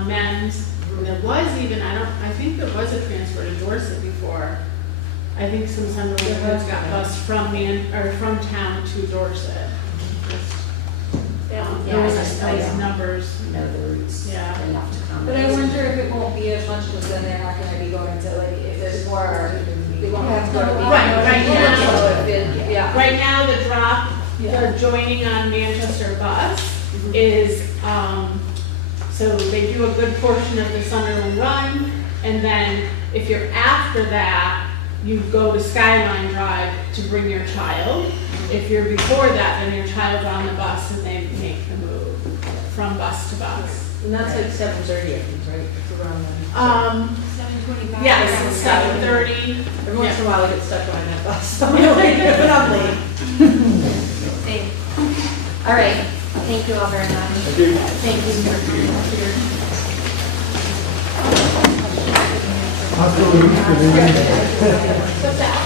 men's. There was even, I think there was a transfer to Dorset before. I think some Sunderland kids got bused from town to Dorset. those numbers. know the routes Yeah. enough to comment. But I wonder if it won't be as much because then they're not gonna be going to like, if there's more, they won't have to go to. Right now. So if it- yeah. Right now, the drop, Yeah. the joining on Manchester bus is, so they do a good portion of the Sunderland run, and then if you're after that, you go to Skyline Drive to bring your child. If you're before that, then your child's on the bus and they make the move from bus to bus. And that's like 7:30, I think, right? It's around then. 7:25. Yes, it's 7:30. Every once in a while I get stuck on that bus, so I'm like, but I'm late. Same. All right, thank you all very much. Thank you for coming here. Hasta luego, good evening. What's that?